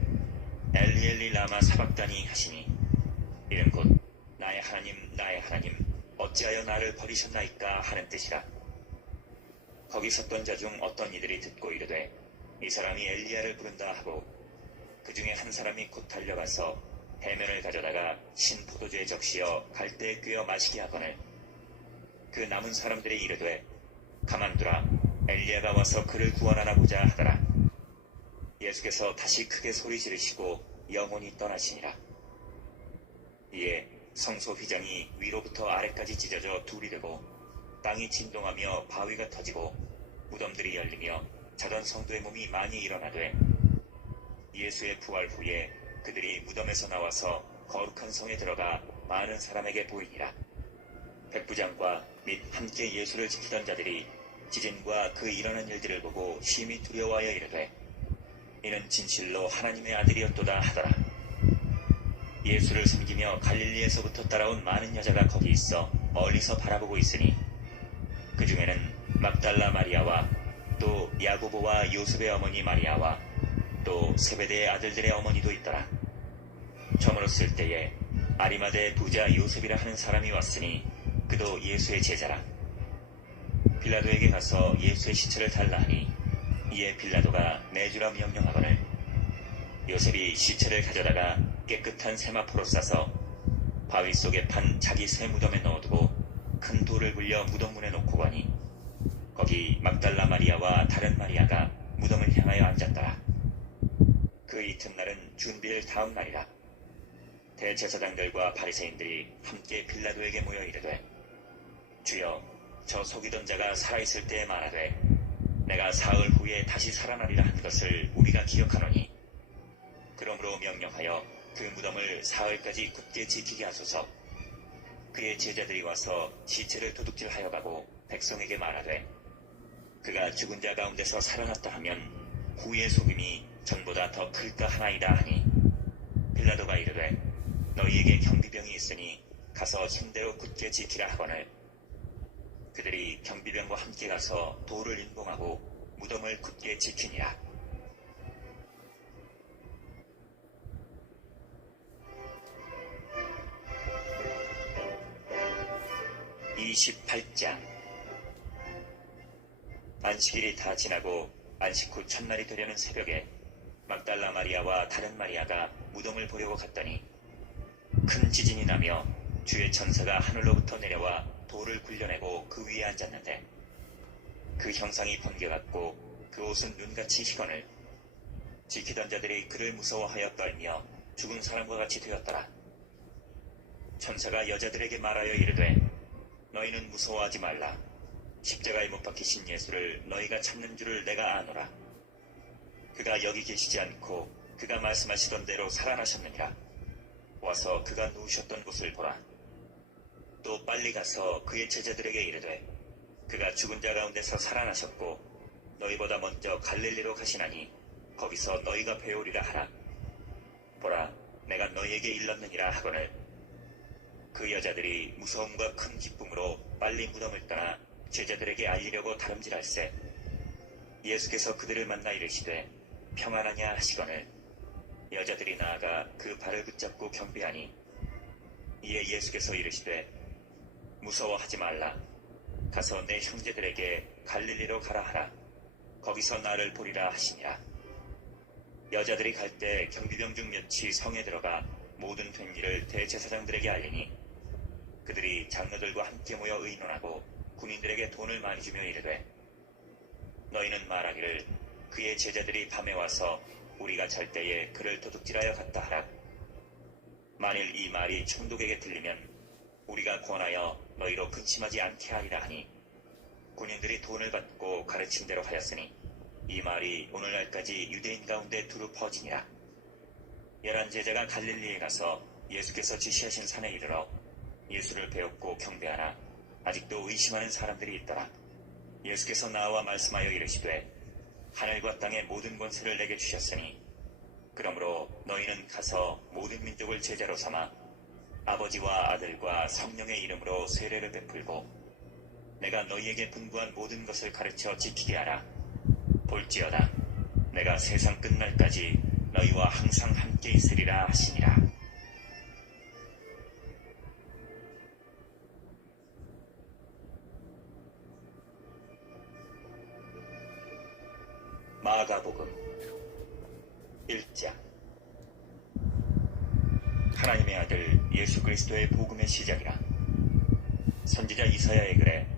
엘리 엘리 라마 사박다니 하시니 이는 곧 나의 하나님 어찌하여 나를 버리셨나이까 하는 뜻이라. 거기 섰던 자 중 어떤 이들이 듣고 이르되 이 사람이 엘리야를 부른다 하고 그 중에 한 사람이 곧 달려가서 해면을 가져다가 신 포도주에 적시어 갈대에 꿰어 마시게 하거늘 그 남은 사람들이 이르되 가만두라 엘리야가 와서 그를 구원하나 보자 하더라. 예수께서 다시 크게 소리 지르시고 영혼이 떠나시니라. 이에 성소 휘장이 위로부터 아래까지 찢어져 둘이 되고 땅이 진동하며 바위가 터지고 무덤들이 열리며 자던 성도의 몸이 많이 일어나되 예수의 부활 후에 그들이 무덤에서 나와서 거룩한 성에 들어가 많은 사람에게 보이니라. 백부장과 및 함께 예수를 지키던 자들이 지진과 그 일어난 일들을 보고 심히 두려워하여 이르되 이는 진실로 하나님의 아들이었도다 하더라. 예수를 섬기며 갈릴리에서부터 따라온 많은 여자가 거기 있어 멀리서 바라보고 있으니 그 중에는 막달라 마리아와 또 야고보와 요셉의 어머니 마리아와 또 세베대의 아들들의 어머니도 있더라. 저물 머물었을 때에 아리마대의 부자 요셉이라 하는 사람이 왔으니 그도 예수의 제자라. 빌라도에게 가서 예수의 시체를 달라 하니 이에 빌라도가 내주라 명령하거늘 요셉이 시체를 가져다가 깨끗한 세마포로 싸서 바위 속에 판 자기 새 무덤에 넣어두고 큰 돌을 굴려 무덤문에 놓고 가니 거기 막달라 마리아와 다른 마리아가 무덤을 향하여 앉았더라. 그 이튿날은 준비일 다음 날이라. 대제사장들과 바리새인들이 함께 빌라도에게 모여 이르되 주여 저 속이던 자가 살아있을 때에 말하되 내가 사흘 후에 다시 살아나리라 한 것을 우리가 기억하노니 그러므로 명령하여 그 무덤을 사흘까지 굳게 지키게 하소서. 그의 제자들이 와서 시체를 도둑질하여 가고 백성에게 말하되 그가 죽은 자 가운데서 살아났다 하면 후의 속임이 전보다 더 클까 하나이다 하니 빌라도가 이르되 너희에게 경비병이 있으니 가서 힘대로 굳게 지키라 하거늘 그들이 경비병과 함께 가서 돌을 인봉하고 무덤을 굳게 지키니라. 28장. 안식일이 다 지나고 안식 후 첫날이 되려는 새벽에 막달라 마리아와 다른 마리아가 무덤을 보려고 갔더니 큰 지진이 나며 주의 천사가 하늘로부터 내려와 돌을 굴려내고 그 위에 앉았는데 그 형상이 번개같고 그 옷은 눈같이 희거늘 지키던 자들이 그를 무서워하여 떨며 죽은 사람과 같이 되었더라. 천사가 여자들에게 말하여 이르되 너희는 무서워하지 말라. 십자가에 못 박히신 예수를 너희가 찾는 줄을 내가 아노라. 그가 여기 계시지 않고 그가 말씀하시던 대로 살아나셨느니라. 와서 그가 누우셨던 곳을 보라. 또 빨리 가서 그의 제자들에게 이르되 그가 죽은 자 가운데서 살아나셨고 너희보다 먼저 갈릴리로 가시나니 거기서 너희가 배우리라 하라. 보라, 내가 너희에게 일렀느니라 하거늘 그 여자들이 무서움과 큰 기쁨으로 빨리 무덤을 떠나 제자들에게 알리려고 다름질할세 예수께서 그들을 만나 이르시되 평안하냐 하시거늘 여자들이 나아가 그 발을 붙잡고 경배하니 이에 예수께서 이르시되 무서워하지 말라. 가서 내 형제들에게 갈릴리로 가라 하라. 거기서 나를 보리라 하시니라. 여자들이 갈 때 경비병 중 몇이 성에 들어가 모든 된 일을 대제사장들에게 알리니 그들이 장로들과 함께 모여 의논하고 군인들에게 돈을 많이 주며 이르되 너희는 말하기를 그의 제자들이 밤에 와서 우리가 잘 때에 그를 도둑질하여 갔다 하라. 만일 이 말이 총독에게 들리면 우리가 권하여 너희로 근심하지 않게 하리라 하니 군인들이 돈을 받고 가르친 대로 하였으니 이 말이 오늘날까지 유대인 가운데 두루 퍼지니라. 11 제자가 갈릴리에 가서 예수께서 지시하신 산에 이르러 예수를 배웠고 경배하나 아직도 의심하는 사람들이 있더라. 예수께서 나와 말씀하여 이르시되 하늘과 땅의 모든 권세를 내게 주셨으니 그러므로 너희는 가서 모든 민족을 제자로 삼아 아버지와 아들과 성령의 이름으로 세례를 베풀고 내가 너희에게 분부한 모든 것을 가르쳐 지키게 하라. 볼지어다 내가 세상 끝날까지 너희와 항상 함께 있으리라 하시니라. 마가복음 1장. 하나님의 아들 예수 그리스도의 복음의 시작이라. 선지자 이사야에 그래